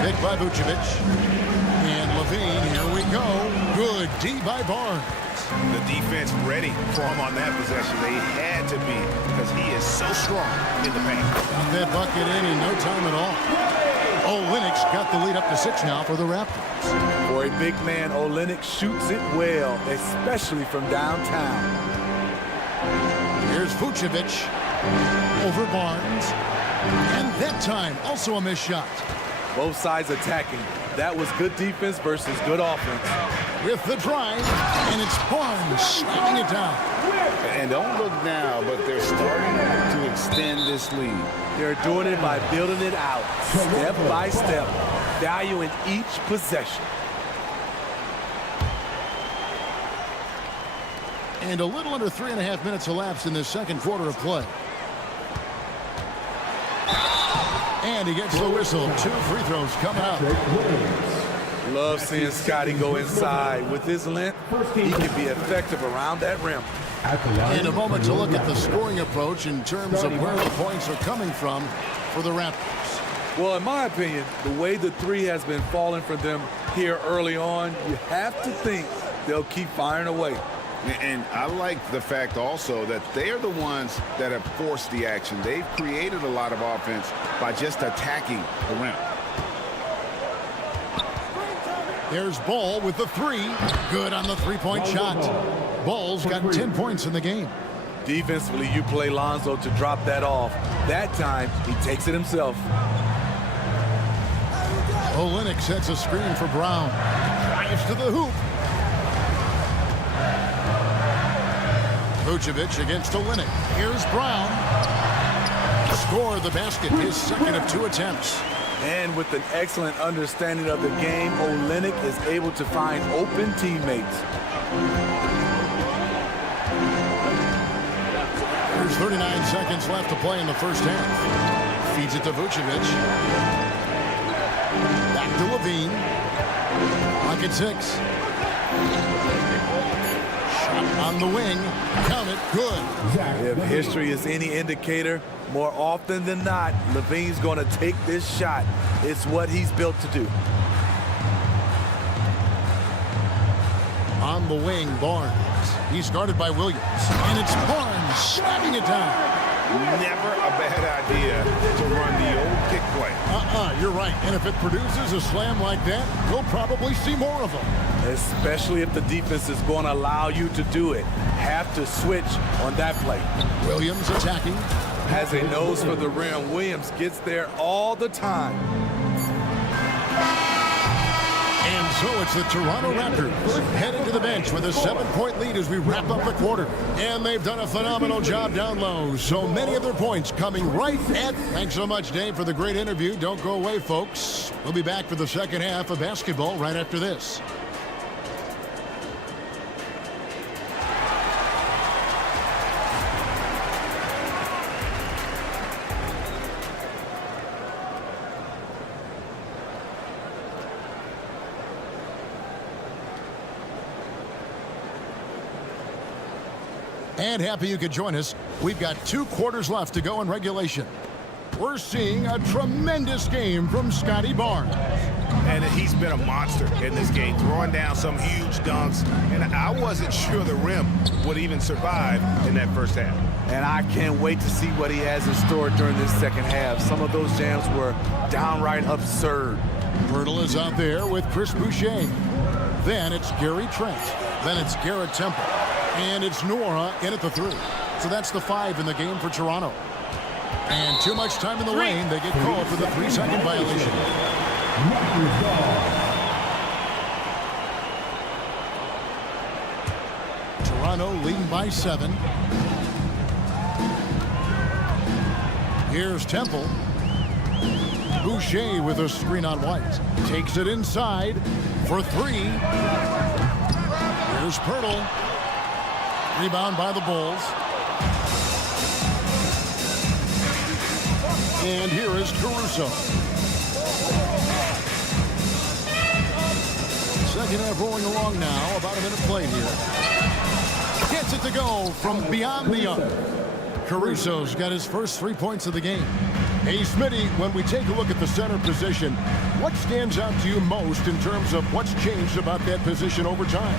Pick by Vucevic. And Levine, here we go. Good D by Barnes. The defense ready for him on that possession. They had to be because he is so strong in the paint. Got that bucket in no time at all. Olynyk's got the lead up to 6 now for the Raptors. For a big man, Olynyk shoots it well, especially from downtown. Here's Vucevic over Barnes. And that time, also a missed shot. Both sides attacking. That was good defense versus good offense. With the drive, and it's Barnes slamming it down. And don't look now, but they're starting to extend this lead. They're doing it by building it out, step by step, valuing each possession. And a little under 3.5 minutes elapsed in this second quarter of play. And he gets the whistle. 2 free throws coming up. Love seeing Scotty go inside. With his length, he can be effective around that rim. In a moment to look at the scoring approach in terms of where the points are coming from. for the Raptors. Well, in my opinion, the way the three has been falling for them here early on, you have to think they'll keep firing away. And I like the fact also that they're the ones that have forced the action. They've created a lot of offense by just attacking the rim. There's Ball with the three. Good on the three-point shot. Ball's got 10 points in the game. Defensively, you play Lonzo to drop that off. That time, he takes it himself. Olynyk sets a screen for Brown. Drives to the hoop. Vucevic against Olynyk. Here's Brown. Score the basket, his second of 2 attempts. And with an excellent understanding of the game, Olynyk is able to find open teammates. There's 39 seconds left to play in the first half. Feeds it to Vucevic. Back to Levine. Clock at 6. On the wing, count it, good. If history is any indicator, more often than not, Levine's going to take this shot. It's what he's built to do. On the wing, Barnes. He's guarded by Williams. And it's Barnes slamming it down. Never a bad idea to run the old kick play. You're right. And if it produces a slam like that, we'll probably see more of them. Especially if the defense is going to allow you to do it. Have to switch on that play. Williams attacking. Has a nose for the rim. Williams gets there all the time. And so it's the Toronto Raptors heading to the bench with a 7-point lead as we wrap up the quarter. And they've done a phenomenal job down low. So many of their points coming right at. Thanks so much, Dave, for the great interview. Don't go away, folks. We'll be back for the second half of basketball right after this. And happy you could join us. We've got 2 quarters left to go in regulation. We're seeing a tremendous game from Scotty Barnes. And he's been a monster in this game, throwing down some huge dunks. And I wasn't sure the rim would even survive in that first half. And I can't wait to see what he has in store during this second half. Some of those jams were downright absurd. Pirtle is out there with Chris Boucher. Then it's Gary Trent. Then it's Garrett Temple. And it's Nora in at the 3. So that's the 5 in the game for Toronto. And too much time in the lane. They get called for the 3-second violation. Toronto leading by 7. Here's Temple. Boucher with a screen on White. Takes it inside for 3. Here's Pirtle. Rebound by the Bulls. And here is Caruso. Second half rolling along now. About a minute played here. Gets it to go from beyond the arc. Caruso's got his first 3 points of the game. Hey, Smitty, when we take a look at the center position, what stands out to you most in terms of what's changed about that position over time?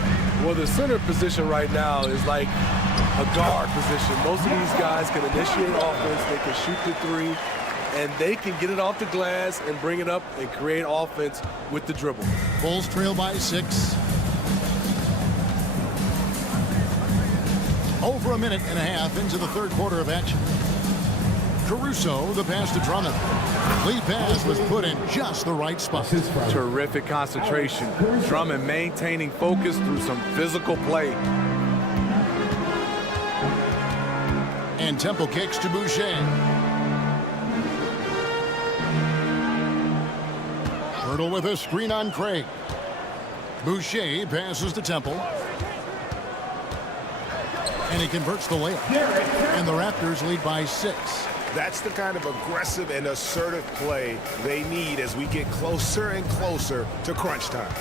Well, the center position right now is like a guard position. Most of these guys can initiate offense, they can shoot the 3, and they can get it off the glass and bring it up and create offense with the dribble. Bulls trail by 6. Over a minute and a half into the third quarter of action. Caruso, the pass to Drummond. Lead pass was put in just the right spot. Terrific concentration. Drummond maintaining focus through some physical play. And Temple kicks to Boucher. Pirtle with a screen on Craig. Boucher passes to Temple. And he converts the layup. And the Raptors lead by 6. That's the kind of aggressive and assertive play they need as we get closer and closer to crunch time.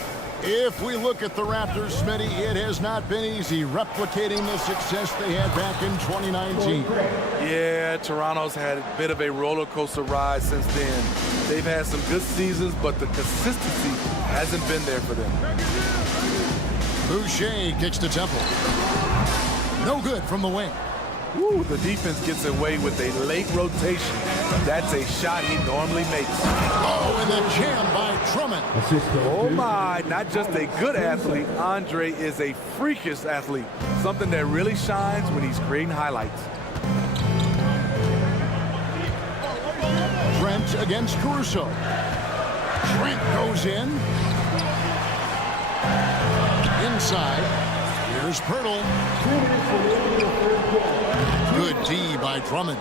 If we look at the Raptors, Smitty, it has not been easy replicating the success they had back in 2019. Yeah, Toronto's had a bit of a roller coaster ride since then. They've had some good seasons, but the consistency hasn't been there for them. Boucher kicks to Temple. No good from the wing. Woo, the defense gets away with a late rotation. That's a shot he normally makes. Oh, and the jam by Drummond. Oh my, not just a good athlete, Andre is a freakish athlete. Something that really shines when he's creating highlights. Trent against Caruso. Trent goes in. Inside. Here's Pirtle. Good D by Drummond.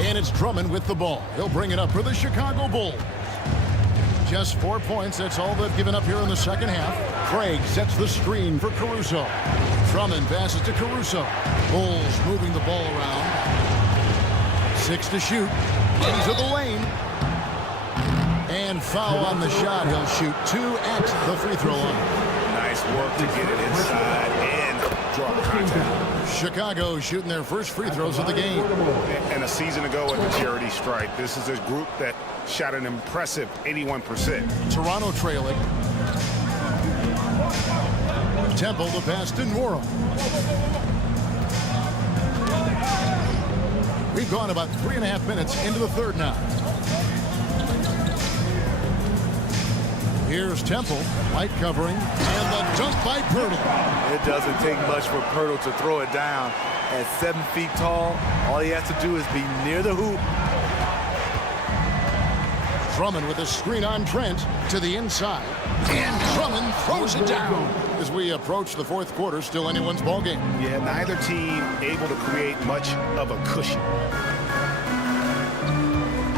And it's Drummond with the ball. He'll bring it up for the Chicago Bulls. Just 4 points. That's all they've given up here in the second half. Craig sets the screen for Caruso. Drummond passes to Caruso. Bulls moving the ball around. 6 to shoot. Into the lane. And foul on the shot. He'll shoot 2 at the free throw line. Nice work to get it inside and draw contact. Chicago shooting their first free throws of the game. And a season ago at the charity stripe, this is a group that shot an impressive 81%. Toronto trailing. Temple the pass to Nwora. We've gone about 3.5 minutes into the third now. Here's Temple, light covering, and the dunk by Pirtle. It doesn't take much for Pirtle to throw it down. At 7 feet tall, all he has to do is be near the hoop. Drummond with a screen on Trent to the inside. And Drummond throws it down. As we approach the fourth quarter, still anyone's ballgame. Yeah, neither team able to create much of a cushion.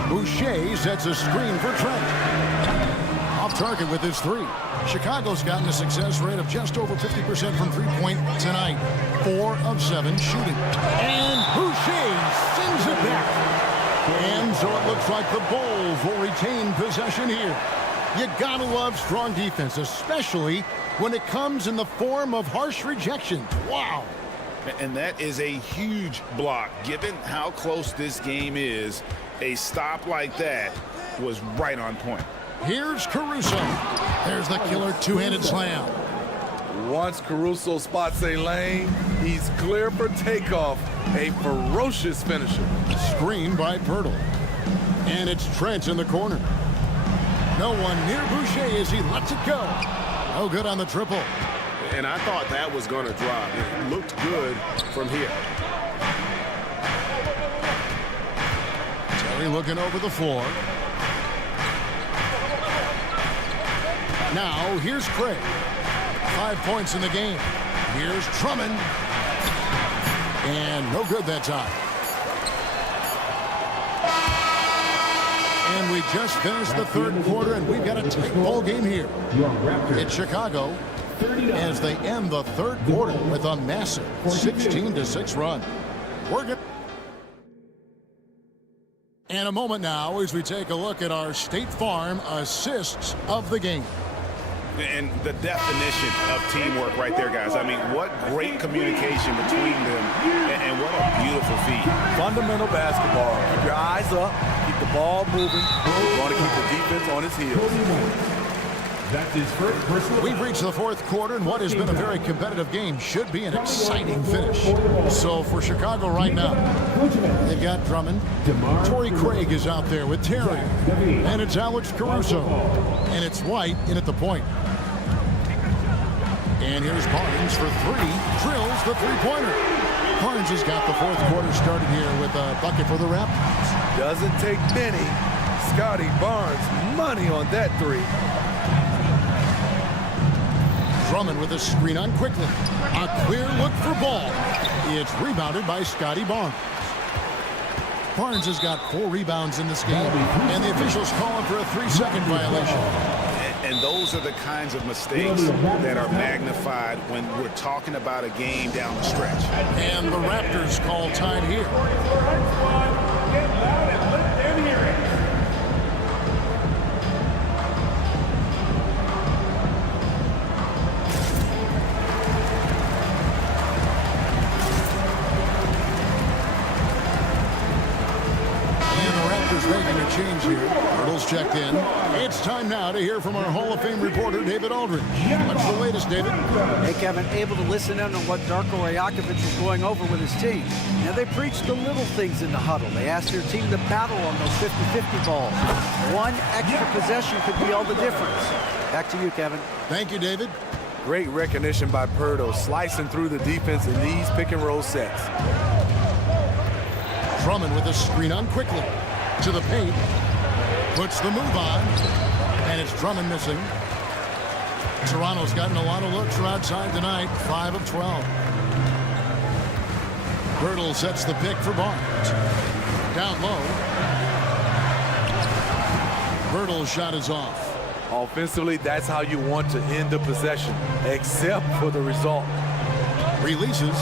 Boucher sets a screen for Trent. Off target with his 3. Chicago's gotten a success rate of just over 50% from three-point tonight. 4 of 7 shooting. And Boucher sends it back. And so it looks like the Bulls will retain possession here. You gotta love strong defense, especially when it comes in the form of harsh rejection. Wow. And that is a huge block. Given how close this game is, a stop like that was right on point. Here's Caruso. There's the killer two-handed slam. Once Caruso spots a lane, he's clear for takeoff. A ferocious finisher. Screen by Pirtle. And it's Trent in the corner. No one near Boucher as he lets it go. No good on the triple. And I thought that was going to drop. It looked good from here. Terry looking over the floor. Now, here's Craig. 5 points in the game. Here's Drummond. And no good that time. And we just finished the third quarter, and we've got a tight ball game here. It's Chicago as they end the third quarter with a massive 16-6 run. We're good. And a moment now as we take a look at our State Farm assists of the game. And the definition of teamwork right there, guys. I mean, what great communication between them, and what a beautiful feat. Fundamental basketball. Keep your eyes up, keep the ball moving. You want to keep the defense on its heels. That's his first personal. We've reached the fourth quarter, and what has been a very competitive game should be an exciting finish. So for Chicago right now, they've got Drummond. Torrey Craig is out there with Terry. And it's Alex Caruso. And it's White in at the point. And here's Barnes for 3. Drills the three-pointer. Barnes has got the fourth quarter started here with a bucket for the Raptors. Doesn't take many. Scotty Barnes, money on that 3. Drummond with a screen on quickly. A clear look for ball. It's rebounded by Scotty Barnes. Barnes has got 4 rebounds in this game, and the officials call him for a 3-second violation. And those are the kinds of mistakes that are magnified when we're talking about a game down the stretch. And the Raptors call time here. Raptors making a change here. Hurdle's checked in. It's time now to hear from our Hall of Fame reporter, David Aldridge. What's the latest, David? Hey, Kevin, able to listen in on what Darko Rajakovic is going over with his team. Now, they preached the little things in the huddle. They asked their team to battle on those 50-50 balls. One extra possession could be all the difference. Back to you, Kevin. Thank you, David. Great recognition by Pirtle, slicing through the defense in these pick-and-roll sets. Drummond with a screen on quickly. To the paint. Puts the move on. And it's Drummond missing. Toronto's gotten a lot of looks from outside tonight. 5 of 12. Pirtle sets the pick for Barnes. Down low. Pirtle's shot is off. Offensively, that's how you want to end the possession, except for the result. Releases.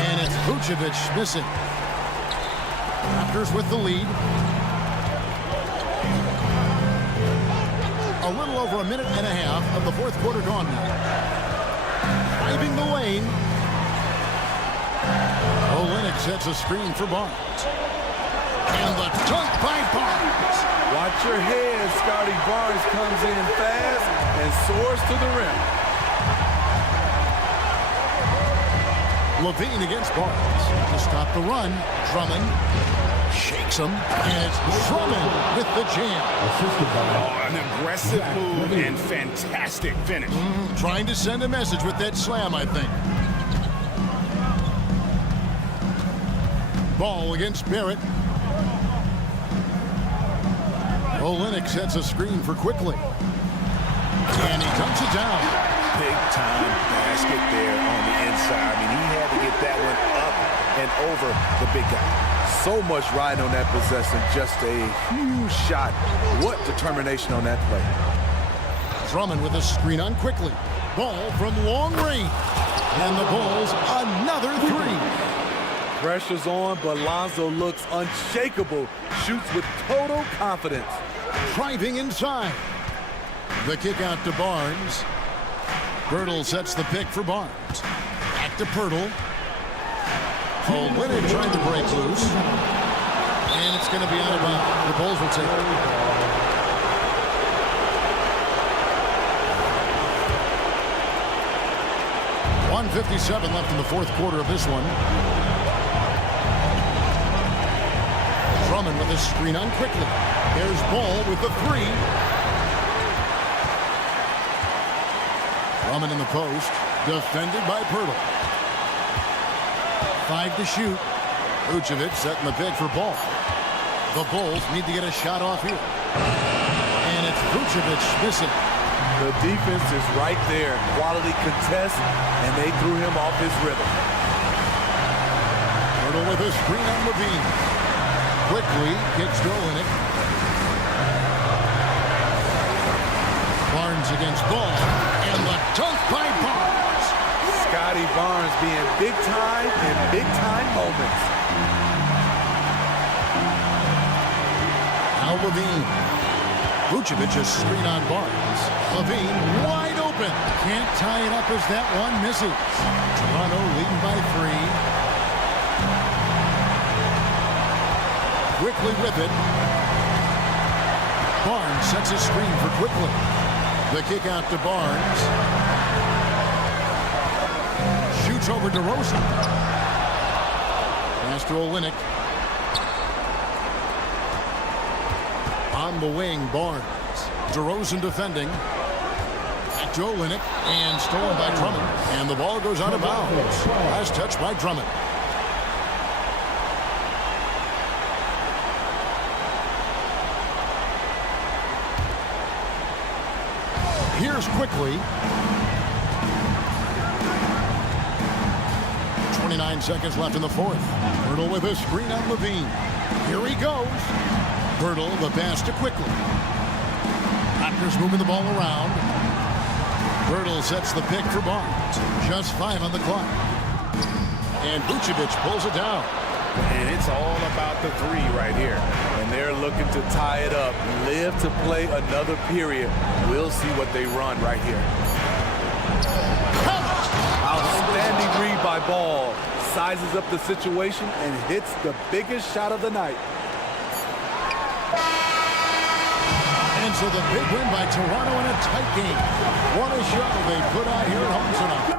And it's Vucevic missing. Raptors with the lead. A little over a minute and a half of the fourth quarter gone now. Driving the lane. Olynyk sets a screen for Barnes. And the dunk by Barnes. Watch your head. Scotty Barnes comes in fast and soars to the rim. Levine against Barnes. To stop the run, Drummond shakes him, and it's Drummond with the jam. Oh, an aggressive move and fantastic finish. Trying to send a message with that slam, I think. Ball against Barrett. Olynyk sets a screen for Quickly. And he dumps it down. Big time basket there on the inside. I mean, he had to get that one up and over the big guy. So much riding on that possession. Just a huge shot. What determination on that play. Drummond with a screen on Quickly. Ball from long range. And the Bulls another three. Pressure's on, but Lonzo looks unshakable. Shoots with total confidence. Driving inside. The kick out to Barnes. Pirtle sets the pick for Barnes. Back to Pirtle. Olynyk trying to break loose. And it's going to be out of bounds. The Bulls will take it. .157 left in the fourth quarter of this one. Drummond with a screen on Quickly. There's Ball with the three. Drummond in the post. Defended by Pirtle. 5 to shoot. Vucevic setting the pick for Ball. The Bulls need to get a shot off here. And it's Vucevic missing. The defense is right there. Quality contest, and they threw him off his rhythm. Pirtle with a screen on Levine. Quickly kicks to Olynyk. Barnes against Ball. And the dunk by Barnes. Scotty Barnes being big time in big time moments. Now Levine. Vucevic a screen on Barnes. Levine wide open. Can't tie it up as that one misses. Toronto leading by 3. Quickly with it. Barnes sets a screen for Quickly. The kick out to Barnes. Shoots over DeRozan. Pass to Olynyk. On the wing, Barnes. DeRozan defending. Back to Olynyk. And stolen by Drummond. And the ball goes out of bounds. Last touch by Drummond. Here's Quickly. 29 seconds left in the fourth. Pirtle with a screen on Levine. Here he goes. Pirtle, the pass to Quickly. Raptors moving the ball around. Pirtle sets the pick for Barnes. Just 5 on the clock. And Vucevic pulls it down. And it's all about the three right here. And they're looking to tie it up. Live to play another period. We'll see what they run right here. Outstanding read by Ball. Sizes up the situation and hits the biggest shot of the night. And so the big win by Toronto in a tight game. What a show they put out here at home tonight.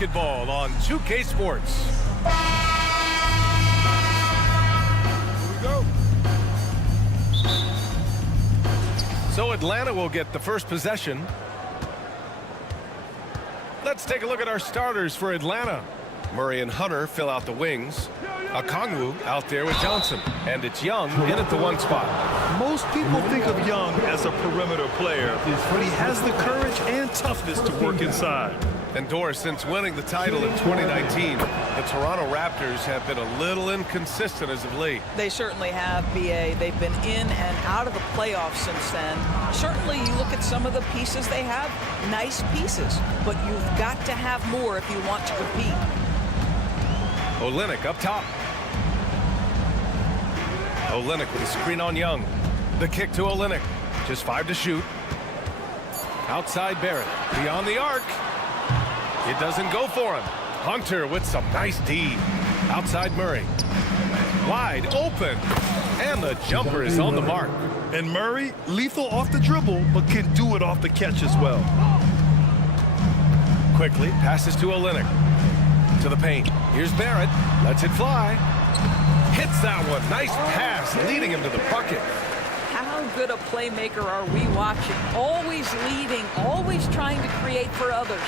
basketball on 2K Sports. Here we go. So Atlanta will get the first possession. Let's take a look at our starters for Atlanta. Murray and Hunter fill out the wings. Okongwu out there with Johnson. And it's Young in at the 1 spot. Most people think of Young as a perimeter player, but he has the courage and toughness to work inside. And Doris, since winning the title in 2019, the Toronto Raptors have been a little inconsistent as of late. They certainly have, BA. They've been in and out of the playoffs since then. Certainly, you look at some of the pieces they have, nice pieces, but you've got to have more if you want to compete. Olynyk up top. Olynyk with a screen on Young. The kick to Olynyk. Just 5 to shoot. Outside Barrett. Beyond the arc. It doesn't go for him. Hunter with some nice D. Outside Murray. Wide open. And the jumper is on the mark. And Murray, lethal off the dribble, but can do it off the catch as well. Quickly passes to Olynyk. To the paint. Here's Barrett. Lets it fly. Hits that one. Nice pass, leading him to the bucket. How good a playmaker are we watching? Always leading, always trying to create for others.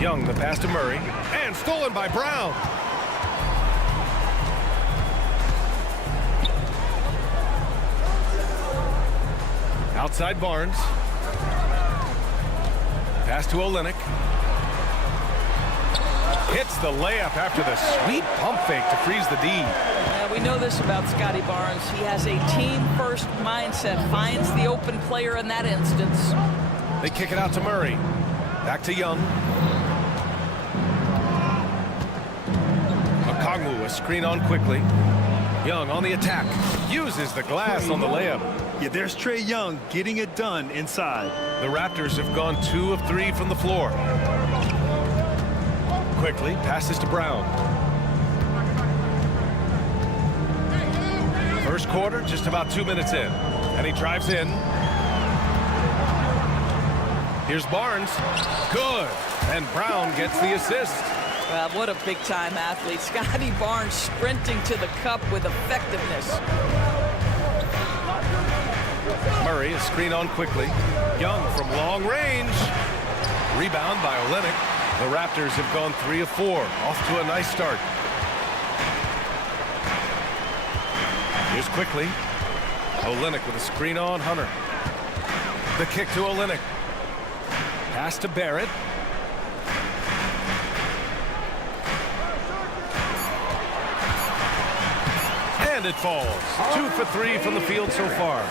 Young, the pass to Murray. And stolen by Brown. Outside Barnes. Pass to Olynyk. Hits the layup after the sweet pump fake to freeze the D. Yeah, we know this about Scotty Barnes. He has a team-first mindset, finds the open player in that instance. They kick it out to Murray. Back to Young. Okongwu, a screen on quickly. Young on the attack. Uses the glass on the layup. Yeah, there's Trae Young getting it done inside. The Raptors have gone 2 of 3 from the floor. Quickly passes to Brown. First quarter, just about 2 minutes in. And he drives in. Here's Barnes. Good. And Brown gets the assist. Well, what a big-time athlete. Scotty Barnes sprinting to the cup with effectiveness. Murray, a screen on quickly. Young from long range. Rebound by Olynyk. The Raptors have gone 3 of 4. Off to a nice start. Here's quickly. Olynyk with a screen on Hunter. The kick to Olynyk. Pass to Barrett. And it falls. 2 for 3 from the field so far.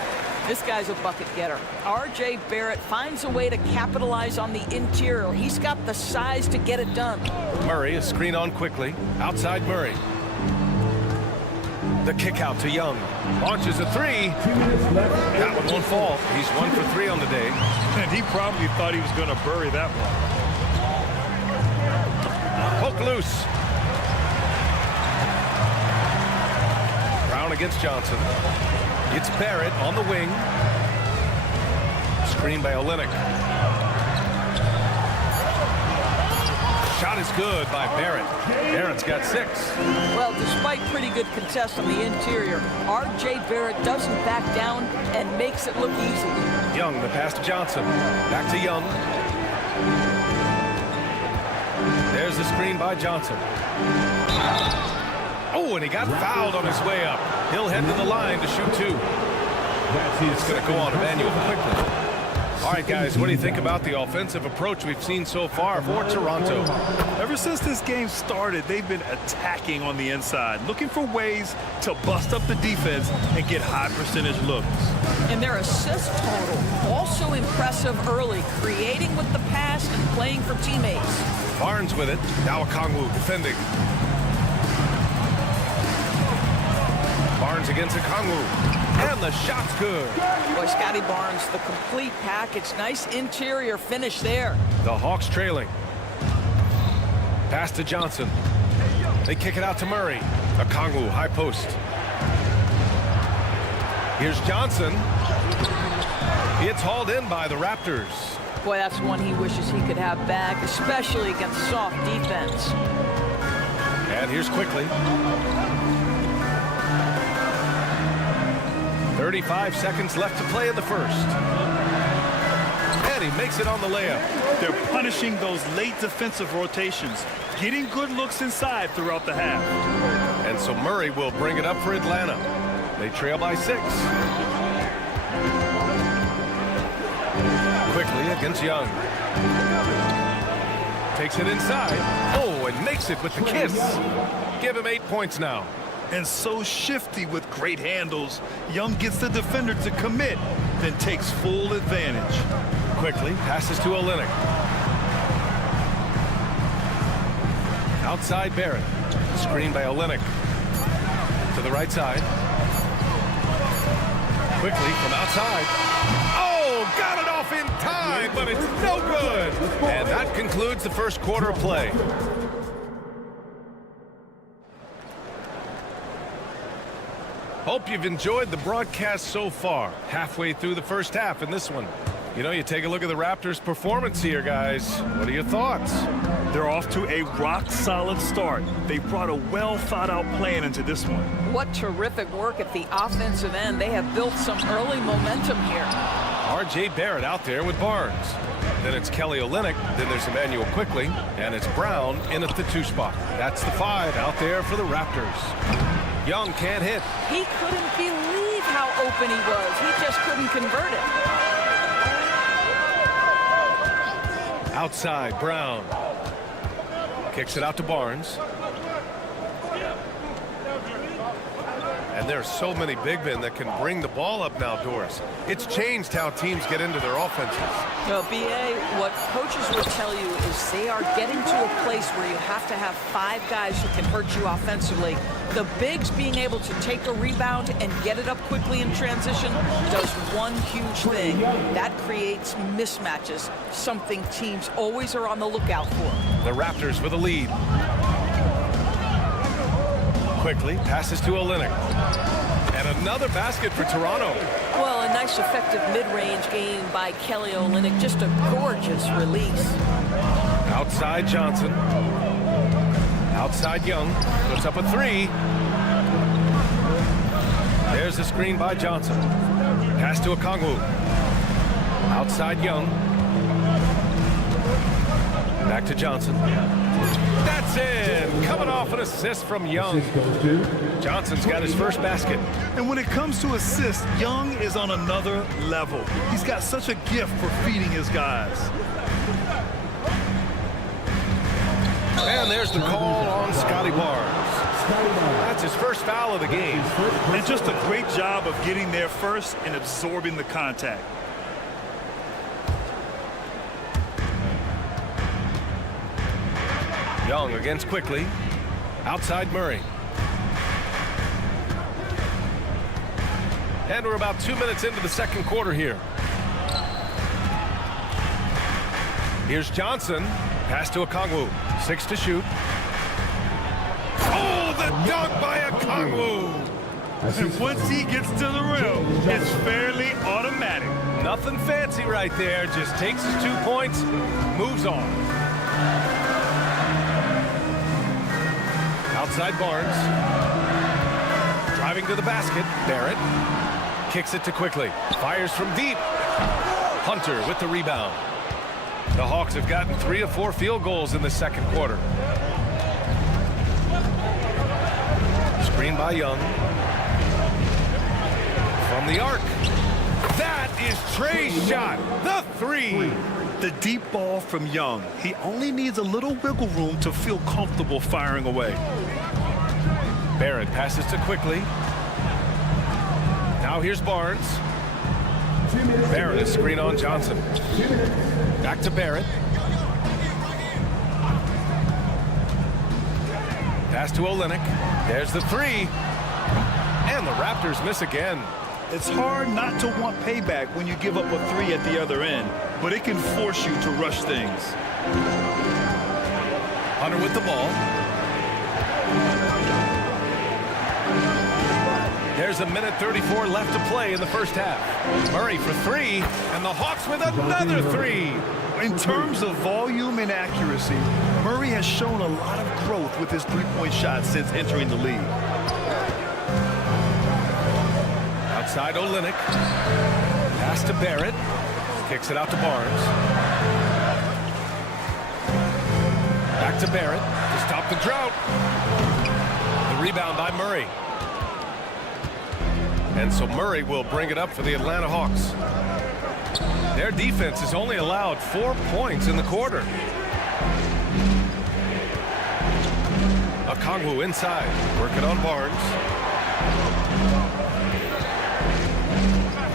This guy's a bucket getter. R.J. Barrett finds a way to capitalize on the interior. He's got the size to get it done. Murray, a screen on quickly. Outside Murray. The kick out to Young. Launches a 3. That one won't fall. He's 1 for 3 on the day. And he probably thought he was going to bury that one. Hook loose. Brown against Johnson. It's Barrett on the wing. Screen by Olynyk. Shot is good by Barrett. Barrett's got 6. Well, despite pretty good contest on the interior, R.J. Barrett doesn't back down and makes it look easy. Young, the pass to Johnson. Back to Young. There's the screen by Johnson. Oh, and he got fouled on his way up. He'll head to the line to shoot 2. It's going to go on Emmanuel quickly. All right, guys, what do you think about the offensive approach we've seen so far for Toronto? Ever since this game started, they've been attacking on the inside, looking for ways to bust up the defense and get high percentage looks. And their assist total, also impressive early, creating with the pass and playing for teammates. Barnes with it. Now Okongwu defending. Barnes against Okongwu. And the shot's good. Boy, Scotty Barnes, the complete package. Nice interior finish there. The Hawks trailing. Pass to Johnson. They kick it out to Murray. Okongwu, high post. Here's Johnson. It's hauled in by the Raptors. Boy, that's one he wishes he could have back, especially against soft defense. And here's quickly. 35 seconds left to play in the first. And he makes it on the layup. They're punishing those late defensive rotations. getting good looks inside throughout the half. And so Murray will bring it up for Atlanta. They trail by 6. Quickly against Young. Takes it inside. Oh, and makes it with the kiss. Give him 8 points now. And so shifty with great handles. Young gets the defender to commit, then takes full advantage. Quickly passes to Olynyk. Outside Barrett. Screen by Olynyk. To the right side. Quickly from outside. Oh, got it off in time, but it's no good. And that concludes the first quarter of play. Hope you've enjoyed the broadcast so far. Halfway through the first half in this one. You know, you take a look at the Raptors' performance here, guys. What are your thoughts? They're off to a rock-solid start. They brought a well-thought-out plan into this one. What terrific work at the offensive end. They have built some early momentum here. R.J. Barrett out there with Barnes. Then it's Kelly Olynyk. Then there's Emmanuel Quickly. And it's Brown in at the 2 spot. That's the 5 out there for the Raptors. Young can't hit. He couldn't believe how open he was. He just couldn't convert it. Outside, Brown. Kicks it out to Barnes. And there are so many big men that can bring the ball up now, Doris. It's changed how teams get into their offenses. Well, B.A., what coaches will tell you is they are getting to a place where you have to have 5 guys who can hurt you offensively. The bigs being able to take a rebound and get it up quickly in transition does one huge thing. That creates mismatches, something teams always are on the lookout for. The Raptors with a lead. Quickly passes to Olynyk. And another basket for Toronto. Well, a nice effective mid-range game by Kelly Olynyk. Just a gorgeous release. Outside Johnson. Outside Young. Puts up a 3. There's the screen by Johnson. Pass to Okongwu. Outside Young. Back to Johnson. That's in. Coming off an assist from Young. Johnson's got his first basket. And when it comes to assists, Young is on another level. He's got such a gift for feeding his guys. And there's the call on Scotty Barnes. That's his first foul of the game. And just a great job of getting there first and absorbing the contact. Young against Quickly. Outside Murray. And we're about 2 minutes into the second quarter here. Here's Johnson. Pass to Okongwu. 6 to shoot. Oh, the dunk by Okongwu. And once he gets to the rim, it's fairly automatic. Nothing fancy right there. Just takes his 2 points, moves on. Outside Barnes. Driving to the basket. Barrett. Kicks it to Quickly. Fires from deep. Hunter with the rebound. The Hawks have gotten 3 of 4 field goals in the second quarter. Screen by Young. From the arc. That is Trey's shot. The 3. The deep ball from Young. He only needs a little wiggle room to feel comfortable firing away. Barrett passes to Quickly. Now here's Barnes. Barrett is screen on Johnson. Back to Barrett. Pass to Olynyk. There's the 3. And the Raptors miss again. It's hard not to want payback when you give up a 3 at the other end, but it can force you to rush things. Hunter with the ball. There's 1:34 left to play in the first half. Murray for 3, and the Hawks with another 3. In terms of volume and accuracy, Murray has shown a lot of growth with his three-point shot since entering the league. Outside Olynyk. Pass to Barrett. Kicks it out to Barnes. Back to Barrett. stop the drought. The rebound by Murray. And so Murray will bring it up for the Atlanta Hawks. Their defense has only allowed 4 points in the quarter. Okongwu inside, working on Barnes.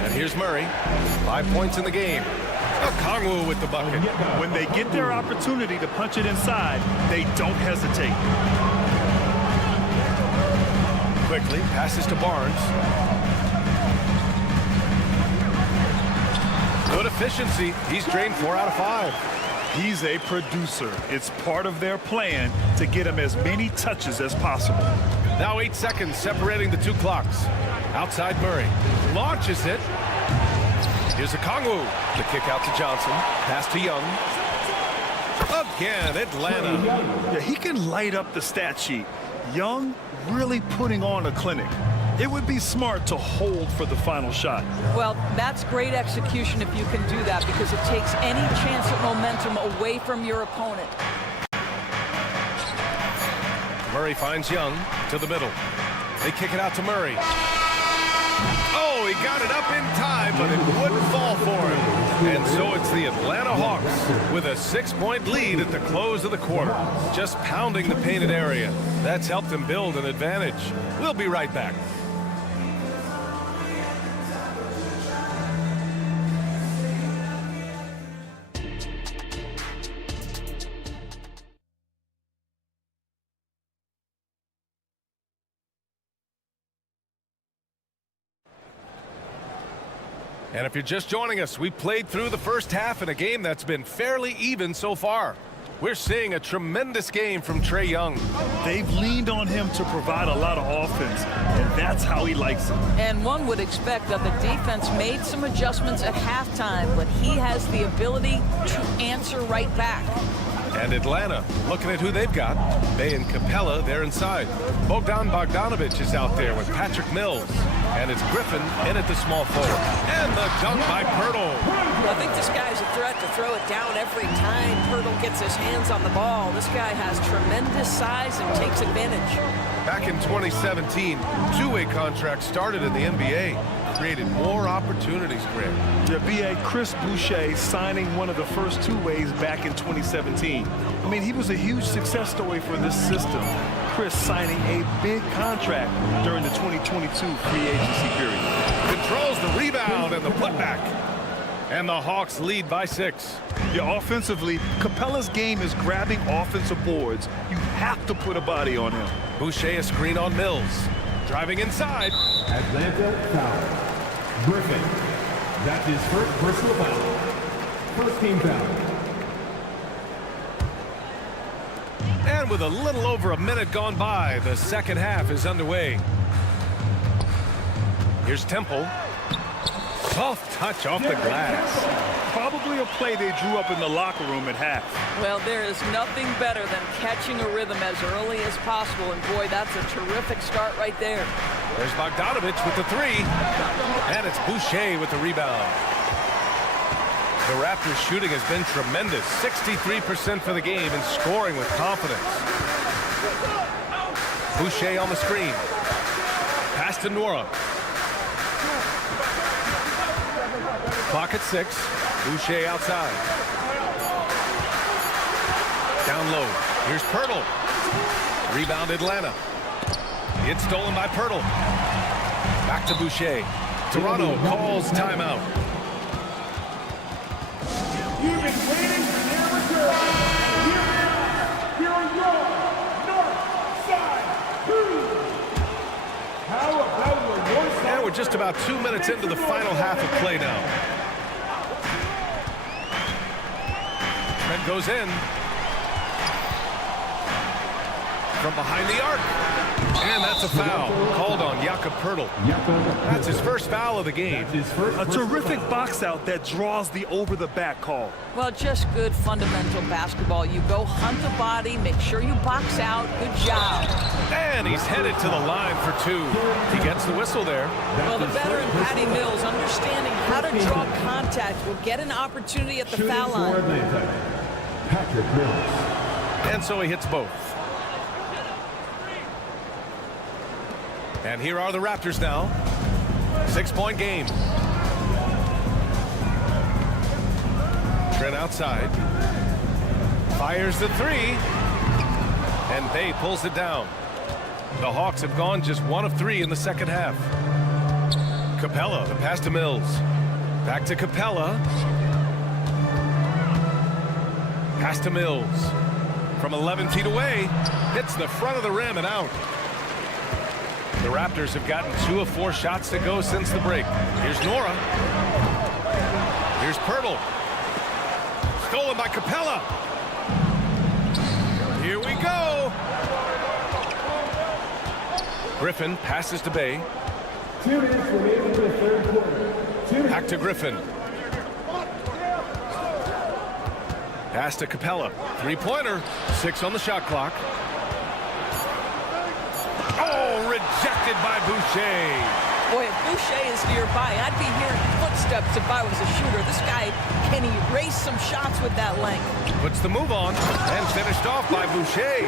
And here's Murray, 5 points in the game. Okongwu with the bucket. When they get their opportunity to punch it inside, they don't hesitate. Quickly passes to Barnes. Good efficiency. He's drained 4 out of 5. He's a producer. It's part of their plan to get him as many touches as possible. Now 8 seconds separating the 2 clocks. Outside Murray. Launches it. Here's Okongwu. The kick out to Johnson. Pass to Young. Again, Atlanta. Yeah, he can light up the stat sheet. Young really putting on a clinic. It would be smart to hold for the final shot. Well, that's great execution if you can do that, because it takes any chance of momentum away from your opponent. Murray finds Young to the middle. They kick it out to Murray. Oh, he got it up in time, but it wouldn't fall for him. And so it's the Atlanta Hawks with a 6-point lead at the close of the quarter. Just pounding the painted area. That's helped them build an advantage. We'll be right back. And if you're just joining us, we played through the first half in a game that's been fairly even so far. We're seeing a tremendous game from Trae Young. They've leaned on him to provide a lot of offense, and that's how he likes it. And one would expect that the defense made some adjustments at halftime, but he has the ability to answer right back. And Atlanta, looking at who they've got. Bay and Capella, they're inside. Bogdan Bogdanovic is out there with Patrick Mills. And it's Griffin in at the small forward. And the dunk by Pirtle. I think this guy's a threat to throw it down every time Pirtle gets his hands on the ball. This guy has tremendous size and takes advantage. Back in 2017, two-way contracts started in the NBA. Created more opportunities, Greg. Yeah, B.A. Chris Boucher signing one of the first two-ways back in 2017. I mean, he was a huge success story for this system. Chris signing a big contract during the 2022 free agency period. Controls the rebound and the putback. And the Hawks lead by 6. Yeah, offensively, Capella's game is grabbing offensive boards. You have to put a body on him. Boucher a screen on Mills. Driving inside. Atlanta foul. Griffin. That's his first personal foul. First team foul. And with a little over a minute gone by, the second half is underway. Here's Temple. Soft touch off the glass. Probably a play they drew up in the locker room at half. Well, there is nothing better than catching a rhythm as early as possible. And boy, that's a terrific start right there. There's Bogdanovic with the 3. And it's Boucher with the rebound. The Raptors shooting has been tremendous. 63% for the game and scoring with confidence. Boucher on the screen. Pass to Nora. Clock at 6. Boucher outside. Down low. Here's Pirtle. Rebound Atlanta. It's stolen by Pirtle. Back to Boucher. Toronto calls timeout. You've been waiting for their return. Here on your north side. How about your north side? And we're just about 2 minutes into the final half of play now. Trent goes in. From behind the arc. And that's a foul called on Jakob Pirtle. That's his first foul of the game. A terrific box out that draws the over-the-back call. Well, just good fundamental basketball. You go hunt the body, make sure you box out. Good job. And he's headed to the line for 2. He gets the whistle there. Well, the veteran Patty Mills, understanding how to draw contact, will get an opportunity at the foul line. Patrick Mills. And so he hits both. And here are the Raptors now. 6-point game. Trent outside. Fires the three. And Bay pulls it down. The Hawks have gone just 1 of 3 in the second half. Capella, the pass to Mills. Back to Capella. Pass to Mills. From 11 feet away, hits the front of the rim and out. The Raptors have gotten 2 of 4 shots to go since the break. Here's Nora. Here's Pirtle. Stolen by Capella. Here we go. Griffin passes to Bay. 2 minutes remaining in the third quarter. Back to Griffin. Pass to Capella. 3-pointer. 6 on the shot clock. Oh, rejected by Boucher. Boy, if Boucher is nearby, I'd be hearing footsteps if I was a shooter. This guy can erase some shots with that length. Puts the move on and finished off by Boucher.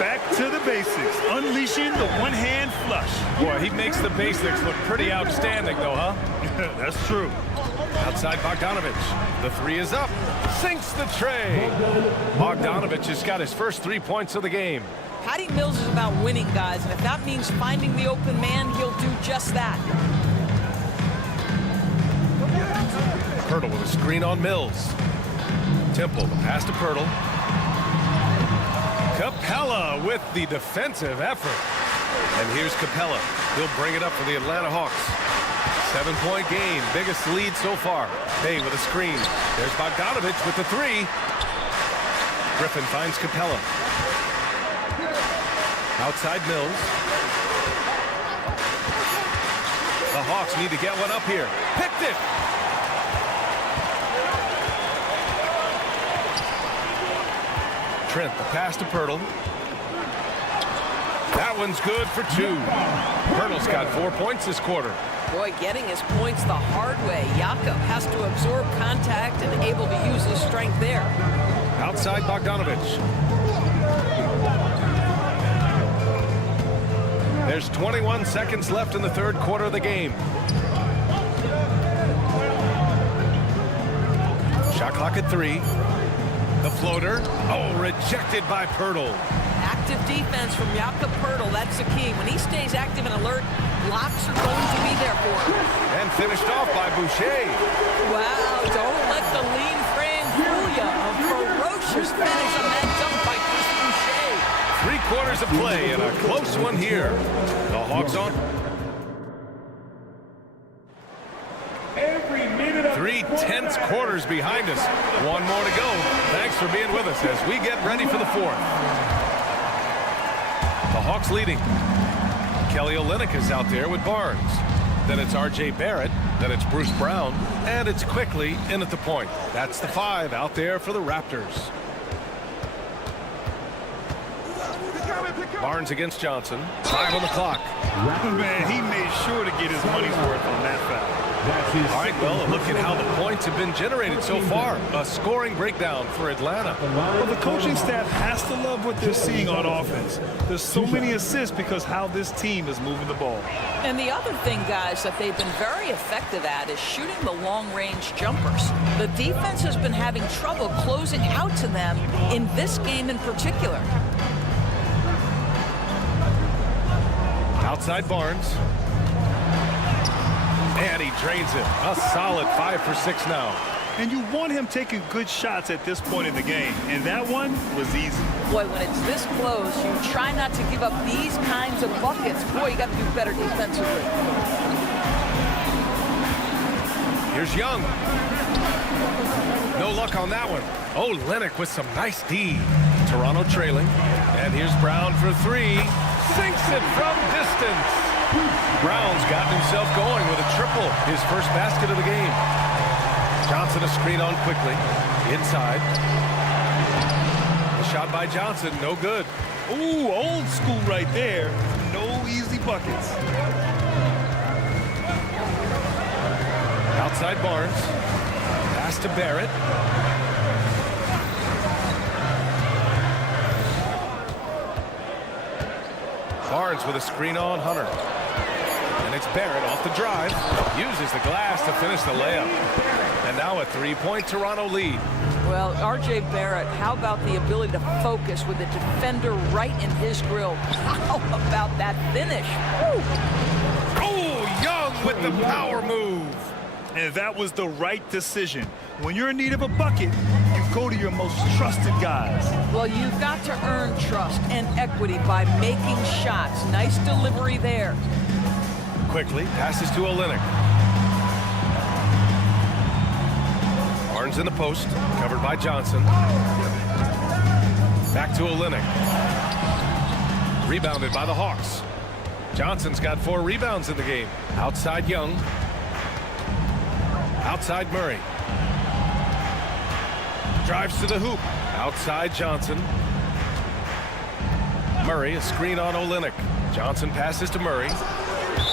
Back to the basics, unleashing the one-hand flush. Boy, he makes the basics look pretty outstanding, though, huh? That's true. Outside Bogdanovich. The 3 is up. Sinks the tray. Bogdanovich has got his first 3 points of the game. Patty Mills is about winning, guys, and if that means finding the open man, he'll do just that. Pirtle with a screen on Mills. Temple, the pass to Pirtle. Capella with the defensive effort. And here's Capella. He'll bring it up for the Atlanta Hawks. 7-point game, biggest lead so far. Bay with a screen. There's Bogdanovich with the 3. Griffin finds Capella. Outside Mills. The Hawks need to get one up here. Picked it. Trent, the pass to Pirtle. That one's good for 2. Pirtle's got 4 points this quarter. Boy, getting his points the hard way. Jakob has to absorb contact and able to use his strength there. Outside Bogdanovich. There's 21 seconds left in the third quarter of the game. Shot clock at 3. The floater. Oh, rejected by Pirtle. Active defense from Jakob Pirtle. That's the key. When he stays active and alert, blocks are going to be there for him. And finished off by Boucher. Wow, don't let the lean frame fool you. A ferocious finish on that dunk by Chris Boucher. 3 quarters of play and a close one here. The Hawks on. 3 tense quarters behind us. 1 more to go. Thanks for being with us as we get ready for the 4th. The Hawks leading. Kelly Olynyk is out there with Barnes. Then it's R.J. Barrett. Then it's Bruce Brown. And it's quickly in at the point. That's the 5 out there for the Raptors. Barnes against Johnson. 5 on the clock. Man, he made sure to get his money's worth on that foul. All right, well, look at how the points have been generated so far. A scoring breakdown for Atlanta. Well, the coaching staff has to love what they're seeing on offense. There's so many assists because how this team is moving the ball. And the other thing, guys, that they've been very effective at is shooting the long-range jumpers. The defense has been having trouble closing out to them in this game in particular. Outside Barnes. And he drains it. A solid 5 for 6 now. And you want him taking good shots at this point in the game. And that one was easy. Boy, when it's this close, you try not to give up these kinds of buckets. Boy, you got to do better defensively. Here's Young. No luck on that one. Oh, Olynyk with some nice D. Toronto trailing. And here's Brown for 3. Sinks it from distance. Brown's gotten himself going with a triple. His first basket of the game. Johnson a screen on quickly. Inside. The shot by Johnson, no good. Ooh, old school right there. No easy buckets. Outside Barnes. Pass to Barrett. Barnes with a screen on Hunter. And it's Barrett off the drive. Uses the glass to finish the layup. And now a 3-point Toronto lead. Well, R.J. Barrett, how about the ability to focus with a defender right in his grill? How about that finish? Woo! Oh, Young with the power move. And that was the right decision. When you're in need of a bucket, you go to your most trusted guys. Well, you've got to earn trust and equity by making shots. Nice delivery there. Quickly passes to Olynyk. Barnes in the post, covered by Johnson. Back to Olynyk. Rebounded by the Hawks. Johnson's got 4 rebounds in the game. Outside Young. Outside Murray. Drives to the hoop. Outside Johnson. Murray, a screen on Olynyk. Johnson passes to Murray.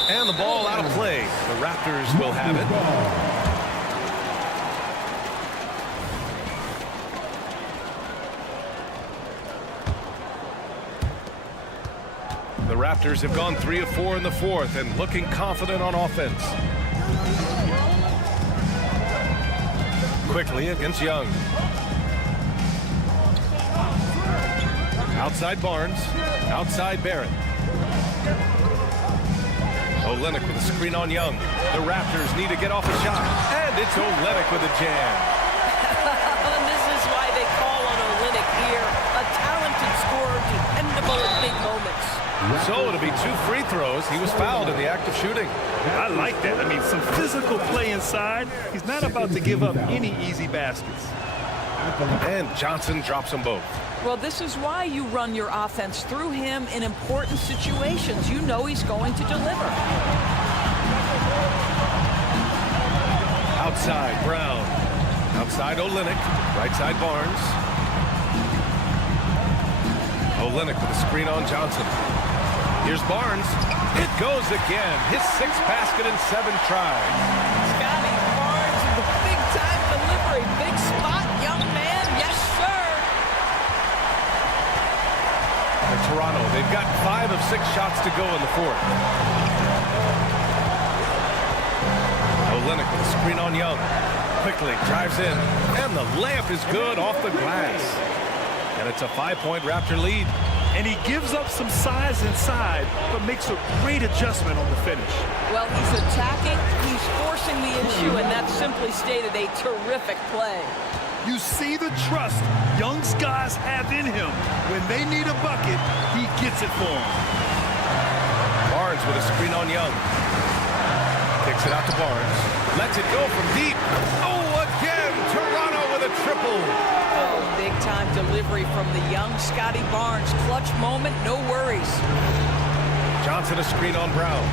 And the ball out of play. The Raptors will have it. The Raptors have gone 3 of 4 in the fourth and looking confident on offense. Quickly against Young. Outside Barnes. Outside Barrett. Olynyk with a screen on Young. The Raptors need to get off a shot. And it's Olynyk with a jam. And this is why they call on Olynyk here. A talented scorer, dependable in big moments. So it'll be 2 free throws. He was fouled in the act of shooting. I like that. I mean, some physical play inside. He's not about to give up any easy baskets. And Johnson drops them both. Well, this is why you run your offense through him in important situations. You know he's going to deliver. Outside Brown. Outside Olynyk. Right side Barnes. Olynyk with a screen on Johnson. Here's Barnes. It goes again. His 6th basket in 7 tries. Scotty Barnes with the big-time delivery. Big spot, young man. Yes, sir. And Toronto, they've got 5 of 6 shots to go in the fourth. Olynyk with a screen on Young. Quickly drives in. And the layup is good off the glass. And it's a 5-point Raptor lead. And he gives up some size inside, but makes a great adjustment on the finish. Well, he's attacking, he's forcing the issue, and that's simply stated a terrific play. You see the trust Young's guys have in him. When they need a bucket, he gets it for them. Barnes with a screen on Young. Kicks it out to Barnes. Lets it go from deep. Oh, again, Toronto with a triple. Oh, big-time delivery from the young Scotty Barnes. Clutch moment, no worries. Johnson a screen on Brown.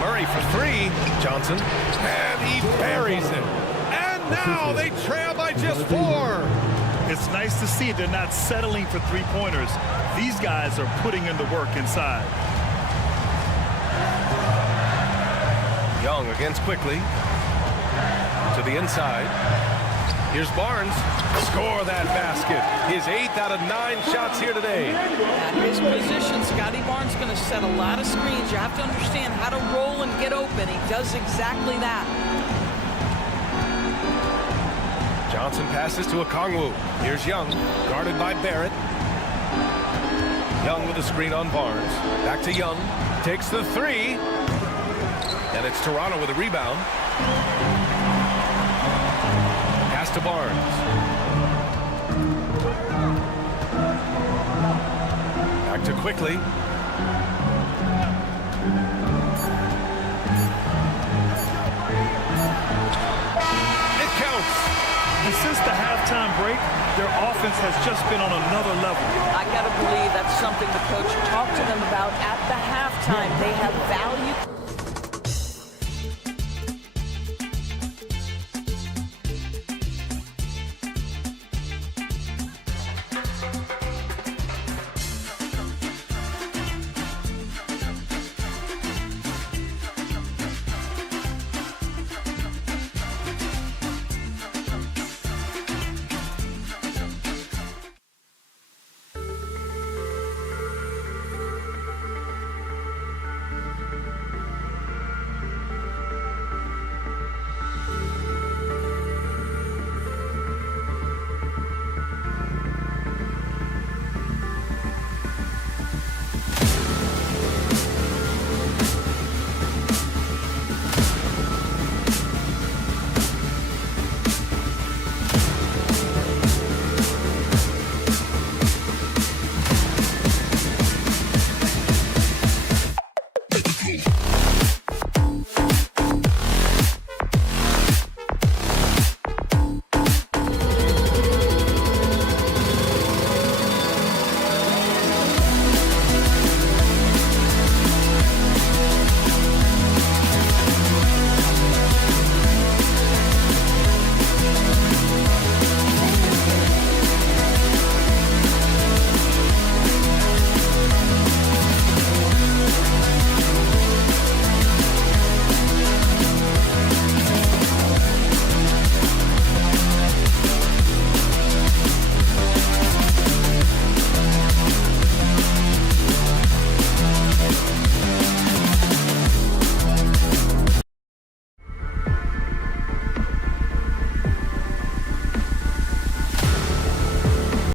Murray for 3. Johnson. And he buries it. And now they trail by just 4. It's nice to see they're not settling for 3-pointers. These guys are putting in the work inside. Young against Quickly. To the inside. Here's Barnes. Score that basket. His 8th out of 9 shots here today. At his position, Scotty Barnes going to set a lot of screens. You have to understand how to roll and get open. He does exactly that. Johnson passes to Okongwu. Here's Young, guarded by Barrett. Young with a screen on Barnes. Back to Young. Takes the 3. And it's Toronto with a rebound. Pass to Barnes. Back to Quickly. It counts. And since the halftime break, their offense has just been on another level. I got to believe that's something the coach talked to them about at the halftime. They have value.